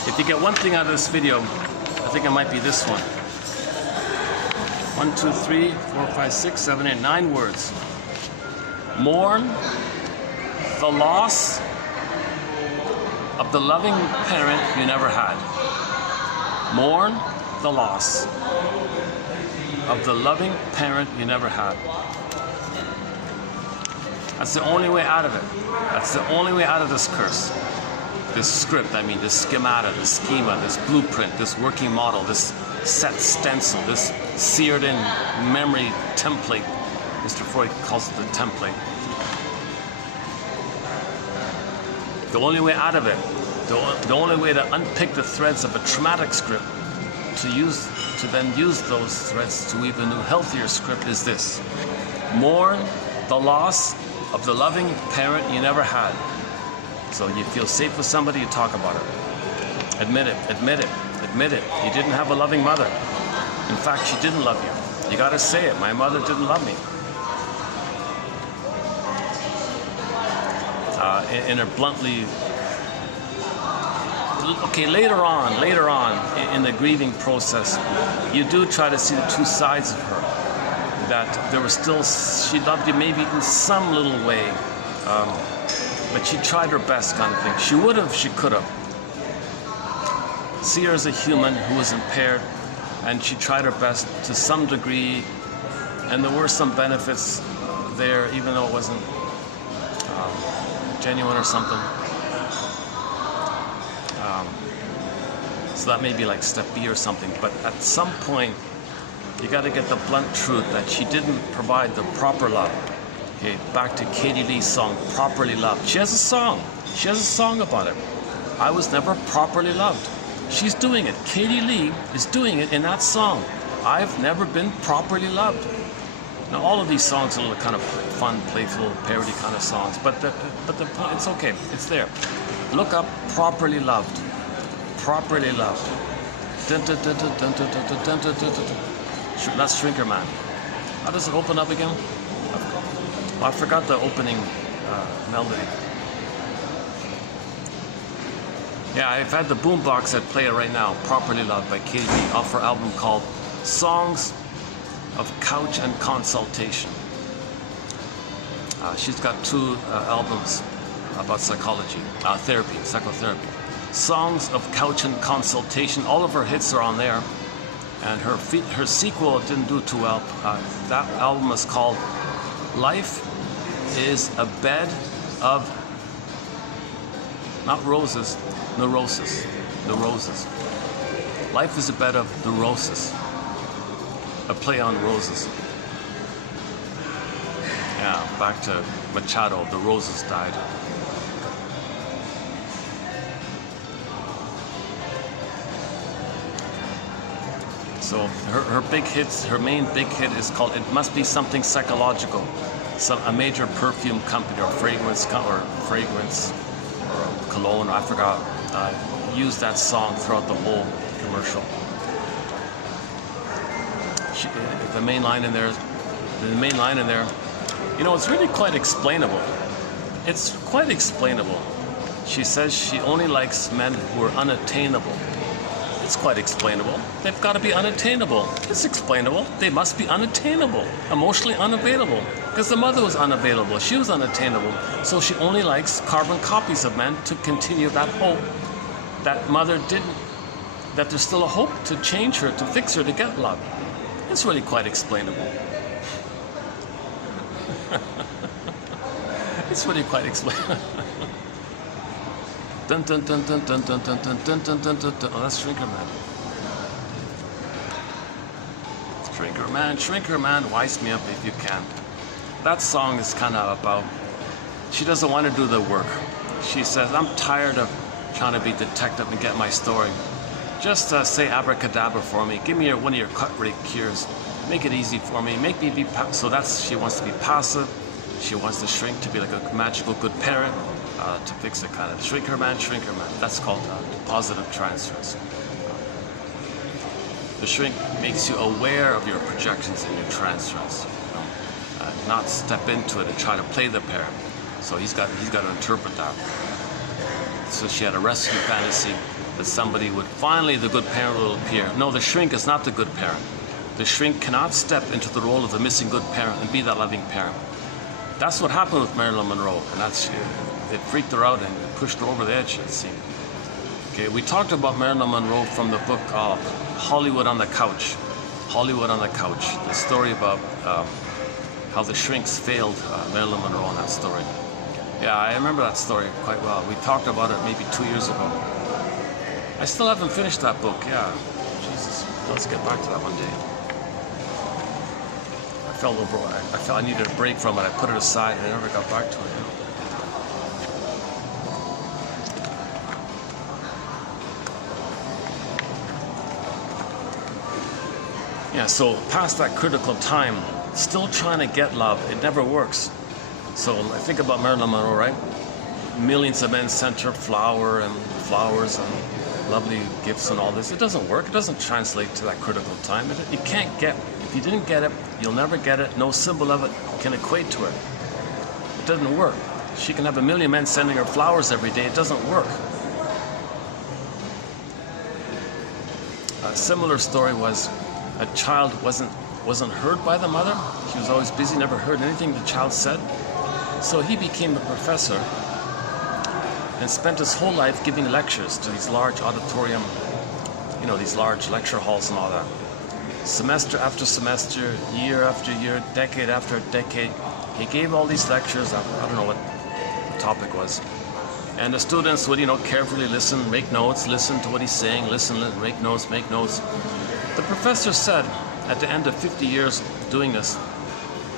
If you get one thing out of this video, I think it might be this one. 1, 2, 3, 4, 5, 6, 7, 8, 9 words. Mourn the loss of the loving parent you never had. Mourn the loss of the loving parent you never had. That's the only way out of it. That's the only way out of this curse. This script, this schemata, this schema, this blueprint, this working model, this set stencil, this seared in memory template. Mr. Freud calls it the template. The only way out of it, the only way to unpick the threads of a traumatic script, to then use those threads to weave a new, healthier script is this. Mourn the loss of the loving parent you never had. So you feel safe with somebody, you talk about it. Admit it. You didn't have a loving mother. In fact, she didn't love you. You gotta say it. My mother didn't love me. In a bluntly, okay, later on, in the grieving process, you do try to see the two sides of her. That there was still, she loved you maybe in some little way, but she tried her best, kind of thing. She would have, she could have. See her as a human who was impaired, and she tried her best to some degree, and there were some benefits there, even though it wasn't genuine or something. So that may be like step B or something, but at some point, you got to get the blunt truth that she didn't provide the proper love. Okay, back to Katie Lee's song, Properly Loved. She has a song. She has a song about it. I was never properly loved. She's doing it. Katie Lee is doing it in that song. I've never been properly loved. Now, all of these songs are kind of fun, playful, parody kind of songs, but it's okay. It's there. Look up Properly Loved. Properly Loved. Dun, dun, dun, dun, dun, dun, dun, dun, dun, dun, dun. That's Shrinker Man. How does it open up again? Oh, I forgot the opening melody. Yeah, I've had the boombox that play it right now, Properly Loved by Katie Lee, off her album called Songs of Couch and Consultation. She's got 2 albums about psychology, psychotherapy. Songs of Couch and Consultation. All of her hits are on there. and her sequel didn't do too well. That album is called Life is a Bed of, not roses, neurosis. Neurosis. Life is a bed of neurosis. A play on roses. Yeah, back to Machado, the roses died. So her big hits, her main big hit is called It Must Be Something Psychological. A major perfume company or fragrance or cologne, I forgot, used that song throughout the whole commercial. The main line in there, you know, it's really quite explainable. It's quite explainable. She says she only likes men who are unattainable. It's quite explainable. They've got to be unattainable. It's explainable. They must be unattainable, emotionally unavailable. Because the mother was unavailable. She was unattainable. So she only likes carbon copies of men to continue that hope that mother didn't, that there's still a hope to change her, to fix her, to get love. It's really quite explainable. It's really quite explainable. Dun dun dun dun dun dun dun dun dun dun dun dun. Oh, that's Shrinker Man. Shrinker Man, wise me up if you can. That song is kind of about, she doesn't want to do the work. She says, I'm tired of trying to be detective and get my story. Just say abracadabra for me. Give me one of your cut rate cures. Make it easy for me. Make me be so that's, she wants to be passive. She wants the shrink to be like a magical good parent. To fix it, kind of Shrinker Man. That's called positive transference. The shrink makes you aware of your projections and your transference. Not step into it and try to play the parent. So he's got to interpret that. So she had a rescue fantasy that somebody would finally, the good parent will appear. No, the shrink is not the good parent. The shrink cannot step into the role of the missing good parent and be that loving parent. That's what happened with Marilyn Monroe, and it freaked her out and pushed her over the edge, it seemed. Okay, we talked about Marilyn Monroe from the book Hollywood on the Couch. Hollywood on the Couch, the story about how the shrinks failed Marilyn Monroe in that story. Yeah, I remember that story quite well. We talked about it maybe 2 years ago. I still haven't finished that book, yeah. Jesus, let's get back to that one day. I felt I needed a break from it. I put it aside and I never got back to it. Yeah, so past that critical time, still trying to get love, it never works. So I think about Marilyn Monroe, right? Millions of men sent her flowers and lovely gifts and all this. It doesn't work. It doesn't translate to that critical time. You can't get. If you didn't get it, you'll never get it. No symbol of it can equate to it. It doesn't work. She can have a million men sending her flowers every day. It doesn't work. A similar story was a child wasn't heard by the mother. She was always busy, never heard anything the child said. So he became a professor and spent his whole life giving lectures to these large auditorium, these large lecture halls and all that. Semester after semester, year after year, decade after decade, he gave all these lectures. I don't know what the topic was. And the students would, carefully listen, make notes, listen to what he's saying, listen, make notes. The professor said, at the end of 50 years doing this,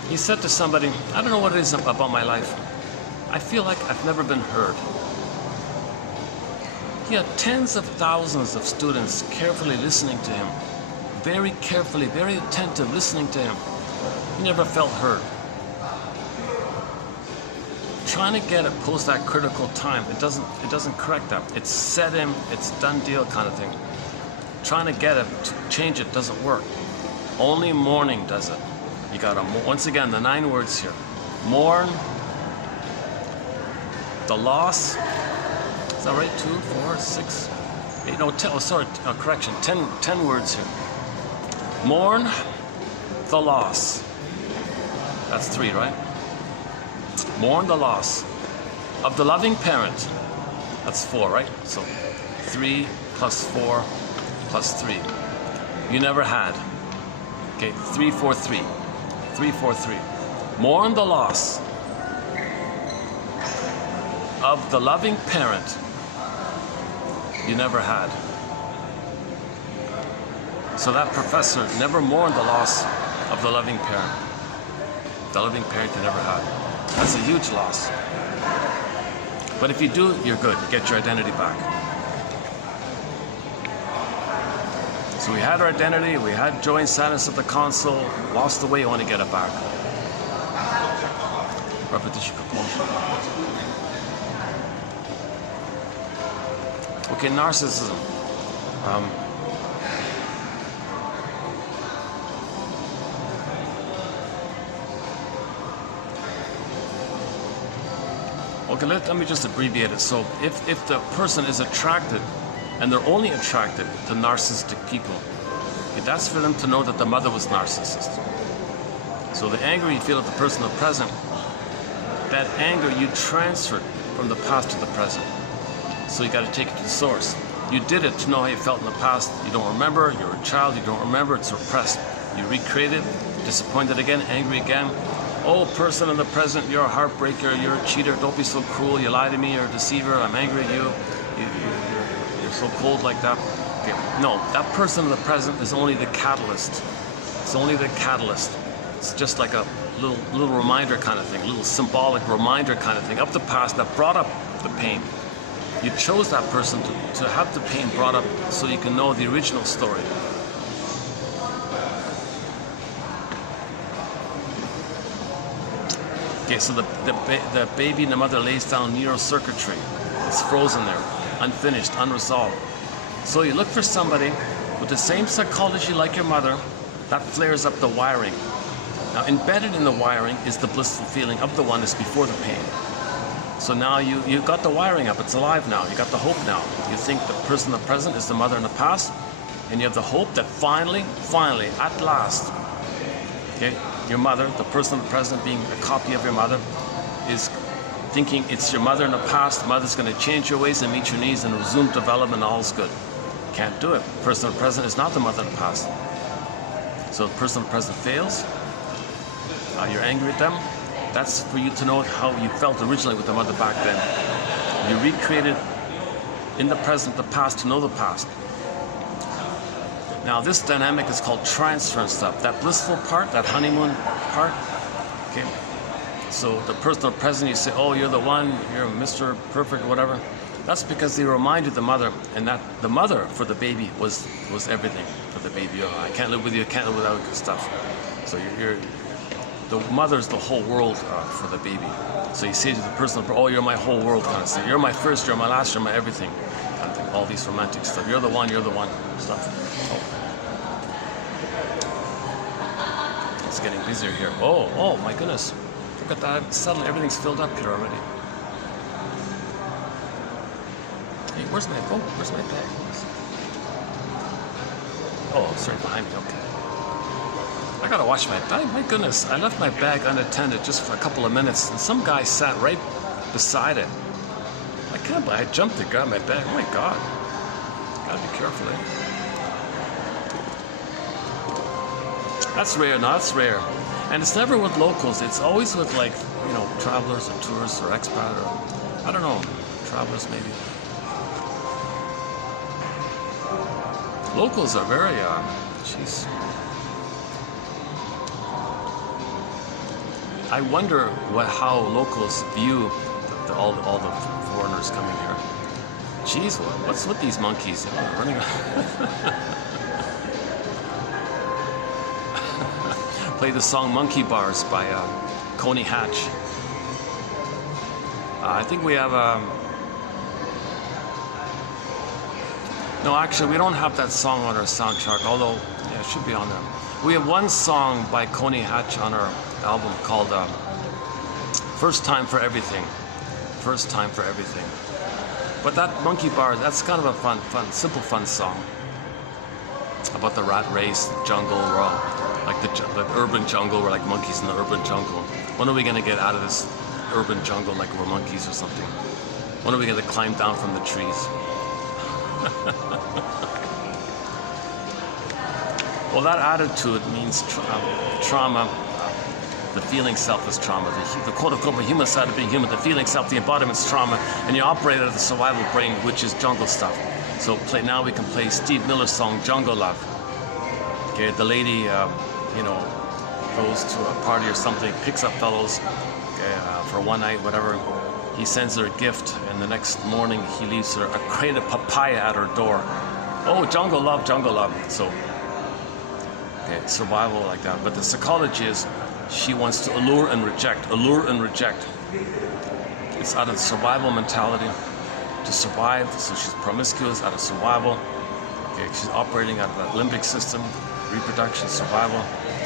he said to somebody, I don't know what it is about my life. I feel like I've never been heard. He had tens of thousands of students carefully listening to him. Very carefully, very attentive, listening to him. He never felt heard. Trying to get it post that critical time, it doesn't correct that. It's set him, it's done deal kind of thing. Trying to get it, to change it doesn't work. Only mourning does it. You gotta, once again, the 9 words here. Mourn the loss. Is that right? 2, 4, 6, 8, no, 10, correction, 10 words here. Mourn the loss. That's 3, right? Mourn the loss of the loving parent. That's 4, right? So 3 plus 4 plus 3. you never had. Okay, 343. 343. Mourn the loss of the loving parent you never had. So that professor never mourned the loss of the loving parent. The loving parent you never had. That's a huge loss. But if you do, you're good. You get your identity back. So we had our identity, we had joy and sadness at the console, lost the way, you want to get it back. Repetition compulsion. Okay, narcissism. Okay, let me just abbreviate it. So if the person is attracted, and they're only attracted to narcissistic people, that's for them to know that the mother was narcissist. So the anger you feel at the person in the present, that anger you transferred from the past to the present. So you got to take it to the source. You did it to know how you felt in the past. You don't remember, you're a child, you don't remember, it's repressed. You recreate it, disappointed again, angry again. Oh, person in the present, you're a heartbreaker, you're a cheater, don't be so cruel, you lie to me, you're a deceiver, I'm angry at you. You're so cold like that. Okay. No, that person in the present is only the catalyst. It's only the catalyst. It's just like a little reminder kind of thing, a little symbolic reminder kind of thing of the past that brought up the pain. You chose that person to have the pain brought up so you can know the original story. Okay, so the baby and the mother lays down neurocircuitry. It's frozen there, unfinished, unresolved. So you look for somebody with the same psychology like your mother that flares up the wiring. Now embedded in the wiring is the blissful feeling of the oneness before the pain. So now you got the wiring up, it's alive now, you got the hope now. You think the person in the present is the mother in the past, and you have the hope that finally, at last, okay, your mother, the person in the present being a copy of your mother, is thinking it's your mother in the past, the mother's going to change your ways and meet your needs and resume development, all's good. Can't do it. The person in the present is not the mother in the past. So the person in the present fails, you're angry at them. That's for you to know how you felt originally with the mother back then. You recreated in the present the past to know the past. Now this dynamic is called transference stuff. That blissful part, that honeymoon part, okay? So the person in the present, you say, oh, you're the one, you're Mr. Perfect, whatever. That's because they reminded the mother, and that the mother for the baby was everything for the baby. Oh, I can't live with you, I can't live without stuff. So the mother's the whole world for the baby. So you say to the person, oh, you're my whole world kind of thing. You're my first, you're my last, you're my everything. Kind of thing. All these romantic stuff. You're the one stuff. Oh. It's getting busier here. Oh my goodness. Look at that. Suddenly everything's filled up here already. Hey, where's my bag? Oh, it's right behind me, okay. I gotta watch my bag. My goodness, I left my bag unattended just for a couple of minutes, and some guy sat right beside it. I can't believe I jumped to grab my bag. Oh my God. Gotta be careful, eh? That's rare, no, that's rare. And it's never with locals, it's always with, like, you know, travelers or tourists or expat or, I don't know, travelers maybe. Locals are very, jeez. I wonder how locals view all the foreigners coming here. Jeez, what's with these monkeys running around? Play the song Monkey Bars by Coney Hatch. I think we have no, actually we don't have that song on our soundtrack, although yeah, it should be on there. We have one song by Coney Hatch on our album called First Time for Everything. First Time for Everything. But that Monkey Bar, that's kind of a simple fun song about the rat race, jungle, like the urban jungle, we're like monkeys in the urban jungle. When are we gonna get out of this urban jungle like we're monkeys or something? When are we gonna climb down from the trees? Well, that attitude means trauma. The feeling self is trauma. The quote-unquote human side of being human, the feeling self, the embodiment's trauma, and you operate out of the survival brain, which is jungle stuff. So now we can play Steve Miller's song, Jungle Love. Okay, the lady, goes to a party or something, picks up fellows for one night, whatever. He sends her a gift, and the next morning he leaves her a crate of papaya at her door. Oh, jungle love, jungle love. So, okay, survival like that. But the psychology is she wants to allure and reject, allure and reject. It's out of the survival mentality to survive, so she's promiscuous out of survival. Okay, she's operating out of that limbic system, reproduction, survival.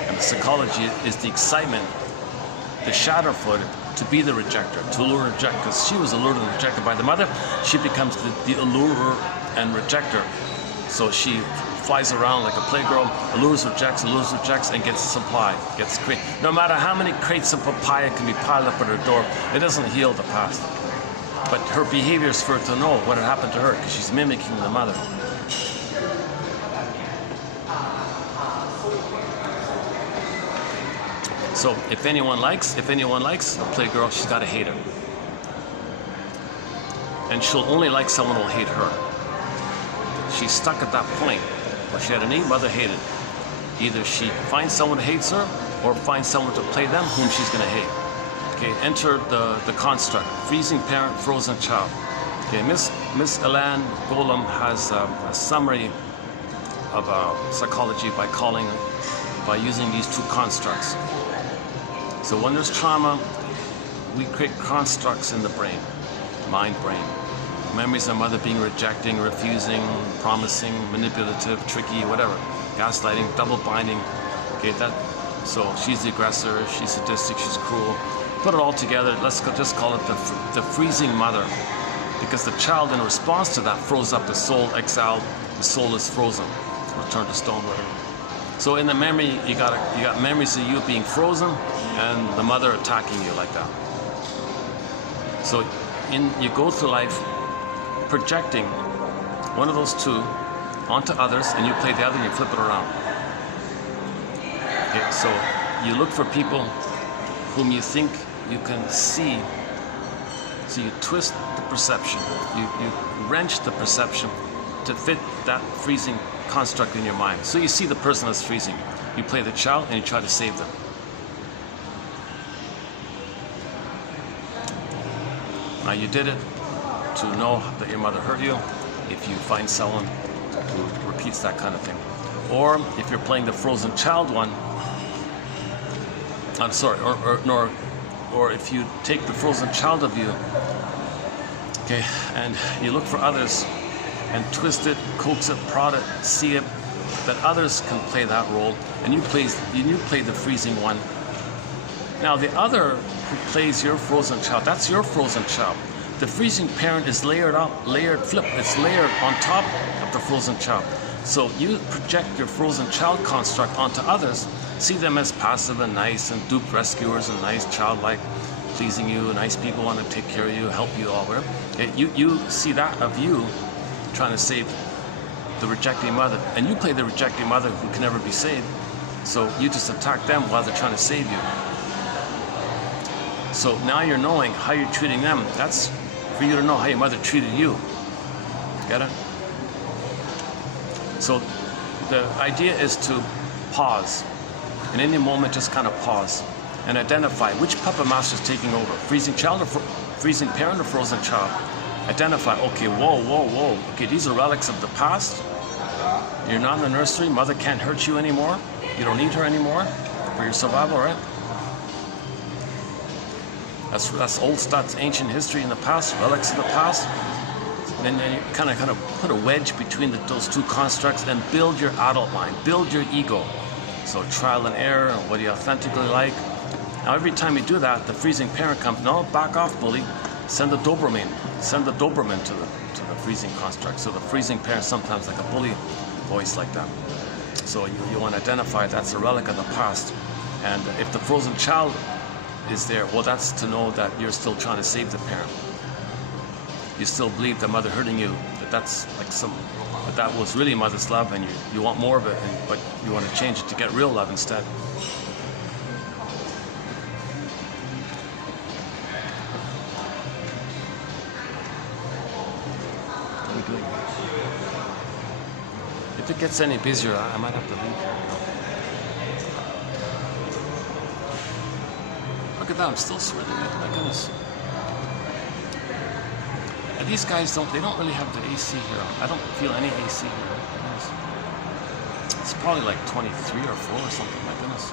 And the psychology is the excitement, the shatterfoot, to be the rejector, to allure and reject, because she was allured and rejected by the mother. She becomes the allurer and rejector. So she flies around like a playgirl, allures, rejects, and gets supply, gets crate. No matter how many crates of papaya can be piled up at her door, it doesn't heal the past. But her behavior is for her to know what had happened to her, because she's mimicking the mother. So if anyone likes a playgirl, she's got to hate her. And she'll only like someone who'll hate her. She's stuck at that point where she had a neat mother hated. Either she finds someone who hates her, or finds someone to play them whom she's going to hate. Okay, enter the construct: freezing parent, frozen child. Okay, Miss Elaine Golem has a summary of psychology by using these two constructs. So when there's trauma, we create constructs in the brain, mind, brain. Memories of mother being rejecting, refusing, promising, manipulative, tricky, whatever. Gaslighting, double binding. Okay, so she's the aggressor, she's sadistic, she's cruel. Put it all together, let's just call it the freezing mother. Because the child in response to that froze up, the soul exiled, the soul is frozen, returned to stone, whatever. So in the memory, you got memories of you being frozen and the mother attacking you like that. So you go through life projecting one of those two onto others, and you play the other and you flip it around. Okay, so you look for people whom you think you can see. So you twist the perception, you wrench the perception to fit that freezing construct in your mind. So you see the person that's freezing. You play the child and you try to save them. Now you did it to know that your mother hurt you. If you find someone who repeats that kind of thing, or if you're playing the frozen child one, I'm sorry, or if you take the frozen child of you, okay, and you look for others and twist it, coax it, prod it, see it, that others can play that role, and you play the freezing one. Now the other who plays your frozen child, that's your frozen child. The freezing parent is layered on top of the frozen child. So you project your frozen child construct onto others, see them as passive and nice and duped rescuers and nice, childlike, pleasing you, nice people want to take care of you, help you, all whatever. You see that of you trying to save the rejecting mother, and you play the rejecting mother who can never be saved. So you just attack them while they're trying to save you. So now you're knowing how you're treating them. That's for you to know how your mother treated you. Get it? So the idea is to pause. In any moment, just kind of pause and identify which puppet master is taking over. Freezing child or freezing parent or frozen child? Identify, okay, whoa. Okay, these are relics of the past. You're not in the nursery. Mother can't hurt you anymore. You don't need her anymore for your survival, right? That's old stuff, that's ancient history in the past, relics of the past. And then you kind of put a wedge between those two constructs and build your adult mind, build your ego. So trial and error, and what do you authentically like? Now every time you do that, the freezing parent comes, no, back off, bully. Send the Doberman to the freezing construct. So the freezing parent sometimes like a bully voice like that. So you want to identify that's a relic of the past. And if the frozen child is there, well, that's to know that you're still trying to save the parent. You still believe the mother hurting you, the but but that was really mother's love, and you want more of it, but you want to change it to get real love instead. What are we doing? If it gets any busier, I might have to leave here. Look at that, I'm still sweating. My goodness. And these guys don't really have the AC here. I don't feel any AC here. It's probably like 23 or 4 or something, my goodness.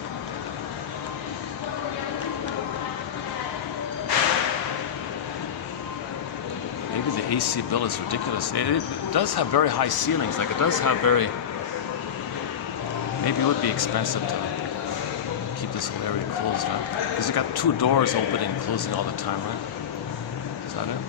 Maybe the AC bill is ridiculous. It does have very high ceilings, like it does have very... Maybe it would be expensive to keep this whole area closed, right? Because you got 2 doors opening and closing all the time, right? Is that it?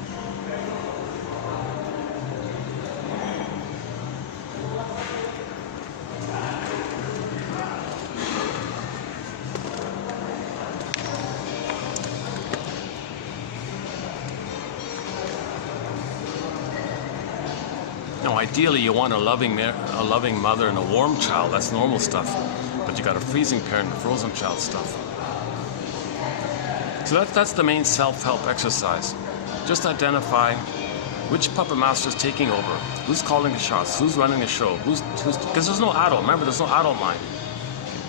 No, ideally you want a loving mother and a warm child. That's normal stuff. But you got a freezing parent and a frozen child stuff. So that's the main self-help exercise. Just identify which puppet master is taking over, who's calling the shots, who's running the show, because there's no adult. Remember, there's no adult mind.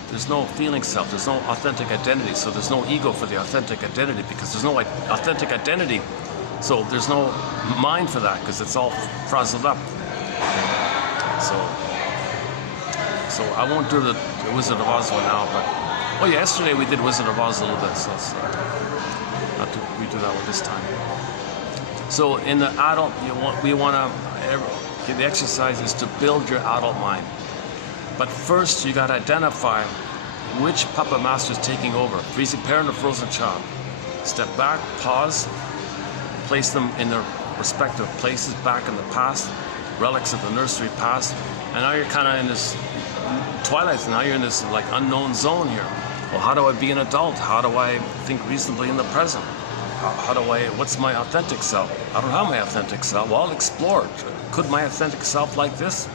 There's no feeling self. There's no authentic identity. So there's no ego for the authentic identity, because there's no authentic identity. So there's no mind for that, because it's all frazzled up. So I won't do the Wizard of Oz one now, but yesterday we did Wizard of Oz a little bit, so let's not to redo that one this time. So in the adult, the exercise is to build your adult mind. But first you got to identify which puppet master is taking over, freezing parent or frozen child. Step back, pause, place them in their respective places back in the past, relics of the nursery past, and now you're kind of in this twilight. Now you're in this like unknown zone here. Well, how do I be an adult? How do I think reasonably in the present? What's my authentic self? I don't have my authentic self. Well, I'll explore. Could my authentic self like this?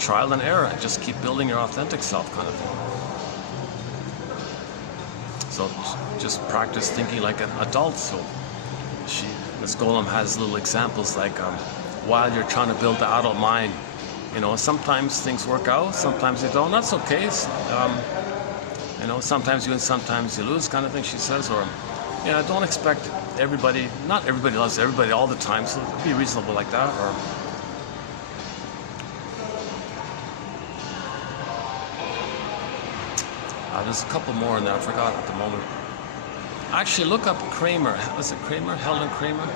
Trial and error. Just keep building your authentic self kind of thing. So just practice thinking like an adult. So Miss Golem has little examples like while you're trying to build the adult mind, sometimes things work out, sometimes they don't. That's okay. Sometimes you win, sometimes you lose, kind of thing, she says. Or, don't expect everybody. Not everybody loves everybody all the time. So be reasonable like that. Or there's a couple more in there. I forgot at the moment. Actually, look up Kramer. Was it Kramer? Helen Kramer?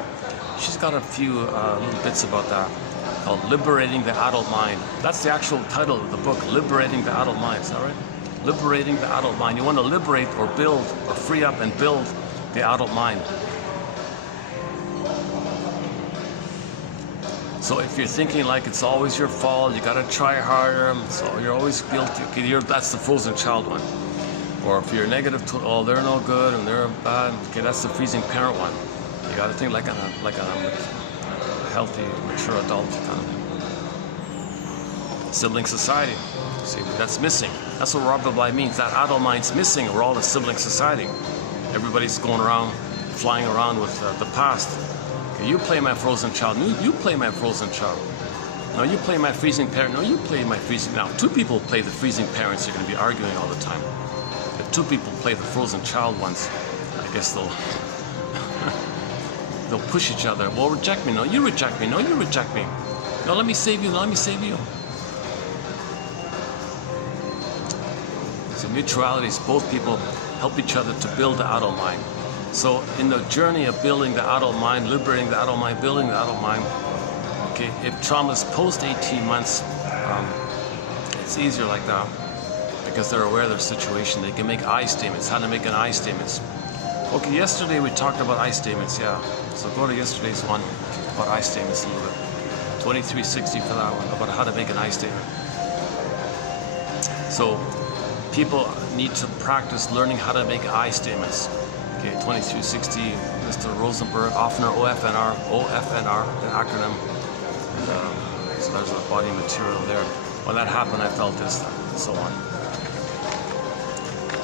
She's got a few little bits about that called Liberating the Adult Mind. That's the actual title of the book, Liberating the Adult Mind. Is that right? Liberating the Adult Mind. You want to liberate or build or free up and build the adult mind. So if you're thinking like it's always your fault, you got to try harder, so you're always guilty. Okay, that's the frozen child one. Or if you're negative to, they're no good and they're bad, okay, that's the freezing parent one. You got to think like a healthy, mature adult kind of thing. Sibling society. See, that's missing. That's what Robert Bly means. That adult mind's missing. We're all a sibling society. Everybody's going around, flying around with the past. Okay, you play my frozen child. You play my frozen child. No, you play my freezing parent. No, you play my freezing. Now, 2 people play the freezing parents. You're going to be arguing all the time. If 2 people play the frozen child ones, I guess they'll push each other. Well, reject me. No, you reject me. No, you reject me. No, let me save you. No, let me save you. So mutuality is both people help each other to build the adult mind. So in the journey of building the adult mind, liberating the adult mind, building the adult mind, okay, if trauma is post 18 months, it's easier like that because they're aware of their situation. They can make I statements, how to make an I statements. Okay, yesterday we talked about I statements, yeah. So go to yesterday's one about I statements a little bit. 2360 for that one, about how to make an I statement. So people need to practice learning how to make I statements. Okay, 2360, Mr. Rosenberg, Offner, OFNR, the acronym. And, there's a body material there. When that happened, I felt this, and so on.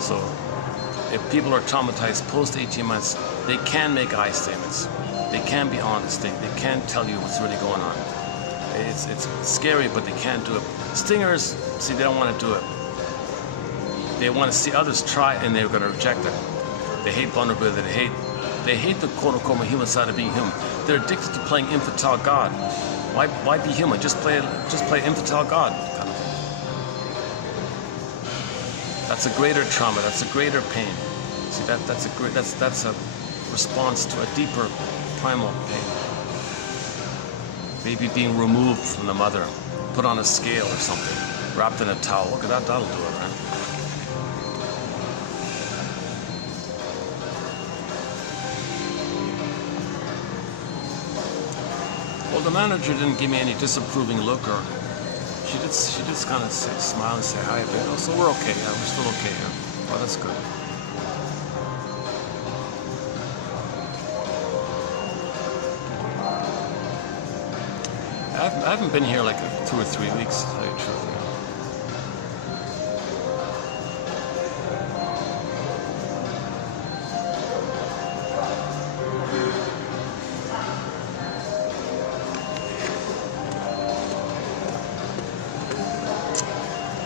So if people are traumatized post 18 months, they can make I statements. They can be honest. They can tell you what's really going on. It's scary, but they can't do it. Stingers, see, they don't want to do it. They want to see others try, and they're going to reject it. They hate vulnerability. They hate the quote-unquote human side of being human. They're addicted to playing infantile God. Why be human? Just play infantile God kind of thing. That's a greater trauma. That's a greater pain. See, that's a response to a deeper primal pain. Baby being removed from the mother, put on a scale or something, wrapped in a towel. Look at that. That'll do it, right? Well, the manager didn't give me any disapproving look, or she just kind of smile and say hi a bit. Oh, so we're okay. Yeah, we're still okay here. Well, that's good. I haven't been here like 2 or 3 weeks, to tell you the truth.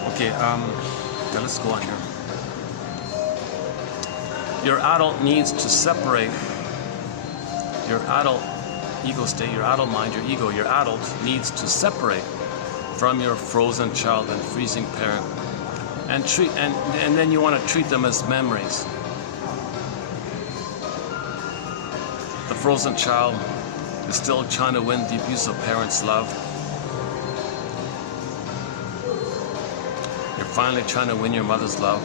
Okay, now let's go on here. Your adult needs to separate your adult ego state, your adult mind, your ego, your adult needs to separate from your frozen child and freezing parent, and then you want to treat them as memories. The frozen child is still trying to win the abusive parent's love. You're finally trying to win your mother's love.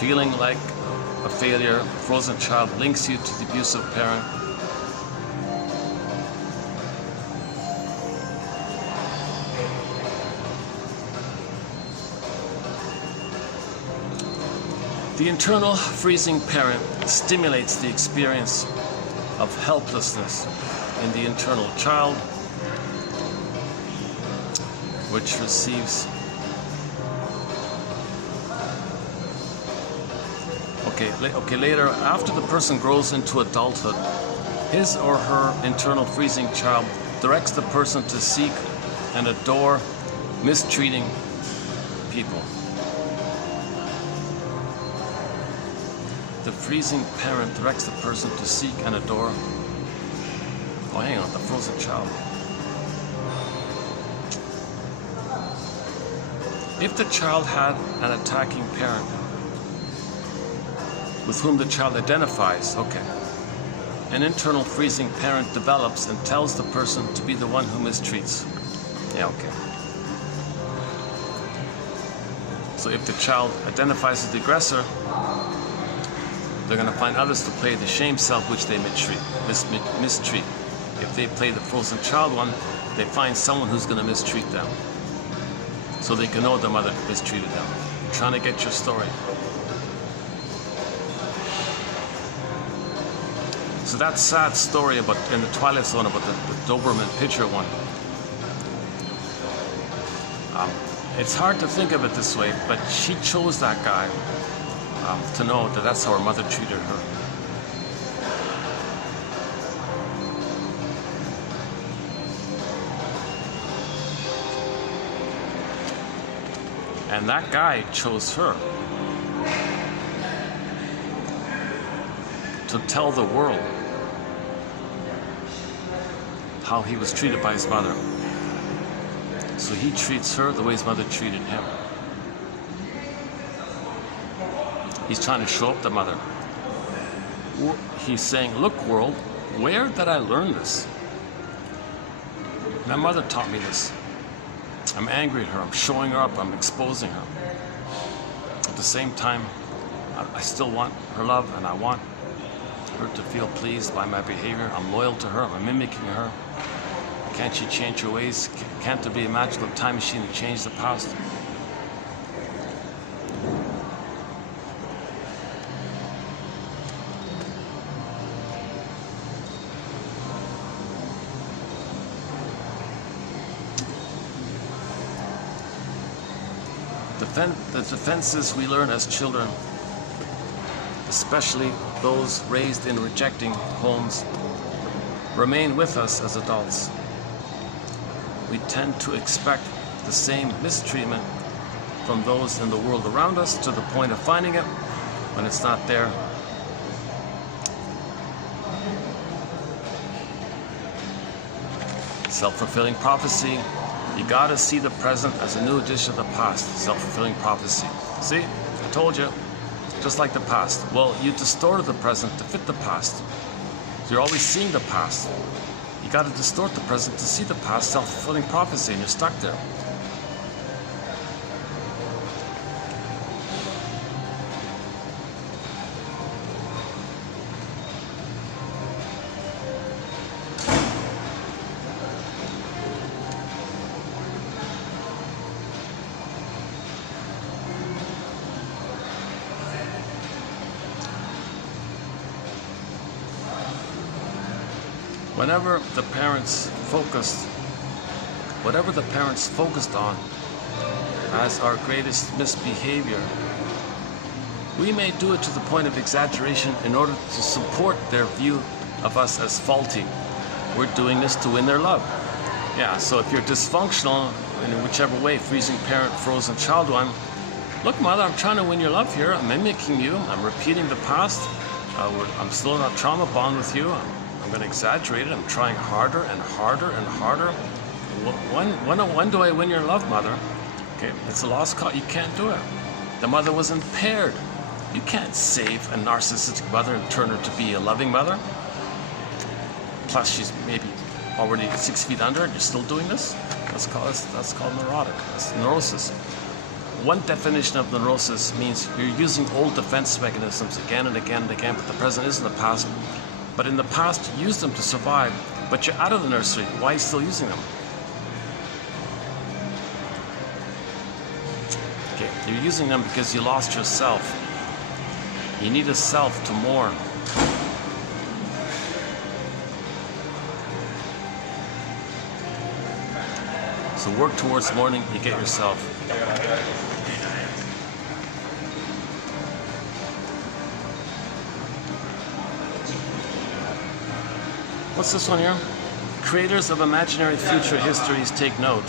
Feeling like a failure, frozen child links you to the abusive parent. The internal freezing parent stimulates the experience of helplessness in the internal child, which receives Okay, later, after the person grows into adulthood, his or her internal freezing child directs the person to seek and adore mistreating people. The freezing parent directs the person to seek and adore, oh, hang on, the frozen child. If the child had an attacking parent, with whom the child identifies, okay, an internal freezing parent develops and tells the person to be the one who mistreats. Yeah, okay. So if the child identifies as the aggressor, they're going to find others to play the shame self, which they mistreat. If they play the frozen child one, they find someone who's going to mistreat them, so they can know their mother mistreated them. You're trying to get your story. So that sad story about in the Twilight Zone about the Doberman Pinscher one. It's hard to think of it this way, but she chose that guy to know that that's how her mother treated her. And that guy chose her to tell the world how he was treated by his mother. So he treats her the way his mother treated him. He's trying to show up the mother. He's saying, look world, where did I learn this? My mother taught me this. I'm angry at her, I'm showing her up, I'm exposing her. At the same time, I still want her love, and I want her to feel pleased by my behavior. I'm loyal to her, I'm mimicking her. Can't she change her ways? Can't there be a magical time machine to change the past? defenses we learn as children, especially those raised in rejecting homes, remain with us as adults. We tend to expect the same mistreatment from those in the world around us to the point of finding it when it's not there. Self-fulfilling prophecy. You gotta see the present as a new addition to the past. Self-fulfilling prophecy. See, I told you, just like the past. Well, you distorted the present to fit the past. So you're always seeing the past. You gotta distort the present to see the past. Self-fulfilling prophecy, and you're stuck there. Whatever the parents focused on as our greatest misbehavior, we may do it to the point of exaggeration in order to support their view of us as faulty. We're doing this to win their love. Yeah, so if you're dysfunctional in whichever way, freezing parent, frozen child one, look, mother, I'm trying to win your love here. I'm mimicking you. I'm repeating the past. I'm still in a trauma bond with you. I'm going to exaggerate it. I'm trying harder and harder and harder. When do I win your love, mother? Okay, it's a lost cause. You can't do it. The mother was impaired. You can't save a narcissistic mother and turn her to be a loving mother. Plus, she's maybe already 6 feet under, and you're still doing this. That's called neurotic. That's neurosis. One definition of neurosis means you're using old defense mechanisms again and again and again, but the present is in the past. But in the past, you used them to survive, but you're out of the nursery. Why are you still using them? Okay, you're using them because you lost yourself. You need a self to mourn. So work towards mourning, you get yourself. What's this one here? Creators of imaginary future histories take note.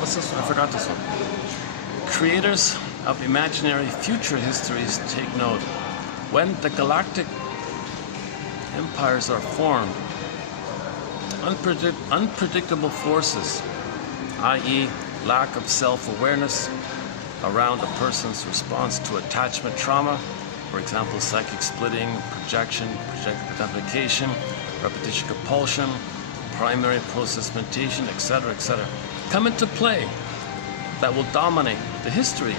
What's this one? I forgot this one. Creators of imaginary future histories take note. When the galactic empires are formed, unpredictable forces, i.e. lack of self-awareness around a person's response to attachment trauma, for example, psychic splitting, projection, projected identification, repetition compulsion, primary process mentation, etc., etc., come into play that will dominate the history.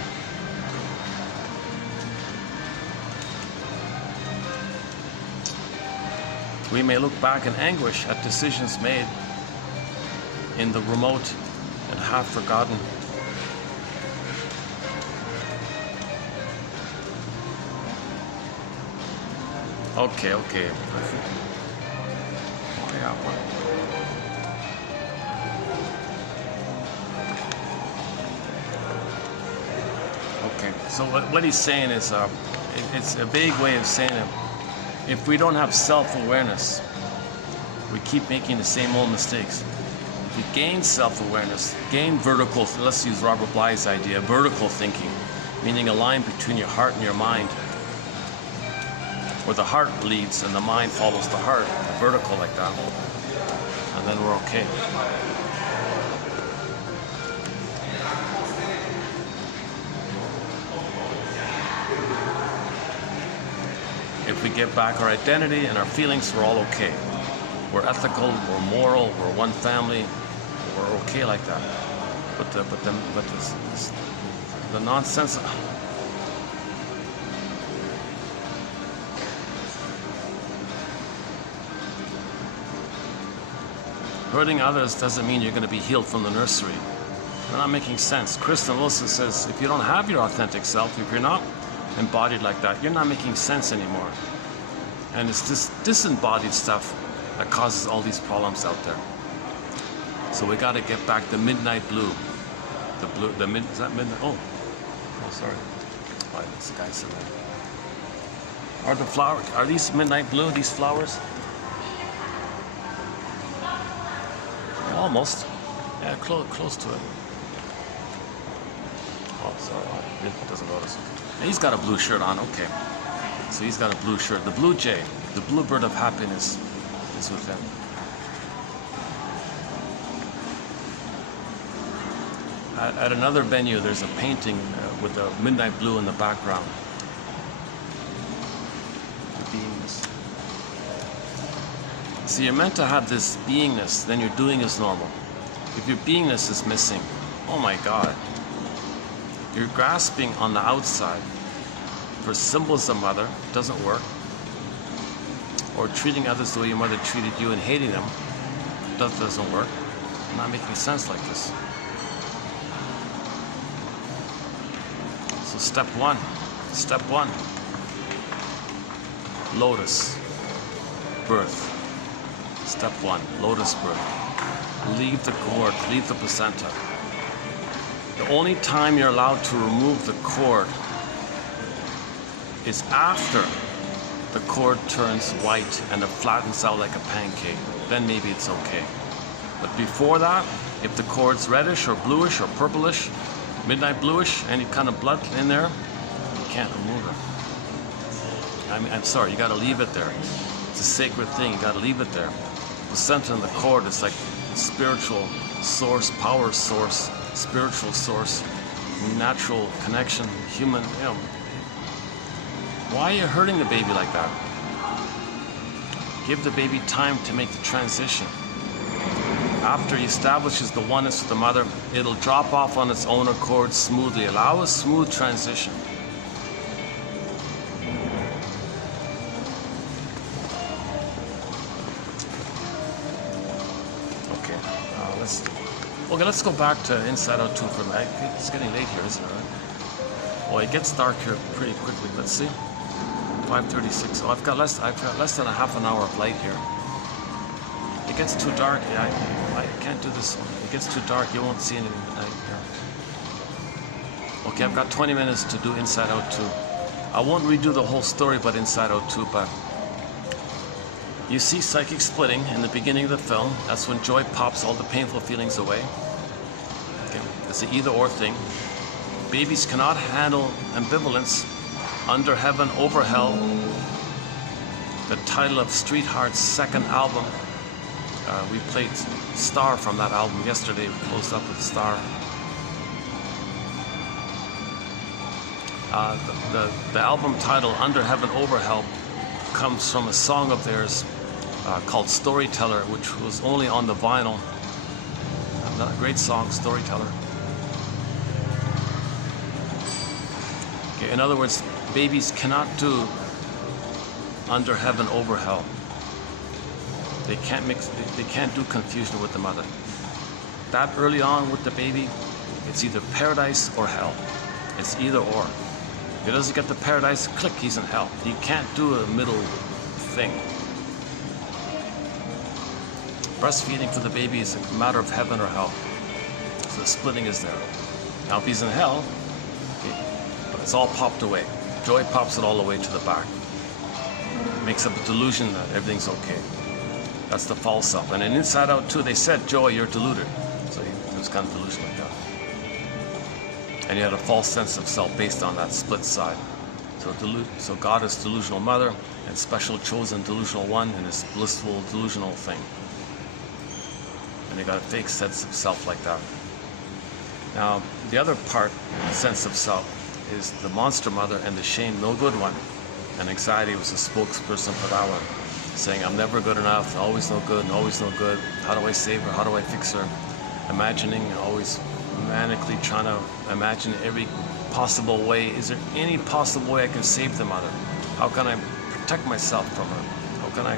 We may look back in anguish at decisions made in the remote and half-forgotten. Okay. Okay, so what he's saying is, it's a vague way of saying it. If we don't have self-awareness, we keep making the same old mistakes. If we gain self-awareness, gain vertical, let's use Robert Bly's idea, vertical thinking, meaning a line between your heart and your mind, where the heart leads and the mind follows the heart, vertical like that, and then we're okay. If we get back our identity and our feelings, we're all okay. We're ethical, we're moral, we're one family, we're okay like that. But the nonsense. Hurting others doesn't mean you're going to be healed from the nursery. They're not making sense. Kristen Wilson says, if you don't have your authentic self, if you're not embodied like that, you're not making sense anymore. And it's this disembodied stuff that causes all these problems out there. So we got to get back the midnight blue. Is that midnight? Oh, sorry. Why this guy said that? Are these midnight blue, these flowers? Yeah, almost. Yeah, close to it. Oh, sorry, it doesn't notice. Yeah, he's got a blue shirt on, okay. So he's got a blue shirt. The blue jay, the bluebird of happiness is with him. At another venue, there's a painting with the midnight blue in the background. The beingness. So you're meant to have this beingness, then your doing is normal. If your beingness is missing, oh my God, you're grasping on the outside for symbols of mother, doesn't work. Or treating others the way your mother treated you and hating them, doesn't work. I'm not making sense like this. So step one, lotus, birth. Step one, lotus birth. Leave the cord, leave the placenta. The only time you're allowed to remove the cord is after the cord turns white and it flattens out like a pancake. Then maybe it's okay. But before that, if the cord's reddish or bluish or purplish, midnight bluish, any kind of blood in there, you can't remove it. I'm sorry, you gotta leave it there. It's a sacred thing, you gotta leave it there. The placenta and the cord is like spiritual source, power source, spiritual source, natural connection, human, you know. Why are you hurting the baby like that? Give the baby time to make the transition. After he establishes the oneness with the mother, it'll drop off on its own accord smoothly. Allow a smooth transition. Let's go back to Inside Out 2 for a minute. It's getting late here, isn't it? Well, it gets dark here pretty quickly. Let's see. 5:36. Oh, I've got less than a half an hour of light here. It gets too dark. Yeah, I can't do this one. It gets too dark. You won't see anything at night here. Okay, I've got 20 minutes to do Inside Out 2. I won't redo the whole story about Inside Out 2, but you see psychic splitting in the beginning of the film. That's when joy pops all the painful feelings away. Okay. It's an either-or thing. Babies cannot handle ambivalence. Under Heaven, Over Hell, the title of Street Heart's second album. We played Star from that album yesterday. We closed up with Star. The album title, Under Heaven, Over Hell, comes from a song of theirs called Storyteller, which was only on the vinyl. A great song, Storyteller. Okay, in other words, babies cannot do Under Heaven, Over Hell. They can't do confusion with the mother. That early on with the baby, it's either paradise or hell. It's either or. If he doesn't get the paradise, click, he's in hell. He can't do a middle thing. Breastfeeding for the baby is a matter of heaven or hell. So the splitting is there. Now if he's in hell, okay, but it's all popped away. Joy pops it all the way to the back. Makes up a delusion that everything's okay. That's the false self. And in Inside Out 2, they said, Joy, you're deluded. So there was kind of delusion like that. And he had a false sense of self based on that split side. So God is delusional mother, and special chosen delusional one, and this blissful delusional thing. And they got a fake sense of self like that. Now, the other part, sense of self, is the monster mother and the shame, no good one. And anxiety was a spokesperson for that one, saying, I'm never good enough, always no good, always no good. How do I save her? How do I fix her? Imagining, always manically trying to imagine every possible way. Is there any possible way I can save the mother? How can I protect myself from her? How can I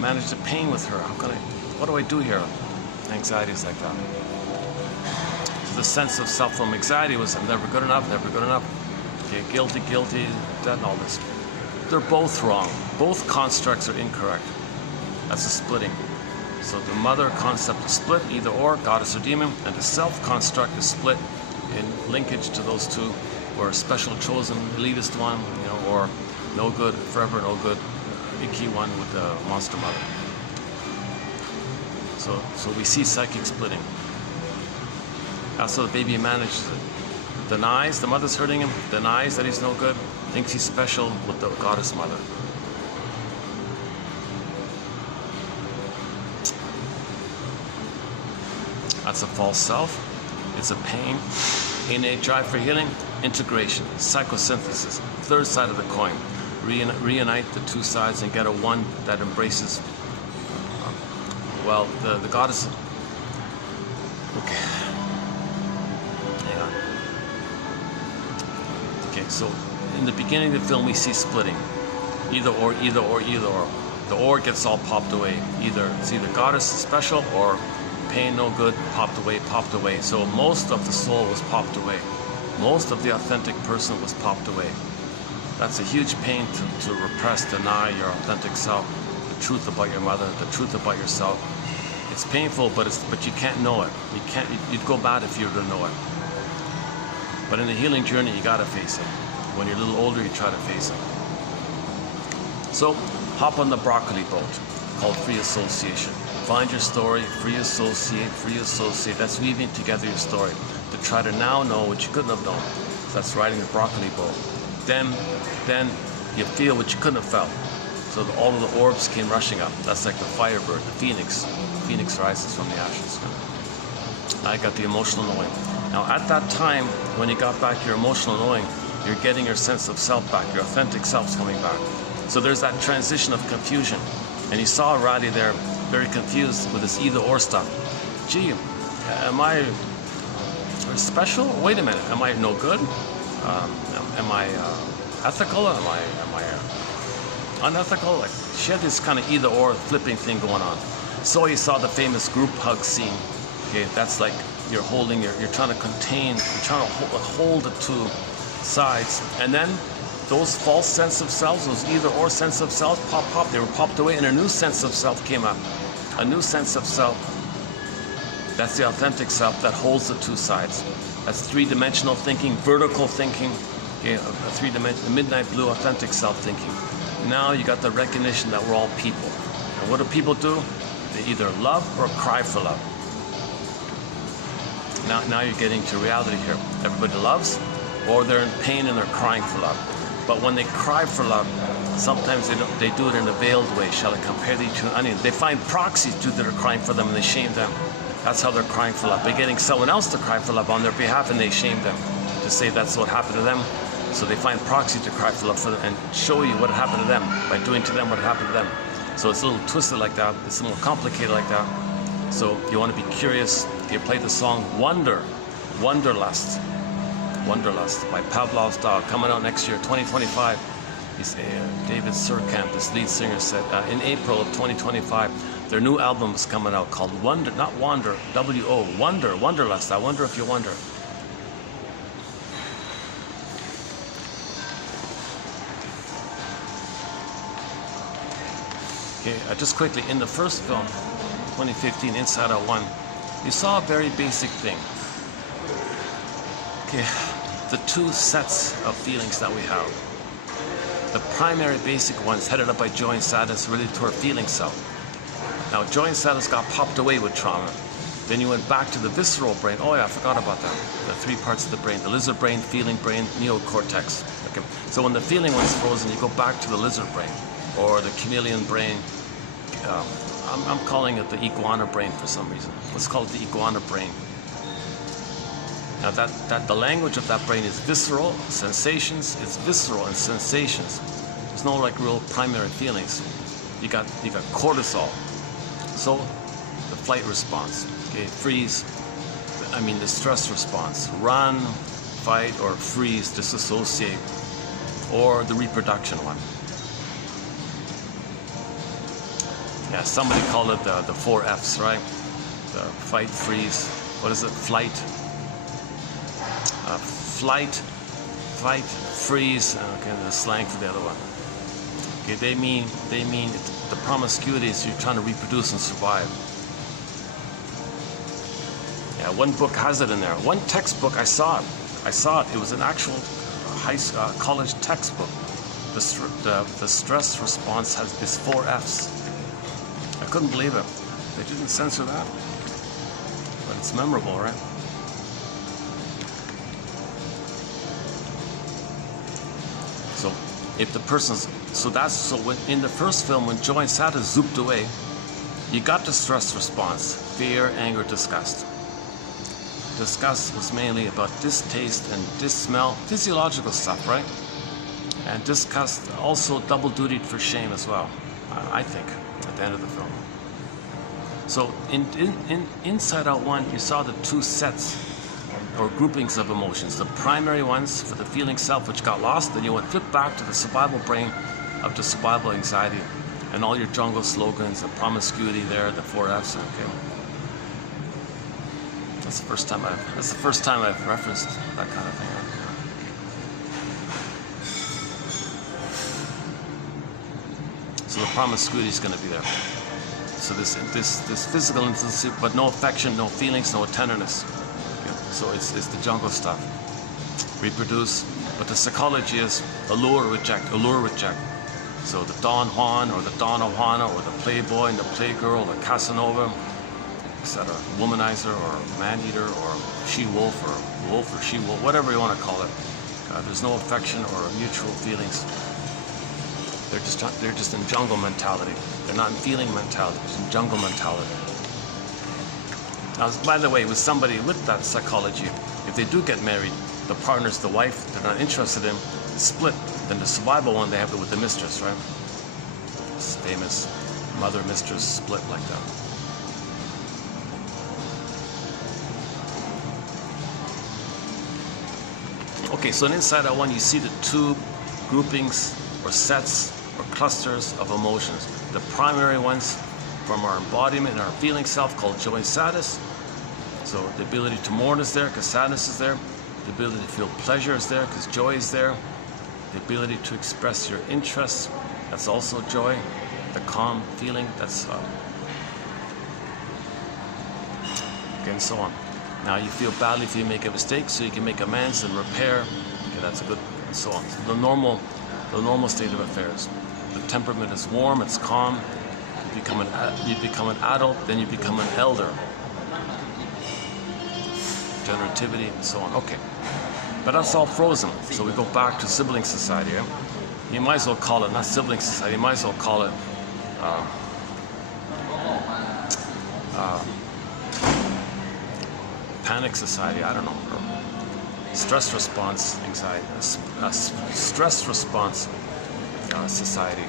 manage the pain with her? What do I do here? Anxiety is like that. So the sense of self from anxiety was, I'm never good enough, never good enough. Okay, guilty, that and all this. They're both wrong. Both constructs are incorrect. That's a splitting. So the mother concept is split, either or, goddess or demon, and the self construct is split in linkage to those two, or a special chosen elitist one, or no good, forever no good, icky one with the monster mother. So we see psychic splitting. That's how the baby manages it. Denies, the mother's hurting him, denies that he's no good, thinks he's special with the goddess mother. That's a false self. It's a pain. Innate drive for healing. Integration. Psychosynthesis. Third side of the coin. Reunite the two sides and get a one that embraces. Well, the goddess. Okay. Hang on. Okay, so in the beginning of the film we see splitting. Either or, either or, either or. The or gets all popped away. It's either goddess special or pain no good, popped away. So most of the soul was popped away. Most of the authentic person was popped away. That's a huge pain to repress, deny your authentic self, the truth about your mother, the truth about yourself. It's painful, but you can't know it. You'd go bad if you were to know it. But in the healing journey, you gotta face it. When you're a little older, you try to face it. So hop on the broccoli boat called free association. Find your story, free associate. That's weaving together your story to try to now know what you couldn't have known. So that's riding the broccoli boat. Then you feel what you couldn't have felt. So all of the orbs came rushing up. That's like the firebird, the phoenix. The phoenix rises from the ashes. I got the emotional knowing. Now at that time, when you got back your emotional knowing, you're getting your sense of self back. Your authentic self's coming back. So there's that transition of confusion. And you saw Roddy there, very confused with this either or stuff. Gee, am I special? Wait a minute, am I no good? Am I ethical? Am I unethical? Like she had this kind of either or flipping thing going on. So you saw the famous group hug scene. Okay, that's like you're trying to contain, you're trying to hold the two sides, and then those false sense of selves, those either or sense of self, they were popped away, and a new sense of self came up. A new sense of self. That's the authentic self that holds the two sides. That's three-dimensional thinking, vertical thinking, okay, a three-dimensional, midnight blue authentic self thinking. Now you got the recognition that we're all people. And what do people do? They either love or cry for love. Now you're getting to reality here. Everybody loves, or they're in pain and they're crying for love. But when they cry for love, sometimes they do it in a veiled way. Shall I compare thee to an onion? They find proxies too that are crying for them and they shame them. That's how they're crying for love. They're getting someone else to cry for love on their behalf and they shame them to say that's what happened to them. So they find proxies to cry for love for them and show you what happened to them by doing to them what happened to them. So it's a little twisted like that. It's a little complicated like that. So you want to be curious. You play the song Wanderlust by Pavlov's Dog, coming out next year, 2025. David Surkamp, this lead singer, said in April of 2025, their new album is coming out called Wonder, not Wander, W-O, Wanderlust. I wonder if you wonder. Okay, just quickly, in the first film, 2015, Inside Out 1, you saw a very basic thing. Okay, the two sets of feelings that we have. The primary basic ones headed up by joy and sadness related to our feeling self. Now, joy and sadness got popped away with trauma. Then you went back to the visceral brain. Oh yeah, I forgot about that. The three parts of the brain: the lizard brain, feeling brain, neocortex. Okay, so when the feeling one's frozen, you go back to the lizard brain or the chameleon brain. I'm calling it the iguana brain for some reason. Let's call it the iguana brain. Now that the language of that brain is visceral, sensations. It's visceral and sensations. There's no like real primary feelings. You got cortisol. So the flight response, okay, freeze. I mean the stress response, run, fight, or freeze, disassociate, or the reproduction one. Yeah, somebody called it the 4 F's, right? The fight, freeze. What is it? Flight. Fight, freeze. Okay, the slang for the other one. Okay, they mean the promiscuity is you're trying to reproduce and survive. Yeah, one book has it in there. One textbook, I saw it. It was an actual college textbook. The stress response is 4 F's. I couldn't believe it. They didn't censor that. But it's memorable, right? So if the person's, so when in the first film, when joy and sadness zooped away, you got the stress response: fear, anger, disgust. Disgust was mainly about distaste and smell, physiological stuff, right? And disgust also double dutied for shame as well, I think, at the end of the film. So in Inside Out 1, you saw the 2 sets or groupings of emotions. The primary ones for the feeling self, which got lost, then you went flip back to the survival brain of the survival anxiety and all your jungle slogans, the promiscuity there, the 4 F's, okay? That's the first time I've referenced that kind of thing. So the promiscuity is going to be there. So this physical intimacy, but no affection, no feelings, no tenderness. Okay? So it's the jungle stuff. Reproduce, but the psychology is allure, reject, allure, reject. So the Don Juan or the Donna Juana or the playboy and the playgirl, the Casanova, etc. Womanizer or man-eater or she-wolf or wolf or she-wolf, whatever you want to call it. There's no affection or mutual feelings. They're just in jungle mentality. They're not in feeling mentality. They're in jungle mentality. Now, by the way, with somebody with that psychology, if they do get married, the partner's the wife they're not interested in, split. Then the survival one, they have it with the mistress, right? This famous mother-mistress split like that. Okay, so in Inside Out 1, you see the 2 groupings or sets or clusters of emotions. The primary ones from our embodiment and our feeling self, called joy and sadness. So the ability to mourn is there because sadness is there. The ability to feel pleasure is there because joy is there. The ability to express your interests, that's also joy. The calm feeling, that's okay, and so on. Now you feel badly if you make a mistake, so you can make amends and repair. Okay, that's a good, and so on. So the normal state of affairs. The temperament is warm, it's calm. You become an adult, then you become an elder. Generativity and so on. Okay. But that's all frozen. So we go back to sibling society. Eh? You might as well call it, not sibling society, you might as well call it panic society, I don't know. Stress response anxiety, stress response society.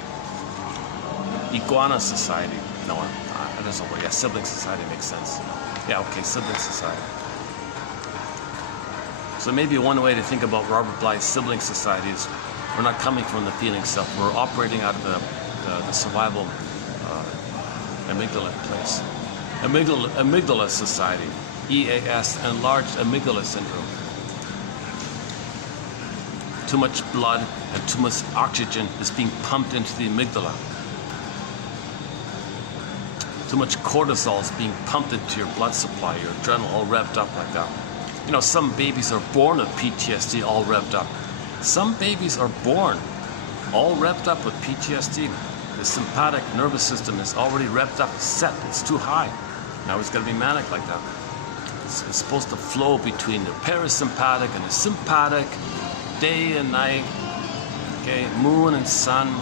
Iguana society. No, that doesn't work. Yeah, sibling society makes sense. Yeah, okay, sibling society. So maybe one way to think about Robert Bly's sibling society is we're not coming from the feeling self. We're operating out of the survival amygdala place. Amygdala society. EAS, enlarged amygdala syndrome. Too much blood and too much oxygen is being pumped into the amygdala. Too much cortisol is being pumped into your blood supply, your adrenaline all revved up like that. You know, some babies are born with PTSD all revved up. Some babies are born all revved up with PTSD. The sympathetic nervous system is already revved up, set, it's too high. Now it's going to be manic like that. It's supposed to flow between the parasympathetic and the sympathetic, day and night, okay, moon and sun,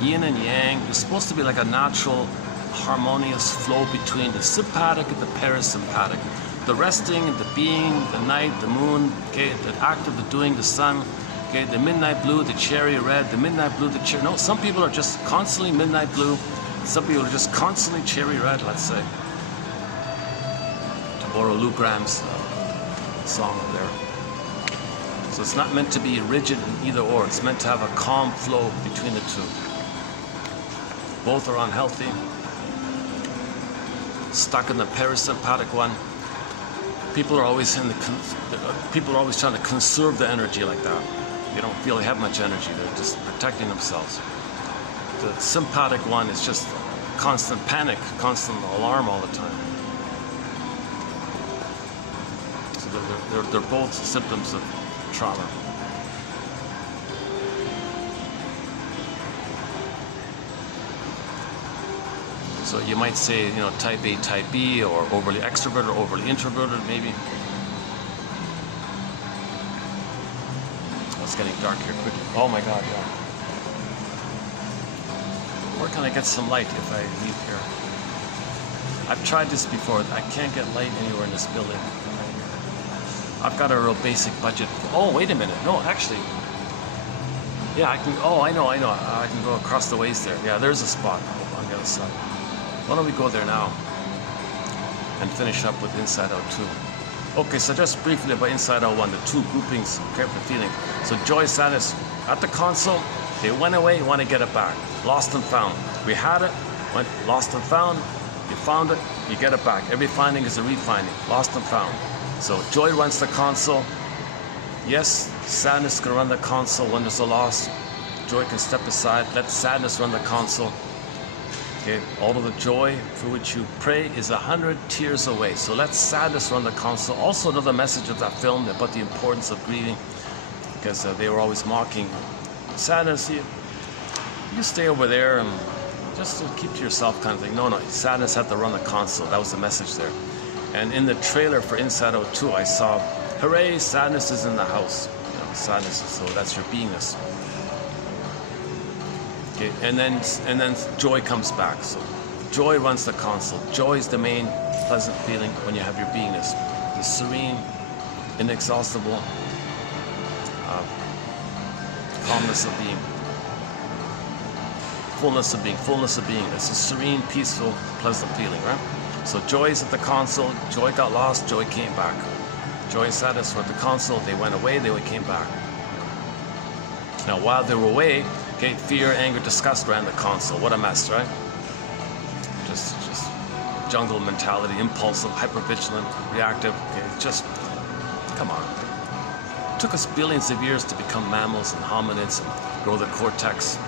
yin and yang. It's supposed to be like a natural, harmonious flow between the sympathetic and the parasympathetic. The resting, the being, the night, the moon, okay, the act of the doing, the sun, okay, the midnight blue, the cherry red, the midnight blue, the cherry. No, some people are just constantly midnight blue. Some people are just constantly cherry red, let's say. To borrow Lou Graham's song there. So it's not meant to be rigid in either or. It's meant to have a calm flow between the two. Both are unhealthy. Stuck in the parasympathetic one. People are always trying to conserve the energy like that. They don't feel they have much energy. They're just protecting themselves. The sympathetic one is just constant panic, constant alarm all the time. they're both symptoms of trauma. So you might say, you know, type A, type B, or overly extroverted, or overly introverted, maybe. Oh, it's getting dark here quickly. Oh my God, yeah. Where can I get some light if I leave here? I've tried this before. I can't get light anywhere in this building. I've got a real basic budget. Oh, wait a minute. No, actually. Yeah, I can. Oh, I know. I can go across the ways there. Yeah, there's a spot on the other side. Why don't we go there now and finish up with Inside Out 2. Okay, so just briefly about Inside Out 1, the two groupings, okay, the feeling. So joy, sadness, at the console, they went away, you want to get it back. Lost and found. We had it, went lost and found, you found it, you get it back. Every finding is a refinding, lost and found. So joy runs the console. Yes, sadness can run the console when there's a loss. Joy can step aside, let sadness run the console. Okay, all of the joy for which you pray is 100 tears away. So let sadness run the console. Also another message of that film about the importance of grieving, because they were always mocking sadness. You stay over there and just keep to yourself kind of thing. No, sadness had to run the console. That was the message there. And in the trailer for Inside Out 2, I saw, hooray, sadness is in the house. You know, sadness is, so that's your beingness. Okay, and then joy comes back. So joy runs the console. Joy is the main pleasant feeling when you have your beingness. The serene, inexhaustible calmness of being. Fullness of being. It's a serene, peaceful, pleasant feeling, right? So joy is at the console. Joy got lost, joy came back. Joy and sadness were at the console. They went away, they came back. Now while they were away, okay, fear, anger, disgust ran the console. What a mess, right? Just jungle mentality, impulsive, hypervigilant, reactive. Okay, just, come on. It took us billions of years to become mammals and hominids and grow the cortex.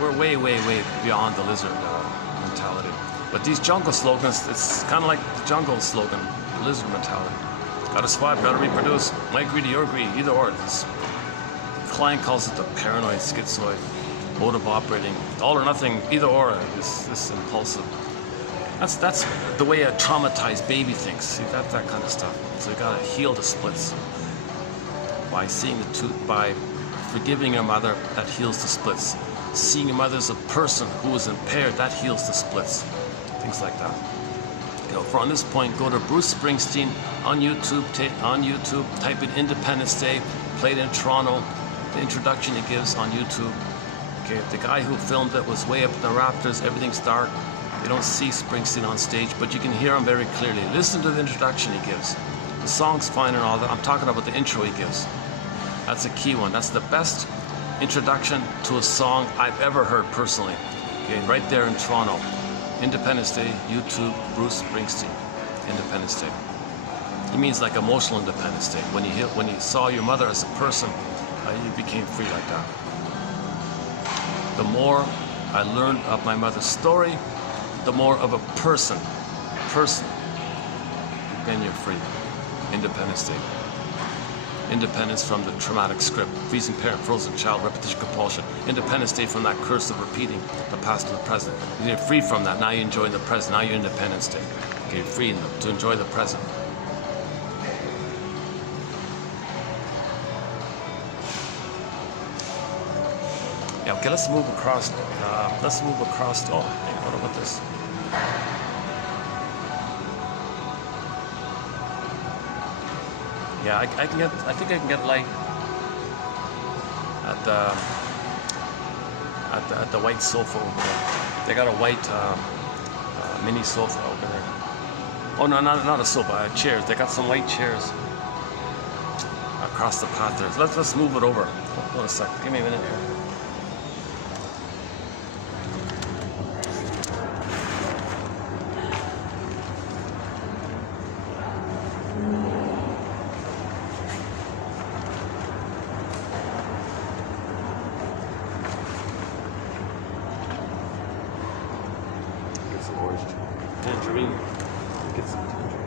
We're way, way, way beyond the lizard mentality. But these jungle slogans, it's kind of like the jungle slogan, the lizard mentality. Gotta survive, gotta reproduce, my greedy, your greedy, either or. This client calls it the paranoid, schizoid, mode of operating, all or nothing, either or, this impulsive. That's the way a traumatized baby thinks. See, that kind of stuff. So you gotta heal the splits. By seeing the truth, by forgiving your mother, that heals the splits. Seeing your mother as a person who is impaired, that heals the splits. Things like that. You know, from this point, go to Bruce Springsteen on YouTube. Type in Independence Day, played in Toronto. The introduction he gives on YouTube. Okay, the guy who filmed it was way up in the rafters. Everything's dark. You don't see Springsteen on stage, but you can hear him very clearly. Listen to the introduction he gives. The song's fine and all that. I'm talking about the intro he gives. That's a key one. That's the best introduction to a song I've ever heard personally. Okay, right there in Toronto. Independence Day, YouTube, Bruce Springsteen. Independence Day. He means like emotional Independence Day. When you saw your mother as a person, you became free like that. The more I learned of my mother's story, the more of a person, then you're free. Independence Day. Independence from the traumatic script, freezing parent, frozen child, repetition compulsion. Independence Day from that curse of repeating the past to the present. You're free from that. Now you're enjoying the present. Now you're Independence Day. Okay, you're free to enjoy the present. Yeah, okay, let's move across. Oh, hey, what about this? Yeah, I think I can get light at the white sofa over there. They got a white mini sofa over there. Oh no, not a sofa, chairs. They got some white chairs across the path there. So let's move it over. Hold on a sec. Give me a minute here. Tangerine. Get some tangerine.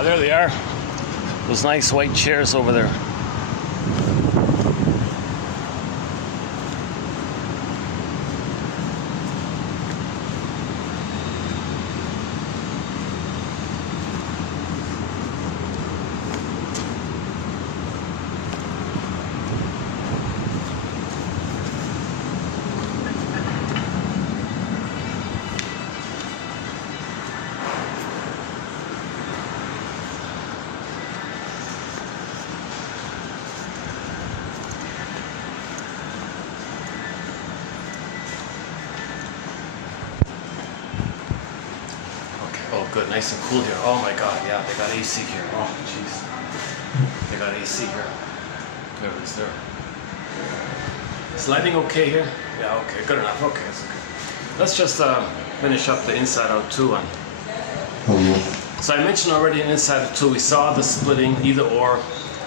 Ah, there they are. Those nice white chairs over there. Oh, good, nice and cool here. Oh my God, yeah, they got AC here. Oh, jeez, they got AC here. There it is there. Is lighting okay here? Yeah, okay, good enough. Okay, that's okay. Let's just finish up the Inside Out 2 one. So I mentioned already in Inside Out 2, we saw the splitting, either or.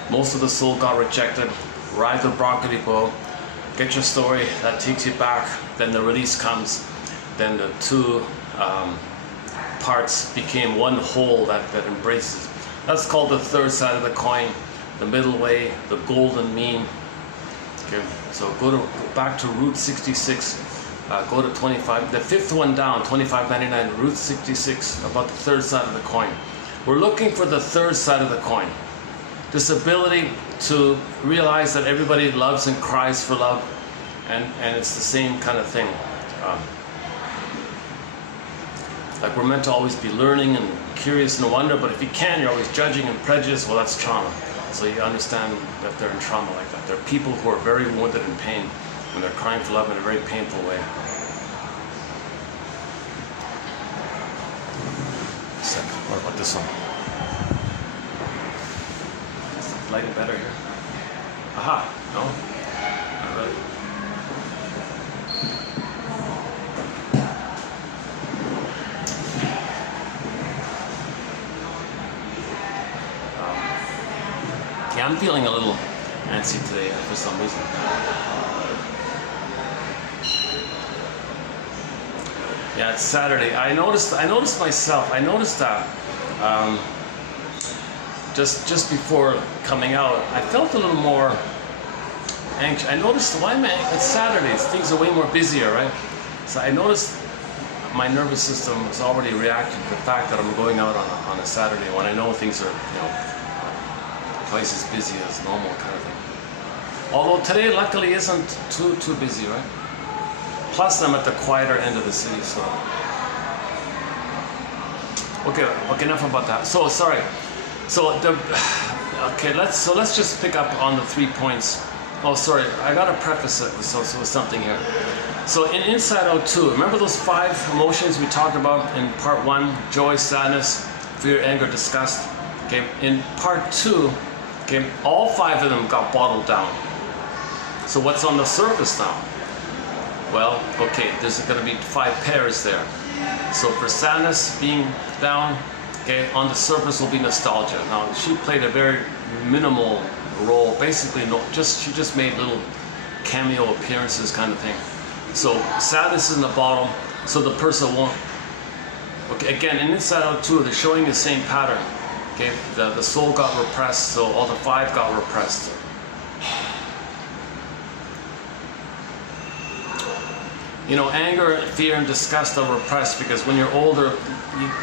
Most of the soul got rejected. Ride the broccoli bow. Get your story, that takes you back. Then the release comes. Then the two parts became one whole that embraces. That's called the third side of the coin, the middle way, the golden mean. Okay, so go back to Route 66, go to 25, the fifth one down, 2599, Route 66, about the third side of the coin. We're looking for the third side of the coin. This ability to realize that everybody loves and cries for love, and it's the same kind of thing. Like we're meant to always be learning and curious and wonder, but if you can, you're always judging and prejudiced, well, that's trauma. So you understand that they're in trauma like that. They're people who are very wounded in pain when they're crying for love in a very painful way. What about this one? Is the lighting better here? Aha, no? Not really. Yeah, I'm feeling a little antsy today for some reason. Yeah, it's Saturday. I noticed myself. I noticed that just before coming out, I felt a little more anxious. I noticed why am I? It's Saturdays. Things are way more busier, right? So I noticed my nervous system was already reacting to the fact that I'm going out on a Saturday when I know things are, twice as busy as normal kind of thing. Although today luckily isn't too busy, right? Plus I'm at the quieter end of the city, so. Okay, enough about that. So sorry. So let's just pick up on the 3 points. Oh, sorry, I gotta preface it with something here. So in Inside Out 2, remember those 5 emotions we talked about in part 1? Joy, sadness, fear, anger, disgust. Okay, in part 2, okay, all 5 of them got bottled down. So what's on the surface now? Well, okay, there's going to be 5 pairs there. So for sadness being down, okay, on the surface will be nostalgia. Now she played a very minimal role, basically she just made little cameo appearances kind of thing. So sadness is in the bottom, so the person won't. Okay, again, in Inside Out 2, they're showing the same pattern. Okay, the soul got repressed, so all the 5 got repressed. Anger, fear, and disgust are repressed because when you're older,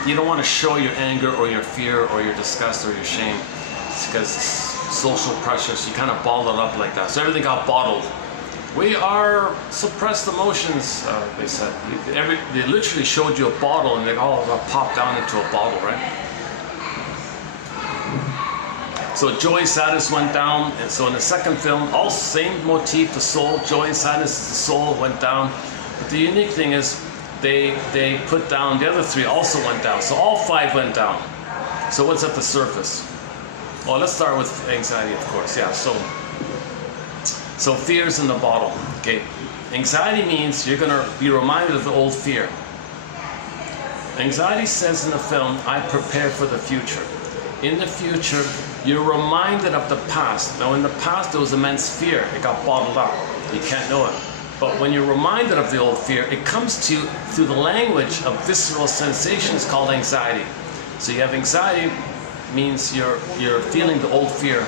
you don't want to show your anger or your fear or your disgust or your shame. It's because social pressures, you kind of bottle it up like that. So everything got bottled. We are suppressed emotions, they said. They literally showed you a bottle and they all got popped down into a bottle, right? So joy, sadness went down, and so in the second film, all same motif, the soul, joy and sadness, the soul went down. But the unique thing is, they put down, the other 3 also went down, so all 5 went down. So what's at the surface? Well, let's start with anxiety, of course, yeah, so fear's in the bottle, okay. Anxiety means you're gonna be reminded of the old fear. Anxiety says in the film, I prepare for the future. In the future, you're reminded of the past. Now in the past there was immense fear, it got bottled up, you can't know it. But when you're reminded of the old fear, it comes to you through the language of visceral sensations called anxiety. So you have anxiety, means you're feeling the old fear,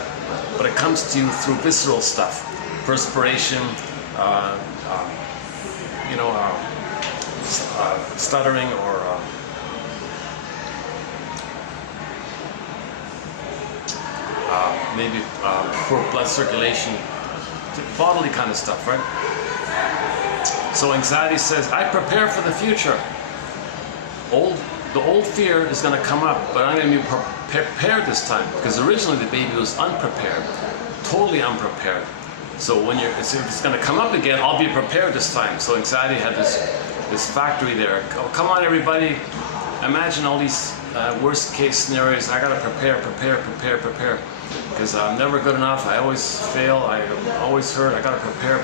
but it comes to you through visceral stuff, perspiration, you know, stuttering, or maybe poor blood circulation, bodily kind of stuff, right? So anxiety says, I prepare for the future. The old fear is going to come up, but I'm going to be prepared this time, because originally the baby was unprepared, totally unprepared. So when if it's going to come up again, I'll be prepared this time. So anxiety had this factory there. Oh, come on, everybody! Imagine all these worst case scenarios. I got to prepare, because I'm never good enough. I always fail. I always hurt. I got to prepare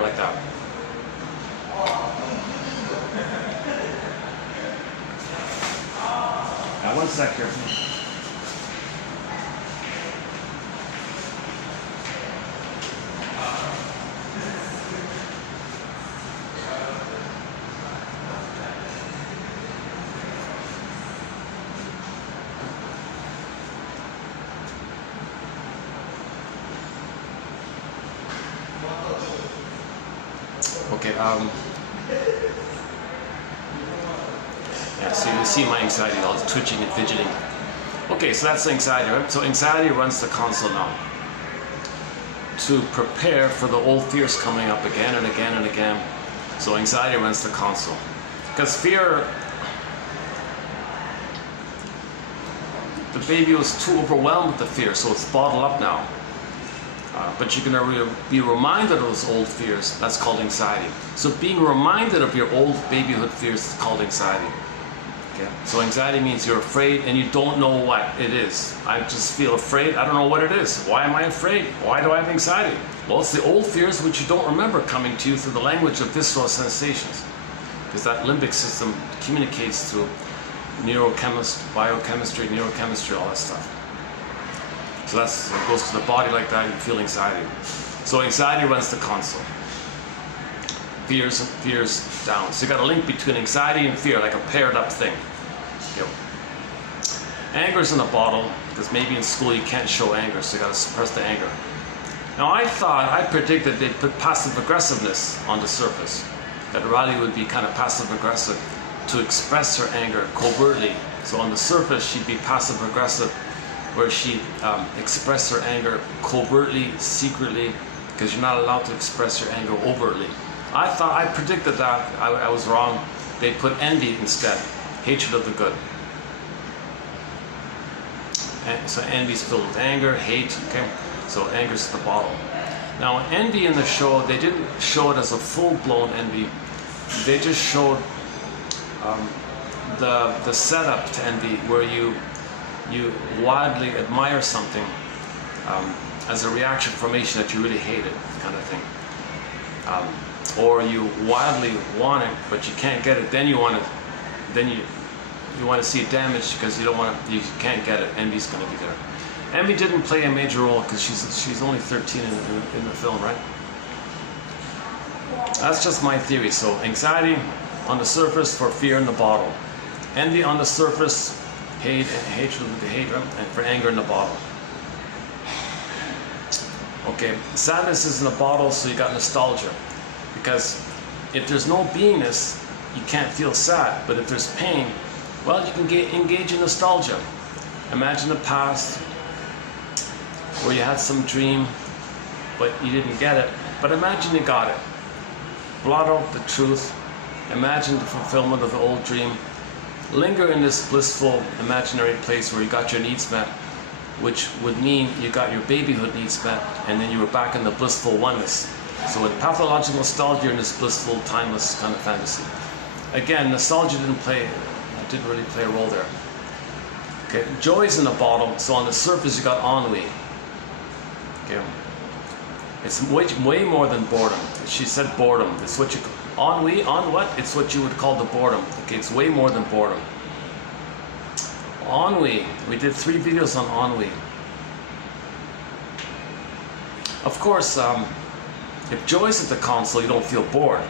like that. Now, one sec here. Okay, yeah, so you can see my anxiety, all this twitching and fidgeting. Okay, so that's anxiety, right? So anxiety runs the console now to prepare for the old fears coming up again and again and again. So anxiety runs the console. Because fear, the baby was too overwhelmed with the fear, so it's bottled up now. But you're going to be reminded of those old fears. That's called anxiety. So being reminded of your old babyhood fears is called anxiety. Okay? So anxiety means you're afraid and you don't know what it is. I just feel afraid. I don't know what it is. Why am I afraid? Why do I have anxiety? Well, it's the old fears which you don't remember coming to you through the language of visceral sensations. Because that limbic system communicates through biochemistry, neurochemistry, all that stuff. So it goes to the body like that, you feel anxiety. So anxiety runs the console. Fears down. So you got a link between anxiety and fear, like a paired up thing. Okay. Anger's in the bottle, because maybe in school you can't show anger, so you got to suppress the anger. Now I predicted they'd put passive aggressiveness on the surface. That Riley would be kind of passive aggressive to express her anger covertly. So on the surface she'd be passive aggressive, where she expressed her anger covertly, secretly, because you're not allowed to express your anger overtly. I predicted that. I was wrong. They put envy instead, hatred of the good. And so envy is filled with anger, hate. Okay, so anger is the bottle. Now envy in the show, they didn't show it as a full-blown envy. They just showed the setup to envy, where you wildly admire something as a reaction formation that you really hate it, kind of thing. Or you wildly want it, but you can't get it. Then you want to see it damaged because you can't get it. Envy's going to be there. Envy didn't play a major role because she's only 13 in the film, right? That's just my theory. So anxiety on the surface for fear in the bottle. Envy on the surface. Hatred of the hate, and for anger in the bottle. Okay, sadness is in the bottle, so you got nostalgia. Because if there's no beingness, you can't feel sad. But if there's pain, well, you can engage in nostalgia. Imagine the past, where you had some dream, but you didn't get it. But imagine you got it. Blot out the truth. Imagine the fulfillment of the old dream. Linger in this blissful imaginary place where you got your needs met, which would mean you got your babyhood needs met, and then you were back in the blissful oneness. So with pathological nostalgia, you're in this blissful, timeless kind of fantasy. Again, nostalgia didn't really play a role there. Okay, joy's in the bottle, so on the surface you got ennui. Okay, it's way more than boredom. She said boredom. It's what you ennui, on what? It's what you would call the boredom. Okay, it's way more than boredom. Ennui. We did 3 videos on ennui. Of course, if joy's at the console, you don't feel bored.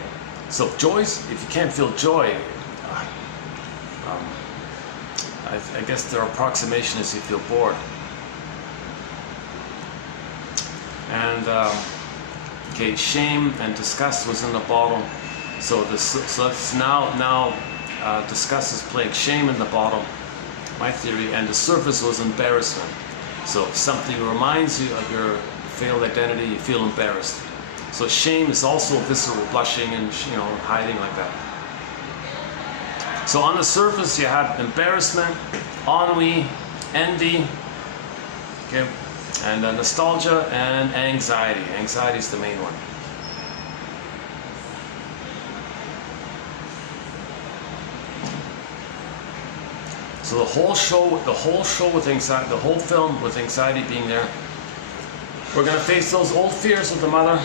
So if you can't feel joy, I guess their approximation is you feel bored. And okay, shame and disgust was in the bottle. So it's now disgust is playing shame in the bottom, my theory, and the surface was embarrassment. So if something reminds you of your failed identity, you feel embarrassed. So shame is also visceral blushing and hiding like that. So on the surface you had embarrassment, ennui, envy, okay, and nostalgia and anxiety. Anxiety is the main one. So the whole show with anxiety, the whole film with anxiety being there. We're going to face those old fears of the mother.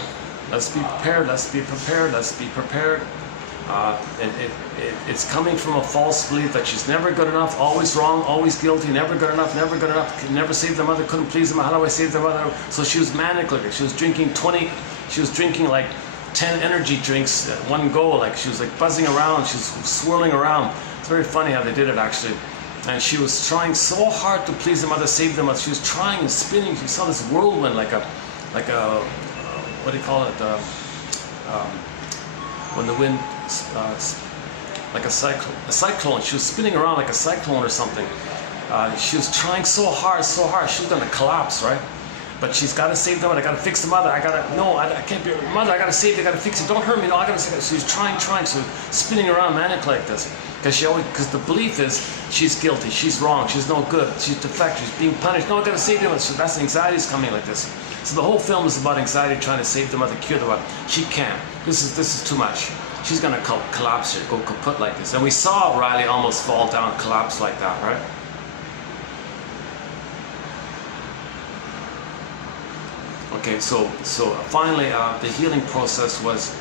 Let's be prepared, let's be prepared, let's be prepared. It's coming from a false belief that she's never good enough, always wrong, always guilty, never good enough, could never save the mother, couldn't please the mother, how do I save the mother? So she was manic like she was drinking like 10 energy drinks at one go, like she was like buzzing around, she was swirling around. It's very funny how they did it actually. And she was trying so hard to please the mother, save the mother. She was trying and spinning. She saw this whirlwind, like a what do you call it? When the wind, like a cyclone. She was spinning around like a cyclone or something. She was trying so hard. She was gonna collapse, right? But she's got to save the mother. I got to fix the mother. I can't be her mother. I got to save it. I got to fix it. Don't hurt me. No, I got to save it. So she's trying. So spinning around manic like this. Because the belief is she's guilty, she's wrong, she's no good, she's defective, she's being punished. No, I gotta save the mother. So that's anxiety's coming like this. So the whole film is about anxiety trying to save the mother, cure the mother. She can't. This is too much. She's gonna collapse here, go kaput like this. And we saw Riley almost fall down, collapse like that, right? Okay, so finally the healing process was.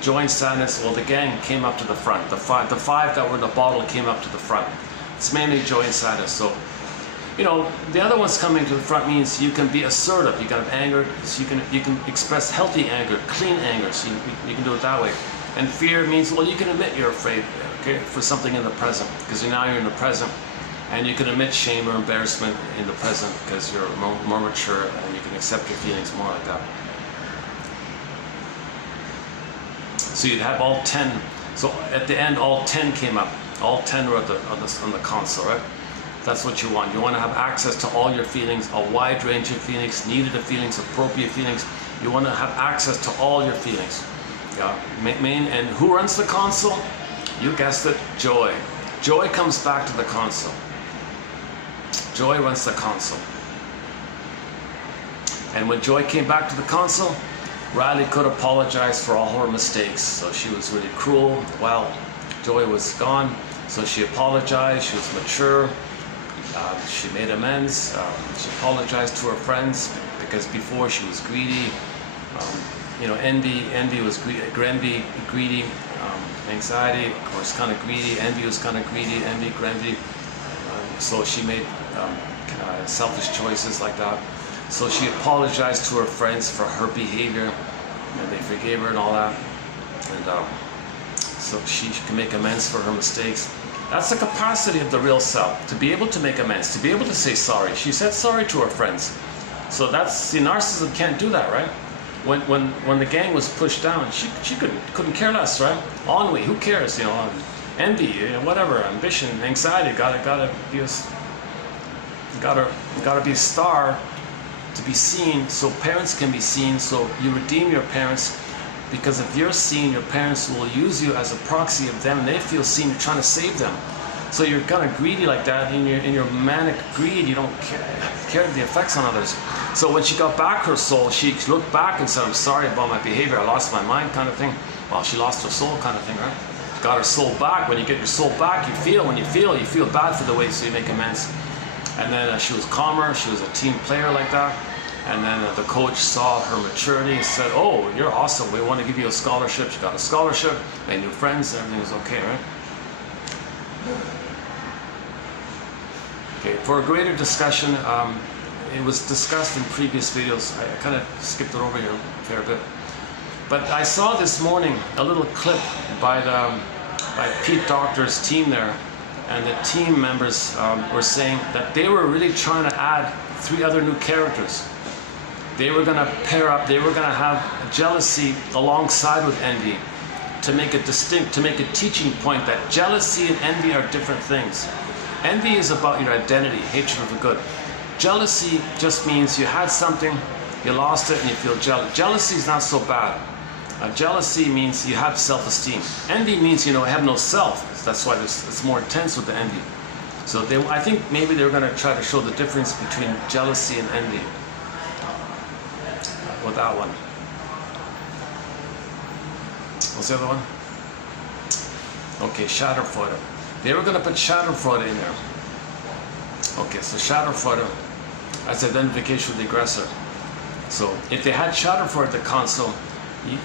Joy and sadness, well, the gang came up to the front. The five that were in the bottle came up to the front. It's mainly joy and sadness. So, the other ones coming to the front means you can be assertive. You can have anger. So you can express healthy anger, clean anger. So you can do it that way. And fear means, well, you can admit you're afraid, okay, for something in the present, because now you're in the present, and you can admit shame or embarrassment in the present because you're more mature and you can accept your feelings more like that. So you'd have all 10. So at the end, all 10 came up. All 10 were on the console, right? That's what you want. You want to have access to all your feelings, a wide range of feelings, needed feelings, appropriate feelings. You want to have access to all your feelings. Yeah. And who runs the console? You guessed it, joy. Joy comes back to the console. Joy runs the console. And when joy came back to the console, Riley could apologize for all her mistakes. So she was really cruel. Well, Joy was gone, so she apologized. She was mature. She made amends. She apologized to her friends because before she was greedy. Envy was greedy. Anxiety, of course, kind of greedy. Envy was kind of greedy. Greedy. So she made selfish choices like that. So she apologized to her friends for her behavior, and they forgave her and all that. And so she can make amends for her mistakes. That's the capacity of the real self, to be able to make amends, to be able to say sorry. She said sorry to her friends. So the narcissism can't do that, right? When the gang was pushed down, she couldn't care less, right? Ennui, who cares? Envy, whatever, ambition, anxiety, gotta be a star to be seen, so parents can be seen. So you redeem your parents, because if you're seen, your parents will use you as a proxy of them, and they feel seen. You're trying to save them. So you're kind of greedy like that. In your manic greed, you don't care the effects on others. So when she got back her soul, she looked back and said, "I'm sorry about my behavior. I lost my mind," kind of thing. Well, she lost her soul, kind of thing, right? Got her soul back. When you get your soul back, you feel bad for the way, so you make amends. And then she was calmer. She was a team player like that. And then the coach saw her maturity and said, "Oh, you're awesome. We want to give you a scholarship." She got a scholarship, made new friends, everything was okay, right? Okay, for a greater discussion, it was discussed in previous videos. I kind of skipped it over here a fair bit. But I saw this morning a little clip by Pete Doctor's team there, and the team members were saying that they were really trying to add 3 other new characters. They were going to pair up, they were going to have jealousy alongside with envy to make it distinct, to make a teaching point that jealousy and envy are different things. Envy is about your identity, hatred of the good. Jealousy just means you had something, you lost it, and you feel jealous. Jealousy is not so bad. Jealousy means you have self-esteem. Envy means, I have no self. That's why it's more intense with the envy. So I think maybe they were going to try to show the difference between jealousy and envy with that one. What's the other one? Okay, Schadenfreude. They were going to put Schadenfreude in there. Okay, so Schadenfreude as identification with the aggressor. So if they had Schadenfreude at the console,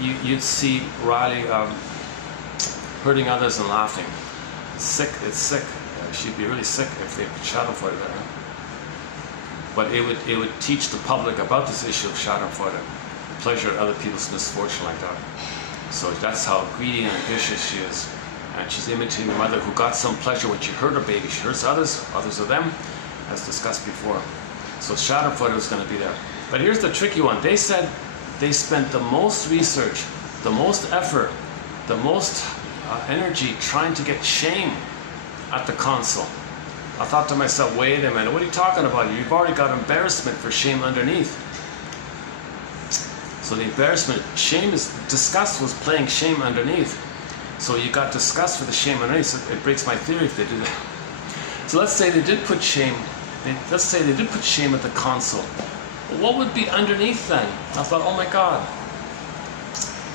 you'd see Riley hurting others and laughing. It's sick. She'd be really sick if they put Schadenfreude there. But it would teach the public about this issue of Schadenfreude, pleasure at other people's misfortune like that. So that's how greedy and ambitious she is. And she's imitating the mother who got some pleasure when she hurt her baby. She hurts others of them, as discussed before. So Schadenfreude was going to be there. But here's the tricky one. They said they spent the most research, the most effort, the most energy trying to get shame at the console. I thought to myself, wait a minute, what are you talking about? You've already got embarrassment for shame underneath. So the embarrassment, disgust was playing shame underneath. So you got disgust for the shame underneath. So it breaks my theory if they do that. So let's say they did put shame. Let's say they did put shame at the console. What would be underneath then? I thought, oh my God.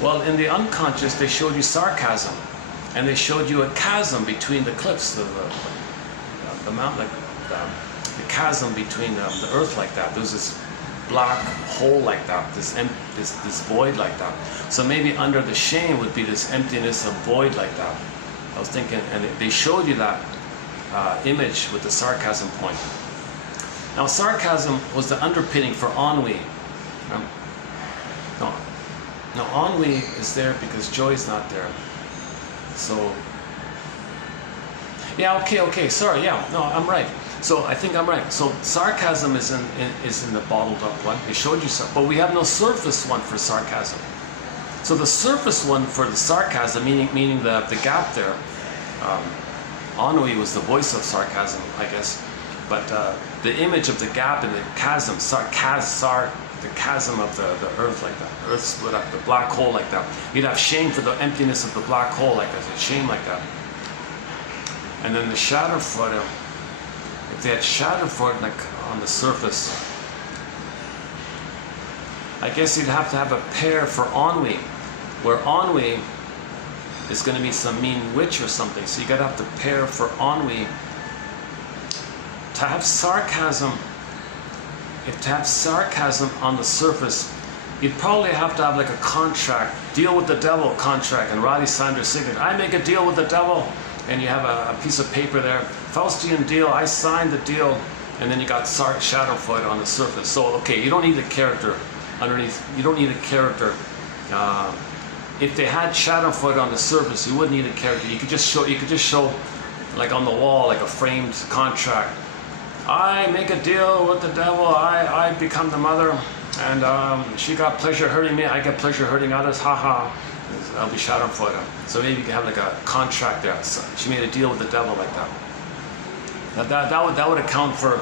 Well, in the unconscious, they showed you sarcasm, and they showed you a chasm between the cliffs, the mountain, the chasm between the earth like that. There's this black hole like that, this void like that. So maybe under the shame would be this emptiness of void like that. I was thinking, and they showed you that image with the sarcasm point. Now, sarcasm was the underpinning for ennui. No, ennui is there because joy is not there. So, yeah, okay, sorry, yeah, no, I'm right. So I think I'm right. So sarcasm is in the bottled up one. They showed you some, but we have no surface one for sarcasm. So the surface one for the sarcasm, meaning the gap there, ennui was the voice of sarcasm, I guess. But the image of the gap in the chasm, the chasm of the earth like that, earth split up, the black hole like that. You'd have shame for the emptiness of the black hole like that, shame like that. And then the Schadenfreude, if they had Schadenfreude like on the surface, I guess you'd have to have a pair for ennui, where ennui is going to be some mean witch or something. So you got to have the pair for ennui. To have sarcasm, to have sarcasm on the surface, you'd probably have to have like a contract, deal with the devil contract, and Riley signed her signature. I make a deal with the devil, and you have a piece of paper there, Faustian deal, I signed the deal, and then you got Schadenfreude on the surface. So okay, you don't need a character underneath. You don't need a character. If they had Schadenfreude on the surface, you wouldn't need a character. You could just show, like on the wall, like a framed contract. I make a deal with the devil, I become the mother, and she got pleasure hurting me, I get pleasure hurting others, haha. I'll be Schadenfreude. So maybe you can have like a contract there. So she made a deal with the devil like that. Now that would account for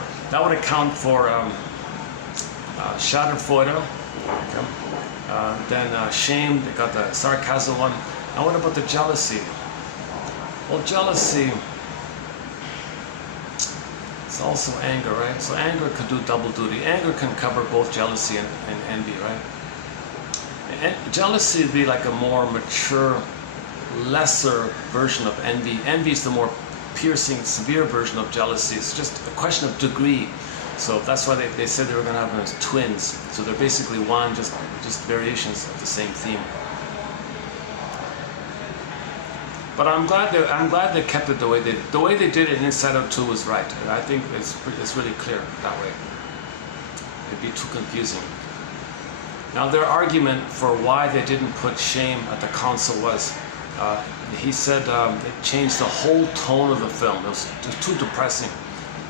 Schadenfreude. Then shame, they got the sarcasm one. Now what about the jealousy? Well, jealousy, it's also anger, right? So anger could do double duty. Anger can cover both jealousy and envy, right? And jealousy would be like a more mature, lesser version of envy. Envy is the more piercing, severe version of jealousy. It's just a question of degree. So that's why they said they were going to have them as twins. So they're basically one, just variations of the same theme. But I'm glad they kept it the way they did. The way they did it in Inside Out 2 was right. I think it's really clear that way. It'd be too confusing. Now their argument for why they didn't put shame at the console was he said it changed the whole tone of the film. It was too depressing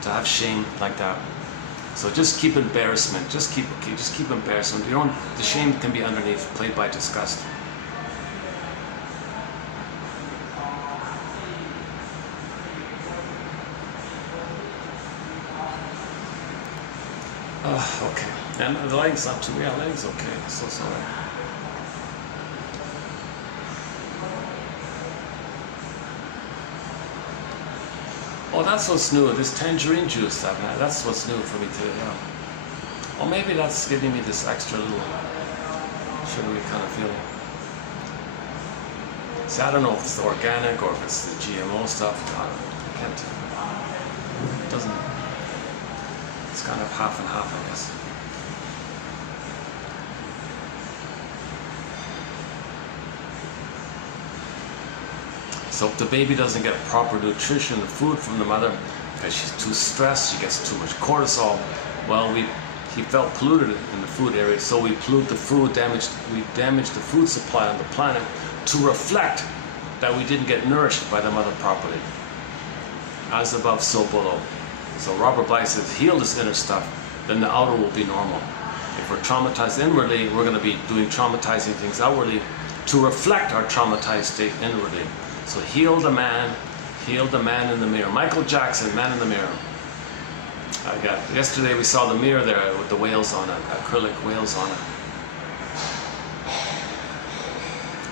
to have shame like that. So just keep embarrassment. Just keep embarrassment. You don't. The shame can be underneath, played by disgust. Okay. And the lighting's not too. Yeah, lighting's okay. So sorry. Oh, that's what's new. This tangerine juice, that's what's new for me today. Yeah. Or maybe that's giving me this extra little sugary kind of feeling. See, I don't know if it's the organic or if it's the GMO stuff. I can't. It doesn't. It's kind of half and half, I guess. So if the baby doesn't get proper nutrition and food from the mother because she's too stressed, she gets too much cortisol, well, he felt polluted in the food area, so we pollute the food, we damaged the food supply on the planet to reflect that we didn't get nourished by the mother properly. As above, so below. So Robert Bly says, heal this inner stuff, then the outer will be normal. If we're traumatized inwardly, we're going to be doing traumatizing things outwardly to reflect our traumatized state inwardly. So heal the man in the mirror. Michael Jackson, Man in the Mirror. Yesterday we saw the mirror there with the whales on it, acrylic whales on it.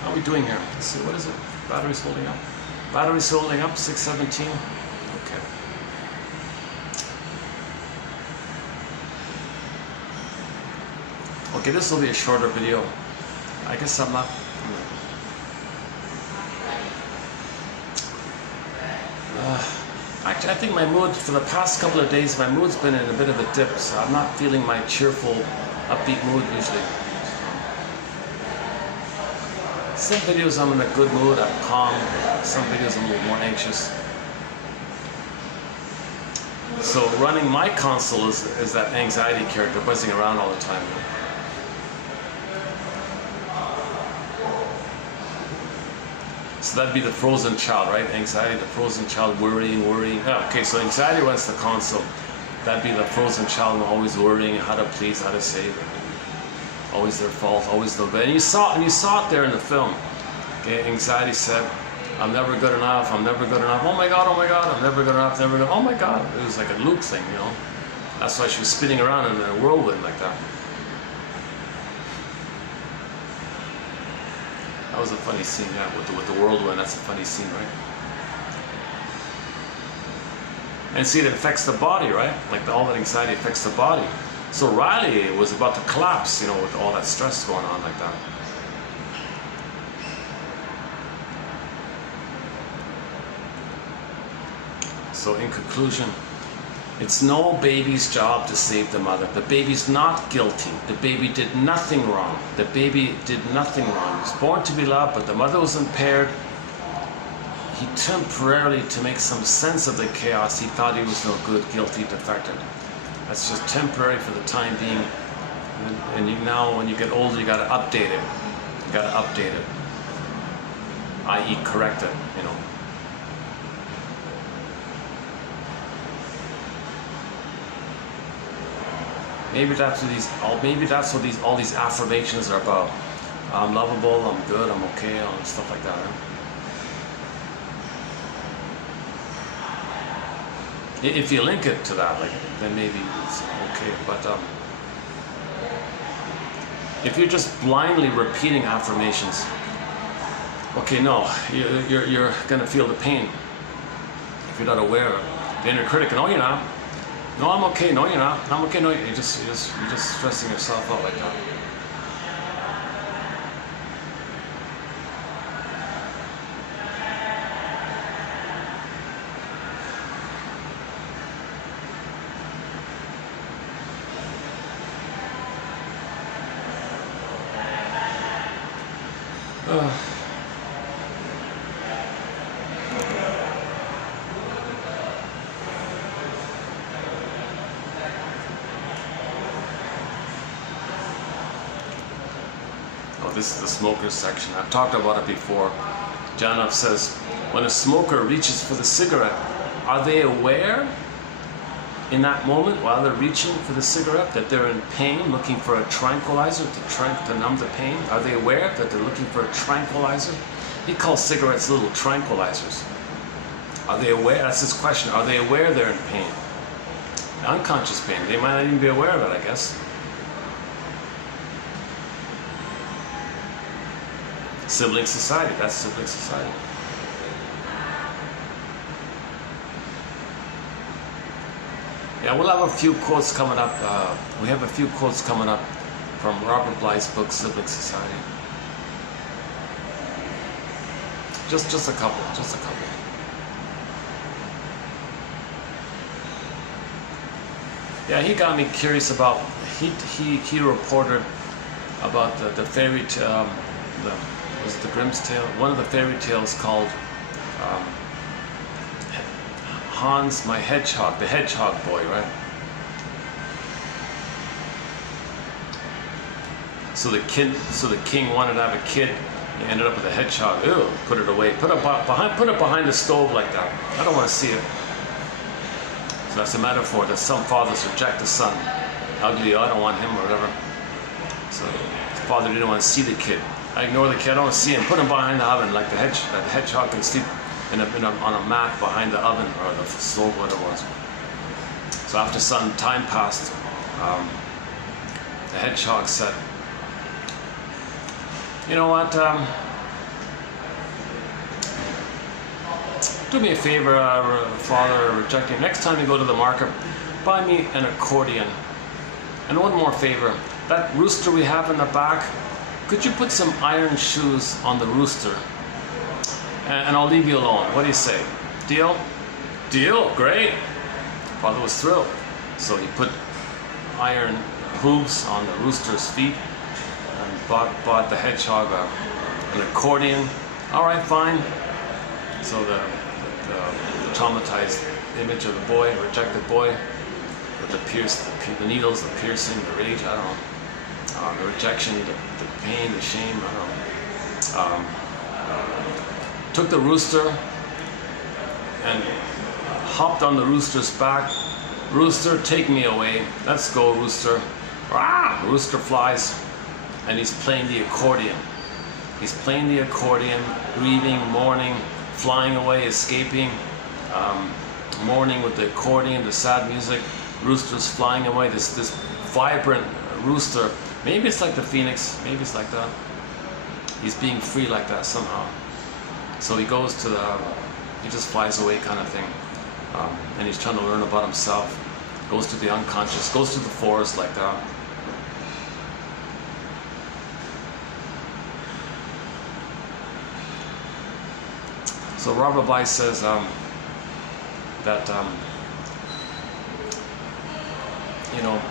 How are we doing here? Let's see, what is it? Battery's holding up. Battery's holding up, 617. Okay. Okay, this will be a shorter video. I guess I'm not. Actually, I think my mood for the past couple of days, my mood's been in a bit of a dip, so I'm not feeling my cheerful, upbeat mood usually. Some videos I'm in a good mood, I'm calm. Some videos I'm a little more anxious. So running my console is that anxiety character buzzing around all the time. So that'd be the frozen child, right? Anxiety, the frozen child, worrying. Oh, okay, so anxiety runs the console. That'd be the frozen child, always worrying how to please, how to save. Always their fault, always their bad. And you saw it there in the film. Okay, anxiety said, I'm never good enough, I'm never good enough. Oh my God, I'm never good enough, never good. Oh my God. It was like a loop thing, you know? That's why she was spinning around in a whirlwind like that. That was a funny scene, yeah, with the whirlwind. That's a funny scene, right? And see, it affects the body, right? Like all that anxiety affects the body. So Riley was about to collapse, you know, with all that stress going on like that. So in conclusion, it's no baby's job to save the mother. The baby's not guilty. The baby did nothing wrong. The baby did nothing wrong. He was born to be loved, but the mother was impaired. He temporarily, to make some sense of the chaos, he thought he was no good, guilty, defected. That's just temporary for the time being. And now, when you get older, you got to update it. You got to update it, i.e., correct it. You know. Maybe that's what all these affirmations are about. I'm lovable, I'm good, I'm okay, and stuff like that. Right? If you link it to that, like, then maybe it's okay. But if you're just blindly repeating affirmations, okay, no, you're gonna feel the pain if you're not aware of the inner critic. No, you're not. No, I'm okay. No, you're not. I'm okay. No, you're just stressing yourself out like that. This is the smokers section. I've talked about it before. Janov says, when a smoker reaches for the cigarette, are they aware in that moment while they're reaching for the cigarette that they're in pain, looking for a tranquilizer to numb the pain? Are they aware that they're looking for a tranquilizer? He calls cigarettes little tranquilizers. Are they aware? That's his question. Are they aware they're in pain? Unconscious pain. They might not even be aware of it, I guess. Sibling society. That's sibling society. Yeah, we'll have a few quotes coming up. We have a few quotes coming up from Robert Bly's book, Sibling Society. Just a couple. Yeah, he got me curious about. He reported about the fairy tale. Was it the Grimm's tale? One of the fairy tales called Hans my Hedgehog, the Hedgehog Boy, right? So the king wanted to have a kid. He ended up with a hedgehog. Ew, put it away. Put it behind the stove like that. I don't want to see it. So that's a metaphor that some fathers reject the son. Ugly, I don't want him or whatever. So the father didn't want to see the kid. I ignore the kid. I don't want to see him. Put him behind the oven like the hedgehog can sleep on a mat behind the oven or the stove, whatever it was. So after some time passed, the hedgehog said, "You know what? Do me a favor, father, rejecting. Next time you go to the market, buy me an accordion. And one more favor. That rooster we have in the back, could you put some iron shoes on the rooster? And I'll leave you alone. What do you say? Deal? Deal? Great." Father was thrilled. So he put iron hooves on the rooster's feet and bought the hedgehog an accordion. All right, fine. So the traumatized image of the boy, the rejected boy, with the needles, the piercing, the rage, I don't know, the rejection, the pain, the shame, I don't know. Took the rooster and hopped on the rooster's back. "Rooster, take me away. Let's go, rooster." Rah! Rooster flies, and he's playing the accordion. He's playing the accordion, grieving, mourning, flying away, escaping, mourning with the accordion, the sad music. Rooster's flying away. This vibrant rooster. Maybe it's like the phoenix. Maybe it's like that. He's being free like that somehow. So he goes to he just flies away kind of thing. And he's trying to learn about himself. Goes to the unconscious, goes to the forest like that. So Robert Bly says that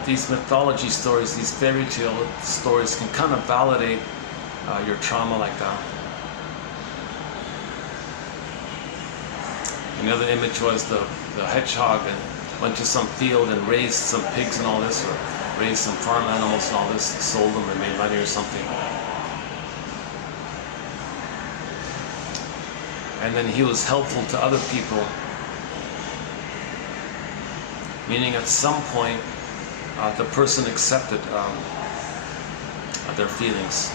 these mythology stories, these fairy tale stories can kind of validate your trauma like that. Another image was the hedgehog that went to some field and raised some pigs and all this, or raised some farm animals and all this, sold them and made money or something. And then he was helpful to other people, meaning at some point the person accepted their feelings.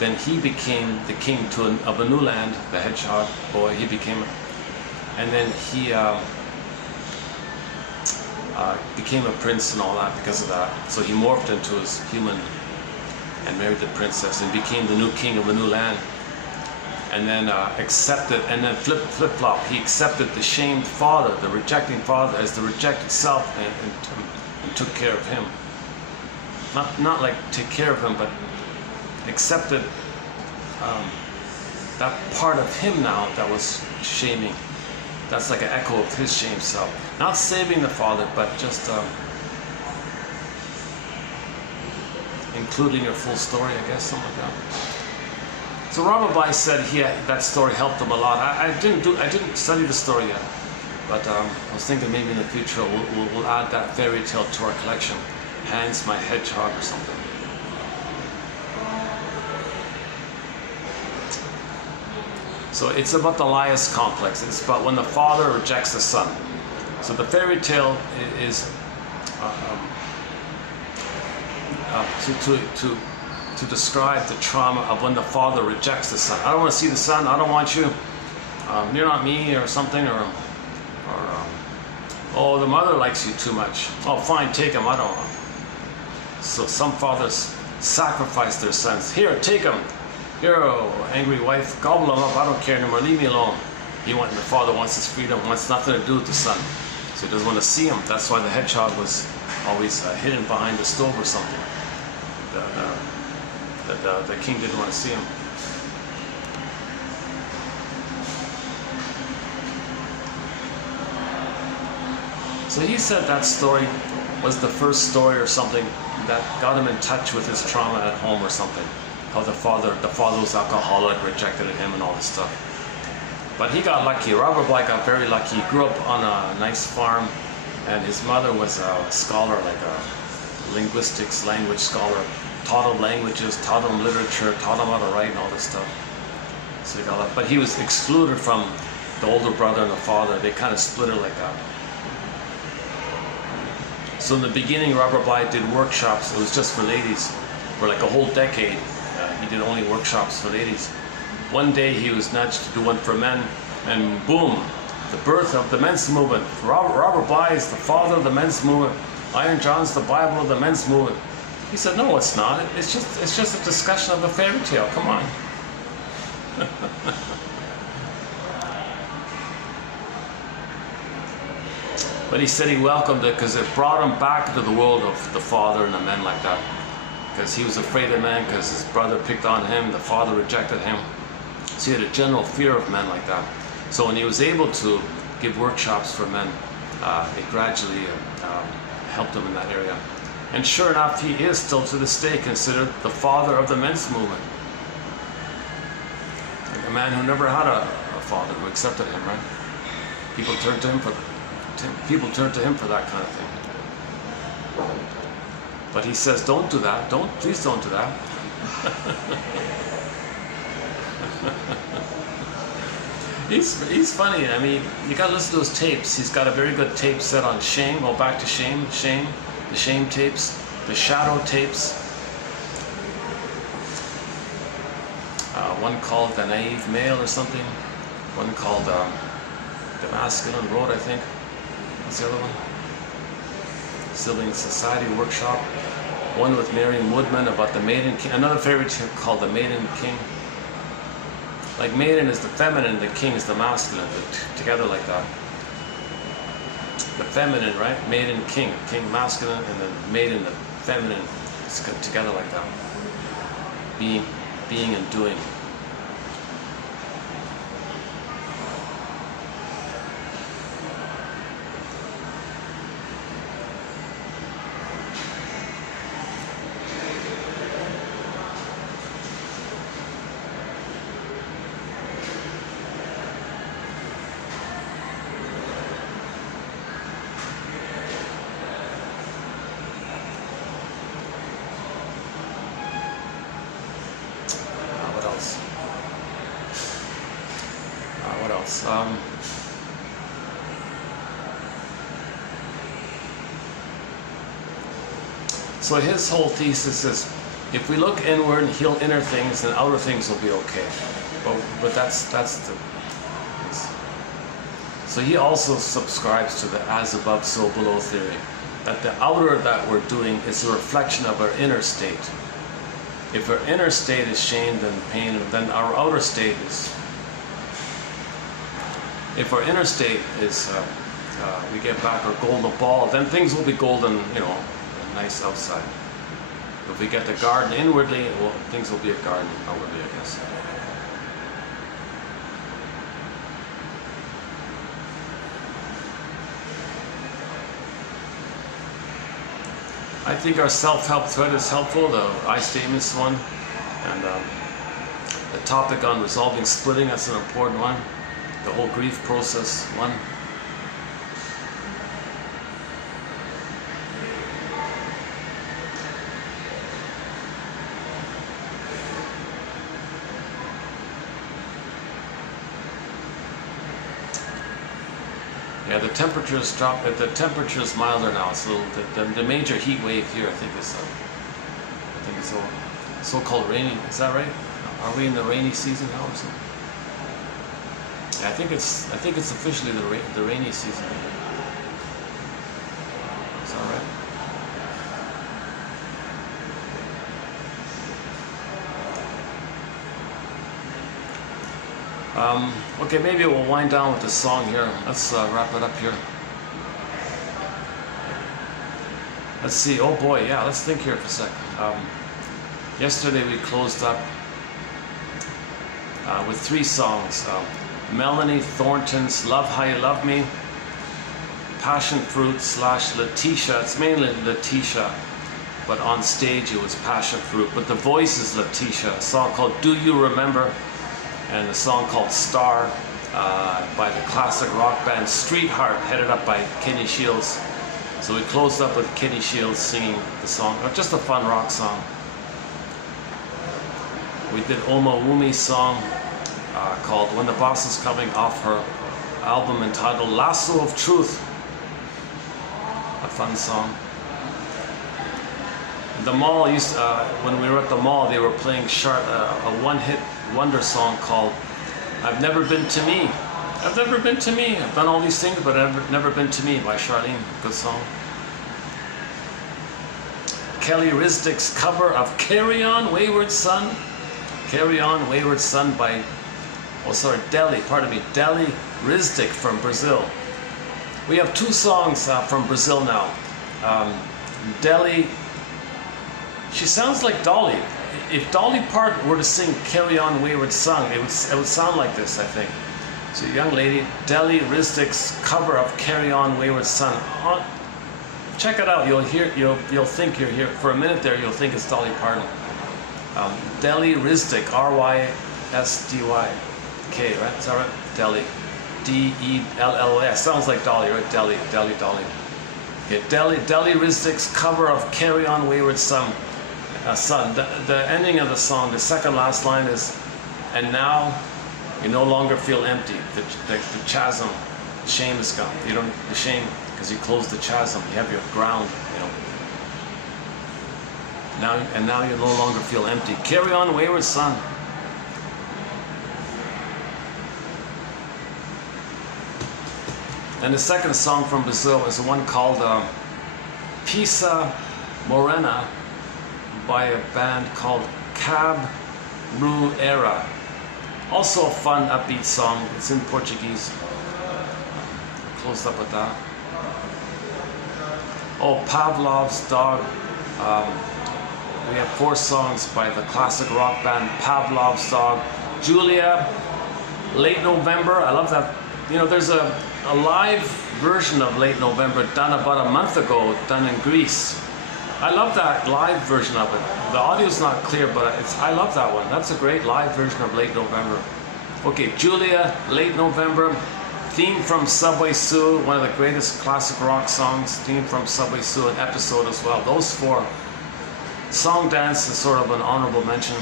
Then he became the king of a new land, the hedgehog boy. He became, and then he became a prince and all that because of that. So he morphed into his human and married the princess and became the new king of a new land. And then accepted, and then flip-flop. He accepted the shamed father, the rejecting father, as the rejected self, and took care of him. Not like take care of him, but accepted that part of him now that was shaming. That's like an echo of his shamed self. Not saving the father, but just including a full story, I guess, something like that. So Robert Bly said that story helped him a lot. I didn't study the story yet, but I was thinking maybe in the future we'll add that fairy tale to our collection. Hans my Hedgehog or something. So it's about the Elias complex. It's about when the father rejects the son. So the fairy tale is to describe the trauma of when the father rejects the son. I don't want to see the son. I don't want you. You're not me, or something, or oh, the mother likes you too much. Oh, fine, take him. I don't want. So some fathers sacrifice their sons. Here, take him. Here, oh, angry wife, gobble him up. I don't care anymore. Leave me alone. The father wants his freedom. Wants nothing to do with the son. So he doesn't want to see him. That's why the hedgehog was always hidden behind the stove or something. The king didn't want to see him. So he said that story was the first story or something that got him in touch with his trauma at home or something. How the father was alcoholic, rejected him and all this stuff. But he got lucky. Robert Bly got very lucky. He grew up on a nice farm, and his mother was a scholar, like a linguistics, language scholar. Taught him languages, taught him literature, taught him how to write and all this stuff. So he got lucky. But he was excluded from the older brother and the father. They kind of split it like that. So in the beginning, Robert Bly did workshops. It was just for ladies for like a whole decade. He did only workshops for ladies. One day he was nudged to do one for men, and boom, the birth of the men's movement. Robert Bly is the father of the men's movement. Iron John's the Bible of the men's movement. He said, no, it's not. It's just a discussion of a fairy tale. Come on. But he said he welcomed it because it brought him back to the world of the father and the men like that. Because he was afraid of men, because his brother picked on him, the father rejected him. So he had a general fear of men like that. So when he was able to give workshops for men, it gradually helped him in that area. And sure enough, he is still to this day considered the father of the men's movement. Like a man who never had a father who accepted him, right? People turned to him for that kind of thing. But he says, don't do that. Please don't do that. He's funny. I mean, you gotta listen to his tapes. He's got a very good tape set on shame. Go back to shame, the shame tapes, the shadow tapes. One called The Naive Male or something. One called The Masculine Road, I think. What's the other one? Sibling Society Workshop. One with Marion Woodman about the Maiden King. Another fairy tale called The Maiden King. Like Maiden is the feminine, the King is the masculine. Together like that. The feminine, right? Maiden, King. King masculine, and then Maiden, the feminine. It's together like that. Being and doing. What else? So his whole thesis is, if we look inward and heal inner things, then outer things will be okay. But that's the. So he also subscribes to the as above, so below theory, that the outer that we're doing is a reflection of our inner state. If our inner state is shame and pain, then our outer state is. If our inner state is, we get back our golden ball, then things will be golden, nice outside. If we get the garden inwardly, well, things will be a garden outwardly, I guess. I think our self-help thread is helpful, the I statements one, and the topic on resolving splitting, that's an important one. The whole grief process one. Yeah, the temperatures drop. The temperature is milder now. So the major heat wave here, I think is so-called rainy. Is that right? Are we in the rainy season now or something? Yeah, I think it's officially the rainy season. Is that right? Okay, maybe we'll wind down with this song here. Let's wrap it up here. Let's see. Oh boy, yeah. Let's think here for a second. Yesterday we closed up with 3 songs. Melanie Thornton's "Love How You Love Me," Passion Fruit / Letitia. It's mainly Letitia, but on stage it was Passion Fruit. But the voice is Letitia. A song called "Do You Remember," and a song called "Star" by the classic rock band Streetheart, headed up by Kenny Shields. So we closed up with Kenny Shields singing the song, just a fun rock song. We did Oma Wumi's song called "When the Boss Is Coming" off her album entitled "Lasso of Truth." A fun song. The mall when we were at the mall, they were playing a one-hit wonder song called "I've Never Been to Me." I've never been to me. I've done all these things, but I've never been to me by Charlene. Good song. Kelly Risdick's cover of "Carry On Wayward Son." "Carry On Wayward Son" by, Deli Risdick from Brazil. We have 2 songs from Brazil now. Deli, she sounds like Dolly. If Dolly Parton were to sing "Carry On Wayward Son," it would sound like this, I think. So, young lady, Deli Risdick's cover of "Carry On Wayward Son." Check it out. You'll think you're here for a minute there. You'll think it's Dolly Parton. Deli Risdick, R-Y-S-D-Y-K, right? Is that right? Deli, D-E-L-L-O-S. Sounds like Dolly, right? Dolly. Okay, Deli Risdick's cover of "Carry On Wayward Son." The ending of the song, the second last line is, "And now you no longer feel empty." The chasm, the shame is gone. You don't the shame because you closed the chasm. You have your ground, Now you no longer feel empty. Carry on, wayward son. And the second song from Brazil is the one called Pisa Morena by a band called Cabruera. Also a fun, upbeat song. It's in Portuguese. Closed up with that. Oh, Pavlov's Dog. We have 4 songs by the classic rock band Pavlov's Dog. Julia, Late November. I love that. There's a live version of Late November done about a month ago, done in Greece. I love that live version of it. The audio's not clear, but I love that one. That's a great live version of Late November. Okay, Julia, Late November. Theme from Subway Sue, one of the greatest classic rock songs. Theme from Subway Sue, an episode as well. Those 4. Song Dance is sort of an honorable mention.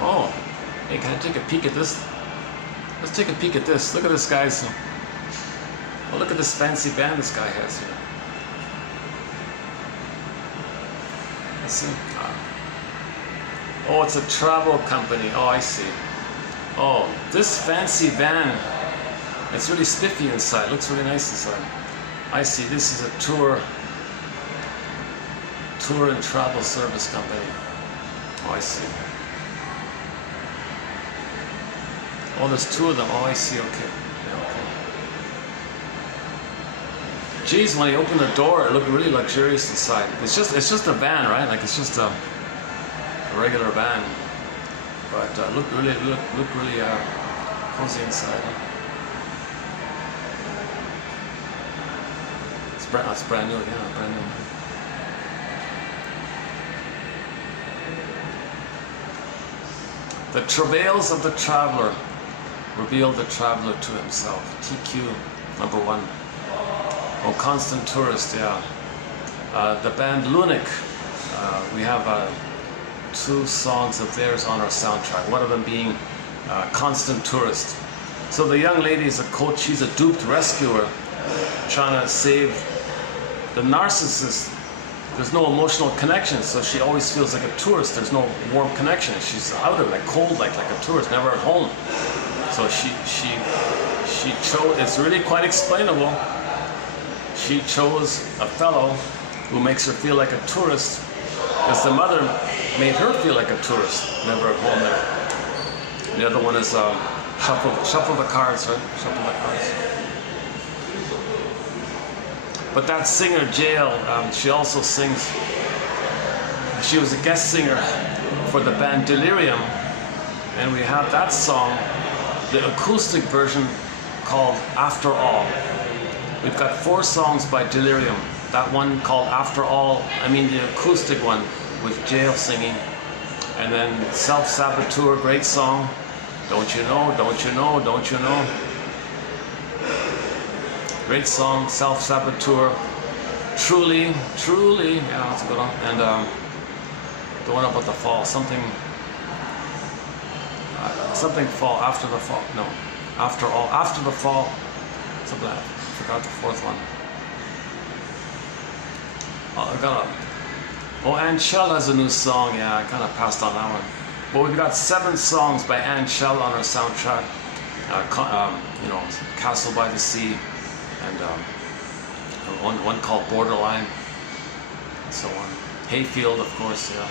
Oh, hey, can I take a peek at this? Let's take a peek at this. Look at this, guys. Oh, look at this fancy band this guy has here. Let's see. Oh, it's a travel company. Oh, I see. Oh, this fancy van. It's really spiffy inside. Looks really nice inside. I see. This is a tour and travel service company. Oh, I see. Oh, there's 2 of them. Oh, I see. Okay. Yeah, okay. Geez, when he opened the door, it looked really luxurious inside. It's just a van, right? Like it's just a regular van, but look really cozy inside. It's brand new, yeah, brand new. The travails of the traveler reveal the traveler to himself. TQ, number 1. Oh, Constant Tourist, yeah. The band Lunik, we have 2 songs of theirs on our soundtrack. One of them being Constant Tourist. So the young lady is a coach. She's a duped rescuer trying to save the narcissist. There's no emotional connection, so she always feels like a tourist. There's no warm connection. She's out of it, like cold, like a tourist, never at home. So she chose. It's really quite explainable. She chose a fellow who makes her feel like a tourist, because the mother made her feel like a tourist, never at home there. The other one is shuffle the cards, right? Shuffle the cards. But that singer, Jael, she also sings. She was a guest singer for the band Delirium, and we have that song, the acoustic version called After All. We've got 4 songs by Delirium. That one called After All, the acoustic one with Jael singing. And then Self-Saboteur, great song. Don't you know, don't you know, don't you know. Great song, Self-Saboteur. Truly, truly, yeah, that's a good one. And the one about the fall, something fall, after the fall, no. After all, after the fall, something, I forgot the 4th one. Ann Shell has a new song, yeah, I kind of passed on that one. But we've got 7 songs by Ann Shell on our soundtrack. Castle by the Sea, and one called Borderline, and so on. Hayfield, of course, yeah.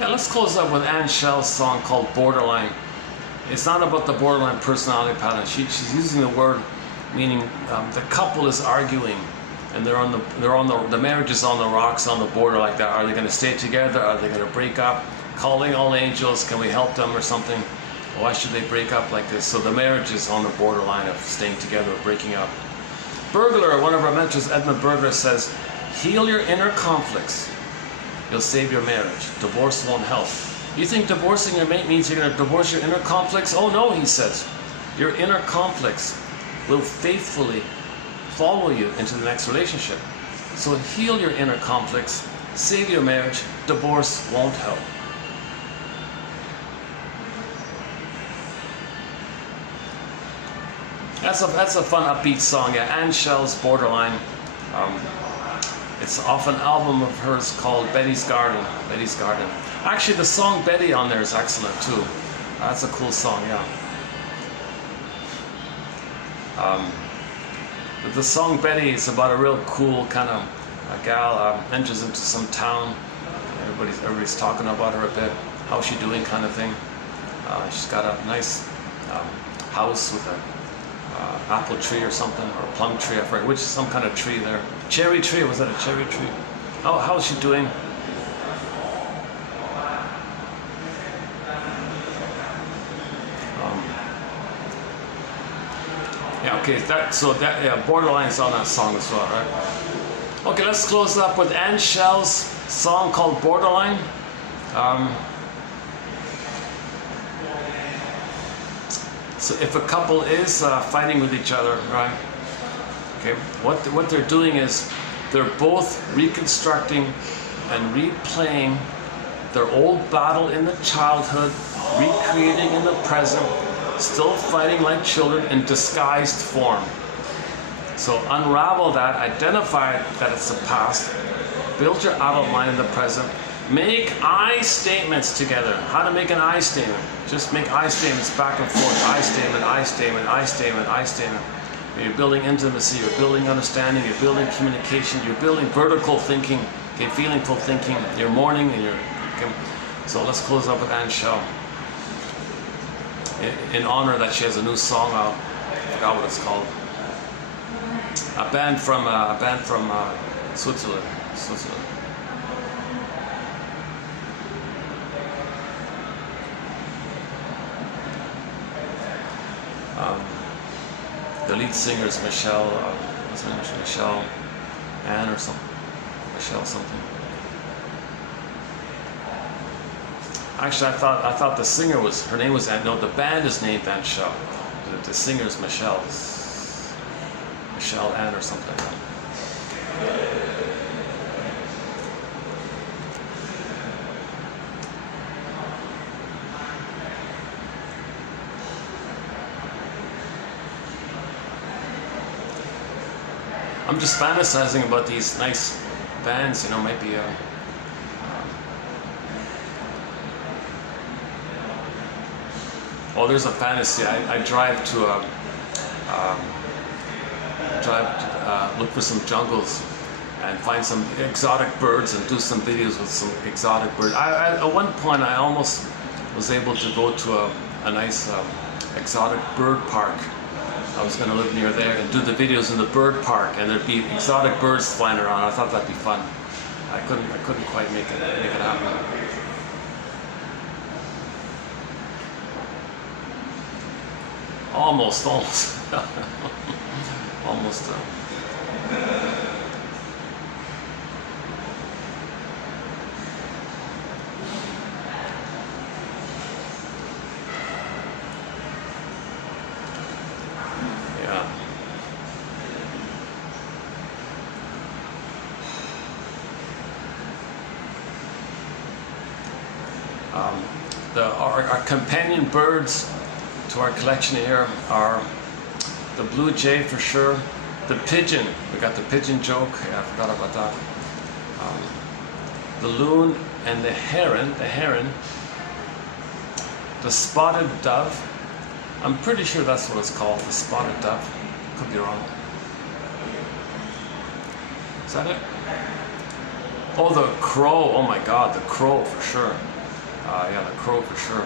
Yeah, let's close up with Ann Shell's song called Borderline. It's not about the borderline personality pattern. She's using the word meaning the couple is arguing, and the marriage is on the rocks, on the border like that. Are they going to stay together? Are they going to break up? Calling all angels, can we help them or something? Why should they break up like this? So the marriage is on the borderline of staying together or breaking up. Burglar, one of our mentors, Edmund Burglar, says, heal your inner conflicts. You'll save your marriage. Divorce won't help. You think divorcing your mate means you're going to divorce your inner conflicts? Oh no, he says. Your inner conflicts will faithfully follow you into the next relationship. So heal your inner conflicts, save your marriage. Divorce won't help. That's a fun upbeat song, yeah. Ann Shell's Borderline. It's off an album of hers called Betty's Garden. Betty's Garden. Actually, the song Betty on there is excellent too. That's a cool song, yeah. The song Betty is about a real cool kind of a gal enters into some town. Everybody's talking about her a bit. How's she doing, kind of thing. She's got a nice house with a apple tree or something, or a plum tree, I forget some kind of tree there. Cherry tree, was that a cherry tree? How's she doing? Borderline's on that song as well, right? Okay, let's close up with Ann Shell's song called Borderline. So if a couple is fighting with each other, right? Okay, what they're doing is they're both reconstructing and replaying their old battle in the childhood, recreating in the present, still fighting like children in disguised form. So unravel that, identify that it's the past, build your adult mind in the present, make I statements together. How to make an I statement? Just make I statements back and forth. I statement, I statement, I statement, I statement. You're building intimacy, you're building understanding, you're building communication, you're building vertical thinking, okay, feelingful thinking, you're mourning, and okay. So let's close up with Ann Shell. In honor that she has a new song out. I forgot what it's called. A band from Switzerland. The lead singer is Michelle. What's her name? Michelle Ann or something. Michelle something. Actually, I thought the singer her name was Ann. No, the band is named Ann Shell. The singer is Michelle Ann or something like that. I'm just fantasizing about these nice vans, you know, might be oh, there's a fantasy. I drive to look for some jungles and find some exotic birds and do some videos with some exotic birds. At one point I almost was able to go to a nice exotic bird park. I was going to live near there and do the videos in the bird park, and there'd be exotic birds flying around. I thought that'd be fun. I couldn't quite make it happen. Almost. Almost. Yeah. Our companion birds to our collection here are the blue jay for sure, the pigeon, we got the pigeon joke, yeah, I forgot about that, the loon and the heron, the spotted dove, I'm pretty sure that's what it's called, the spotted dove, could be wrong. Is that it? Oh, the crow, oh my god, the crow for sure. Yeah, the crow for sure.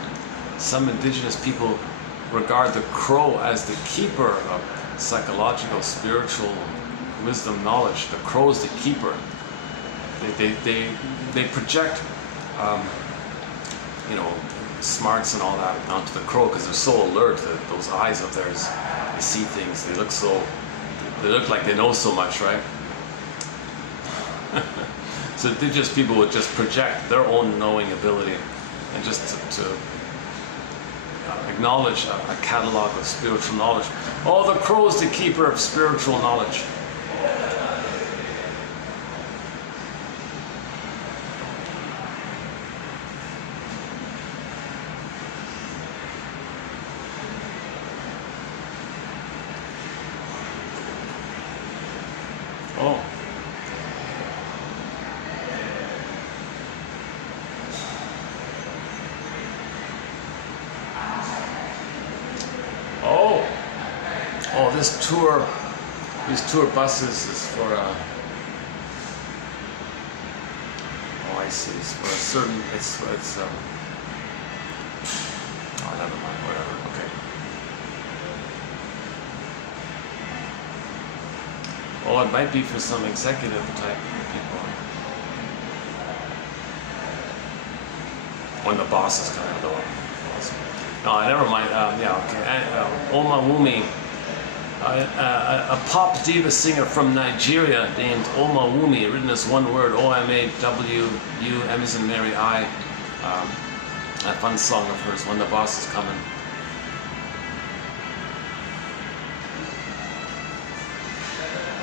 Some indigenous people regard the crow as the keeper of psychological, spiritual wisdom, knowledge. The crow is the keeper. They project, you know, smarts and all that onto the crow because they're so alert. That those eyes of theirs, they see things. They look like they know so much, right? So indigenous people would just project their own knowing ability, and just to acknowledge a catalog of spiritual knowledge. Oh, the crow is the keeper of spiritual knowledge. Oh. Oh, these tour buses is for oh, I see, it's for a certain, it's oh, never mind, whatever, okay. Oh, it might be for some executive type people. When the boss is coming, though. No, never mind, yeah, okay, Oma Wumi. A pop diva singer from Nigeria named Oma Wumi, written as one word, O-M-A-W-U, M as in Mary, I. A fun song of hers, When the Boss is Coming.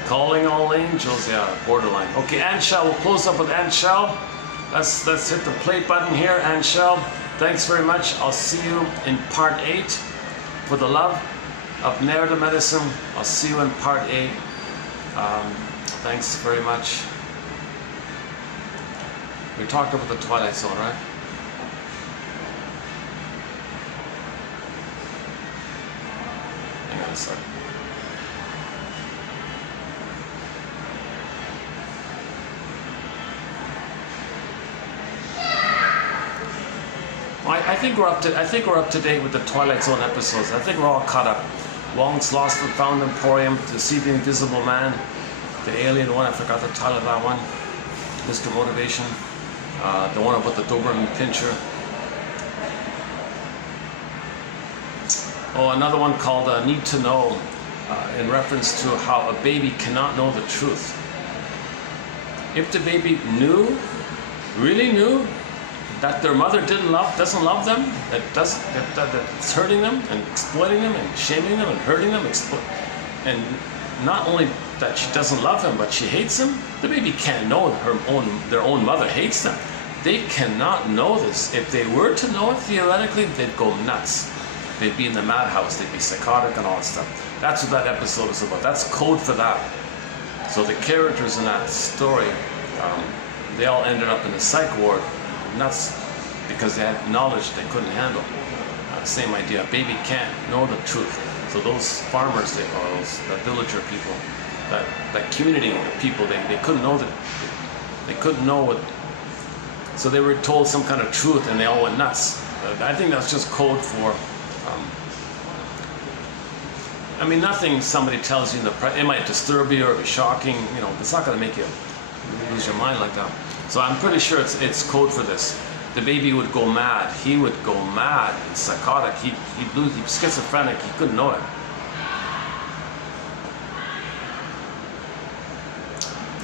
Calling All Angels, yeah, borderline. Okay, Anshel, we'll close up with Anshel. Let's hit the play button here, Anshel. Thanks very much. I'll see you in part 8 for the love of narrative medicine. I'll see you in part 8. Thanks very much. We talked about the Twilight Zone, right? Hang on a sec. I think we're up to date with the Twilight Zone episodes. I think we're all caught up. Wong's Lost and Found Emporium, To See the Invisible Man, the alien one, I forgot the title of that one, Mr. Motivation, the one about the Doberman Pinscher. Oh, another one called Need to Know, in reference to how a baby cannot know the truth. If the baby knew, really knew, that their mother doesn't love them, that it's hurting them and exploiting them and shaming them and hurting them, and not only that she doesn't love them, but she hates them, the baby can't know their own mother hates them. They cannot know this. If they were to know it, theoretically, they'd go nuts. They'd be in the madhouse, they'd be psychotic and all that stuff. That's what that episode is about. That's code for that. So the characters in that story, they all ended up in the psych ward, and that's because they had knowledge they couldn't handle. Same idea, a baby can't know the truth. So those farmers, or those villager people, that community of people, they couldn't know that, they couldn't know what, so they were told some kind of truth and they all went nuts. I think that's just code for, I mean, nothing somebody tells you in the it might disturb you or be shocking, you know, it's not going to make you lose your mind like that. So I'm pretty sure it's code for this. The baby would go mad. He would go mad, psychotic. He'd schizophrenic. He couldn't know it.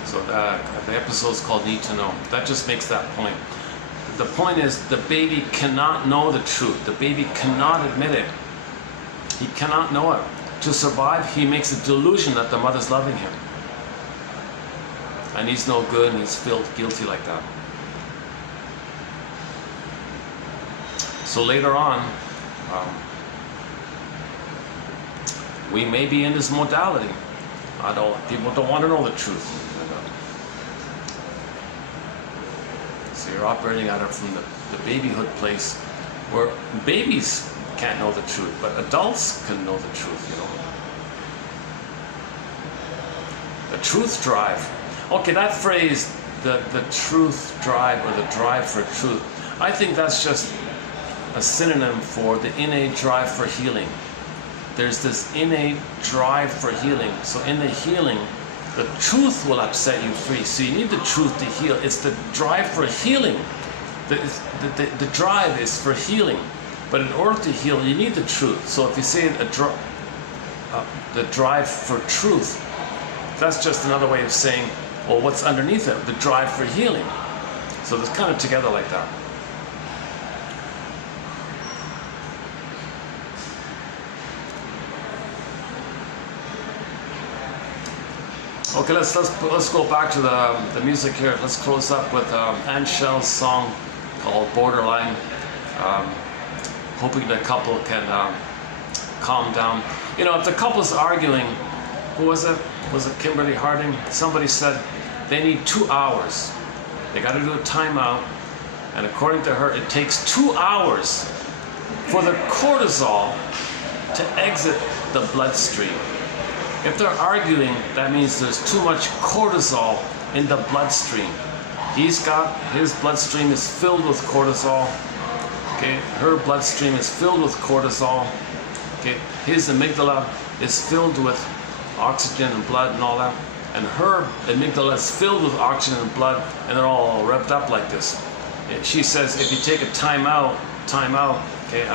So the episode's called Need to Know. That just makes that point. The point is the baby cannot know the truth. The baby cannot admit it. He cannot know it. To survive, he makes a delusion that the mother's loving him. And he's no good and he's felt guilty like that. So later on, we may be in this modality. People don't want to know the truth. So you're operating out of from the babyhood place, where babies can't know the truth, but adults can know the truth, you know. The truth drive. Okay, that phrase, the truth drive, or the drive for truth, I think that's just a synonym for the innate drive for healing. There's this innate drive for healing. So in the healing, the truth will upset you free. So you need the truth to heal. It's the drive for healing. The drive is for healing. But in order to heal, you need the truth. So if you say the drive for truth, that's just another way of saying, well, what's underneath it? The drive for healing. So it's kind of together like that. Okay, let's go back to the music here. Let's close up with Anshell's song called Borderline. Hoping the couple can calm down. You know, if the couple's arguing, who was it? Was it Kimberly Harding? Somebody said they need 2 hours. They got to do a timeout, and according to her, it takes 2 hours for the cortisol to exit the bloodstream. If they're arguing, that means there's too much cortisol in the bloodstream. His bloodstream is filled with cortisol. Okay, her bloodstream is filled with cortisol. Okay, his amygdala is filled with oxygen and blood and all that. And her amygdala is filled with oxygen and blood, and they're all revved up like this. And she says if you take a time out, okay,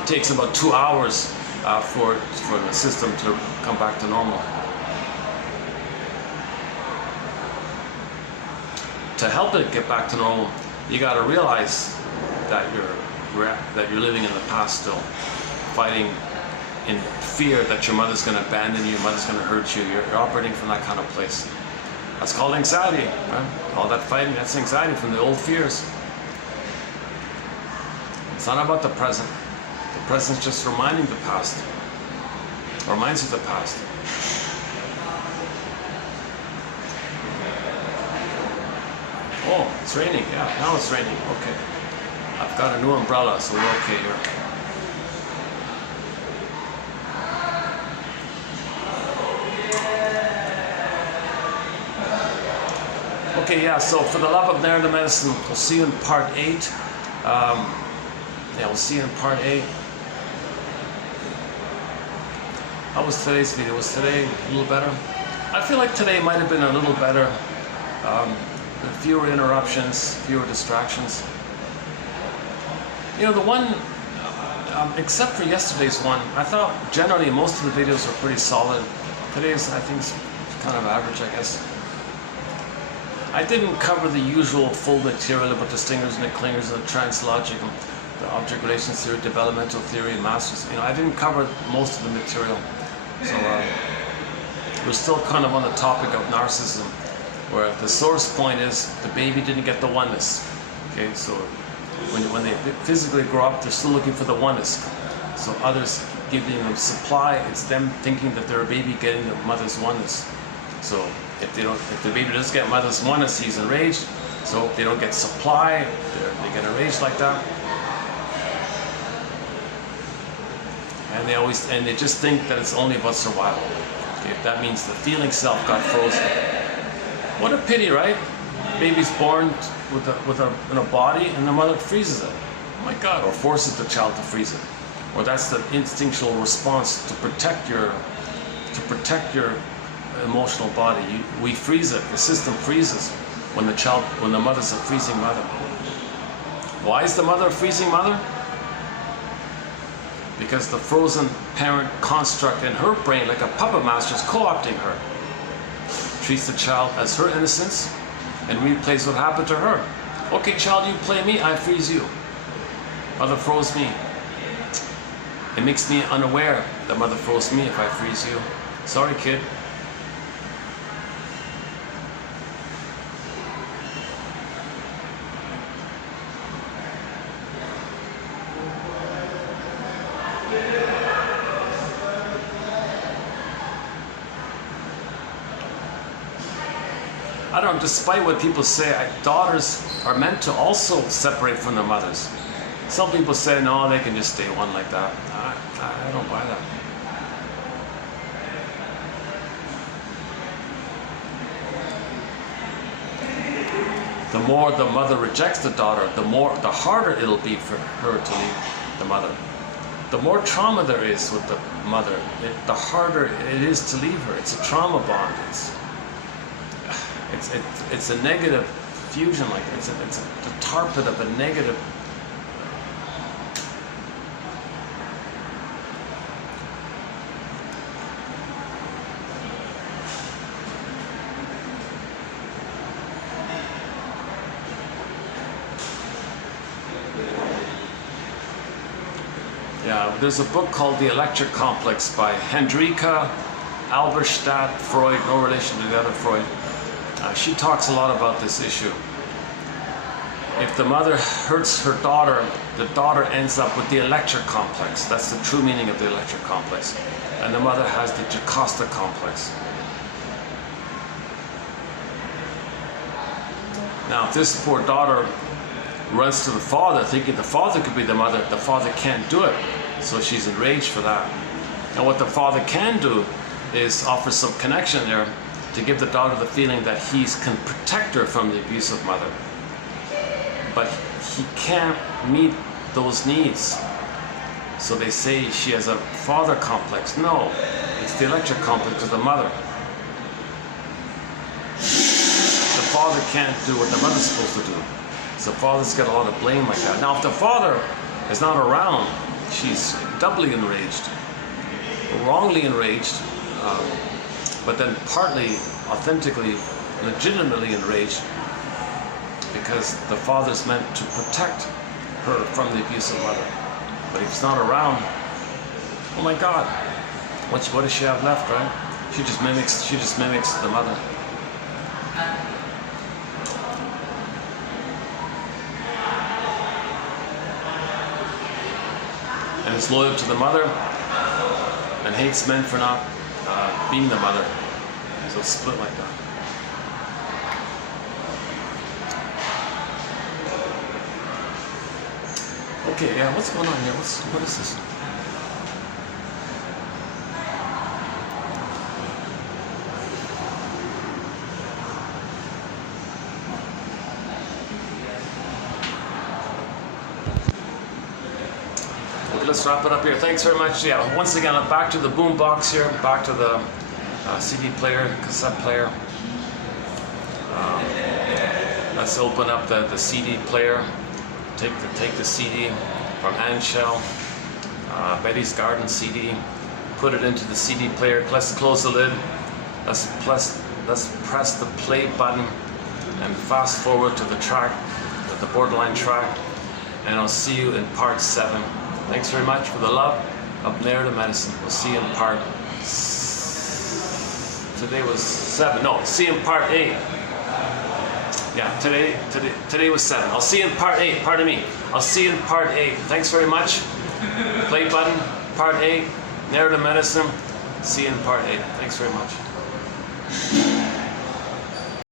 it takes about 2 hours for the system to come back to normal. To help it get back to normal, you got to realize that you're living in the past still, fighting in fear that your mother's going to abandon you, your mother's going to hurt you. You're operating from that kind of place. That's called anxiety, right? All that fighting, that's anxiety from the old fears. It's not about the present. The present's just reminding the past. Reminds you of the past. Oh, it's raining. Yeah, now it's raining. Okay. I've got a new umbrella, so we're okay here. Okay, yeah, so for the love of narrative medicine, we'll see you in part 8. Yeah, we'll see you in part 8. How was today's video? Was today a little better? I feel like today might have been a little better. Fewer interruptions, fewer distractions. You know, the one, except for yesterday's one, I thought generally most of the videos were pretty solid. Today's, I think, is kind of average, I guess. I didn't cover the usual full material about the stingers and the clingers and the translogic, the object relations theory, developmental theory, and masters. You know, I didn't cover most of the material. So we're still kind of on the topic of narcissism, where the source point is the baby didn't get the oneness. Okay, so when they physically grow up, they're still looking for the oneness. So others giving them supply, it's them thinking that they're a baby getting the mother's oneness. So if the baby doesn't get mother's oneness, he's enraged. So if they don't get supply, they get enraged like that. And they just think that it's only about survival. Okay, that means the feeling self got frozen. What a pity, right? Baby's born in a body, and the mother freezes it. Oh my God! Or forces the child to freeze it. Or that's the instinctual response to protect your emotional body. We freeze it. The system freezes when the mother's a freezing mother. Why is the mother a freezing mother? Because the frozen parent construct in her brain, like a puppet master, is co-opting her. Treats the child as her innocence and replays what happened to her. Okay, child, you play me, I freeze you. Mother froze me. It makes me unaware that mother froze me if I freeze you. Sorry, kid. I don't know, despite what people say, daughters are meant to also separate from their mothers. Some people say, no, they can just stay one like that. I don't buy that. The more the mother rejects the daughter, the harder it'll be for her to leave the mother. The more trauma there is with the mother, the harder it is to leave her. It's a trauma bond. It's a negative fusion, like it's the tar pit of a negative. Yeah, there's a book called The Electric Complex by Hendrika Alberstadt Freud, no relation to the other Freud. She talks a lot about this issue. If the mother hurts her daughter, the daughter ends up with the electric complex. That's the true meaning of the electric complex. And the mother has the Jocasta complex. Now, if this poor daughter runs to the father thinking the father could be the mother, the father can't do it. So she's enraged for that. And what the father can do is offer some connection there to give the daughter the feeling that he can protect her from the abusive mother. But he can't meet those needs. So they say she has a father complex. No, it's the electric complex of the mother. The father can't do what the mother's supposed to do. So the father's got a lot of blame like that. Now if the father is not around, she's doubly enraged, wrongly enraged, but then partly, authentically, legitimately enraged because the father's meant to protect her from the abusive mother. But if he's not around, oh my God, what does she have left, right? She just mimics the mother. And is loyal to the mother and hates men for not being the mother. So split like that. Okay, yeah, what's going on here? What is this? Let's wrap it up here. Thanks very much. Yeah, once again, back to the boom box here, back to the CD player, cassette player. Let's open up the CD player. Take the CD from Anshel, Betty's Garden CD. Put it into the CD player. Let's close the lid. Let's press the play button and fast forward to the track, the borderline track. And I'll see you in part 7. Thanks very much for the love of narrative medicine. We'll see you in part. Today was 7. No, see you in part 8. Yeah, today was 7. I'll see you in part 8. Pardon me. I'll see you in part 8. Thanks very much. Play button. Part 8. Narrative medicine. See you in part 8. Thanks very much. you.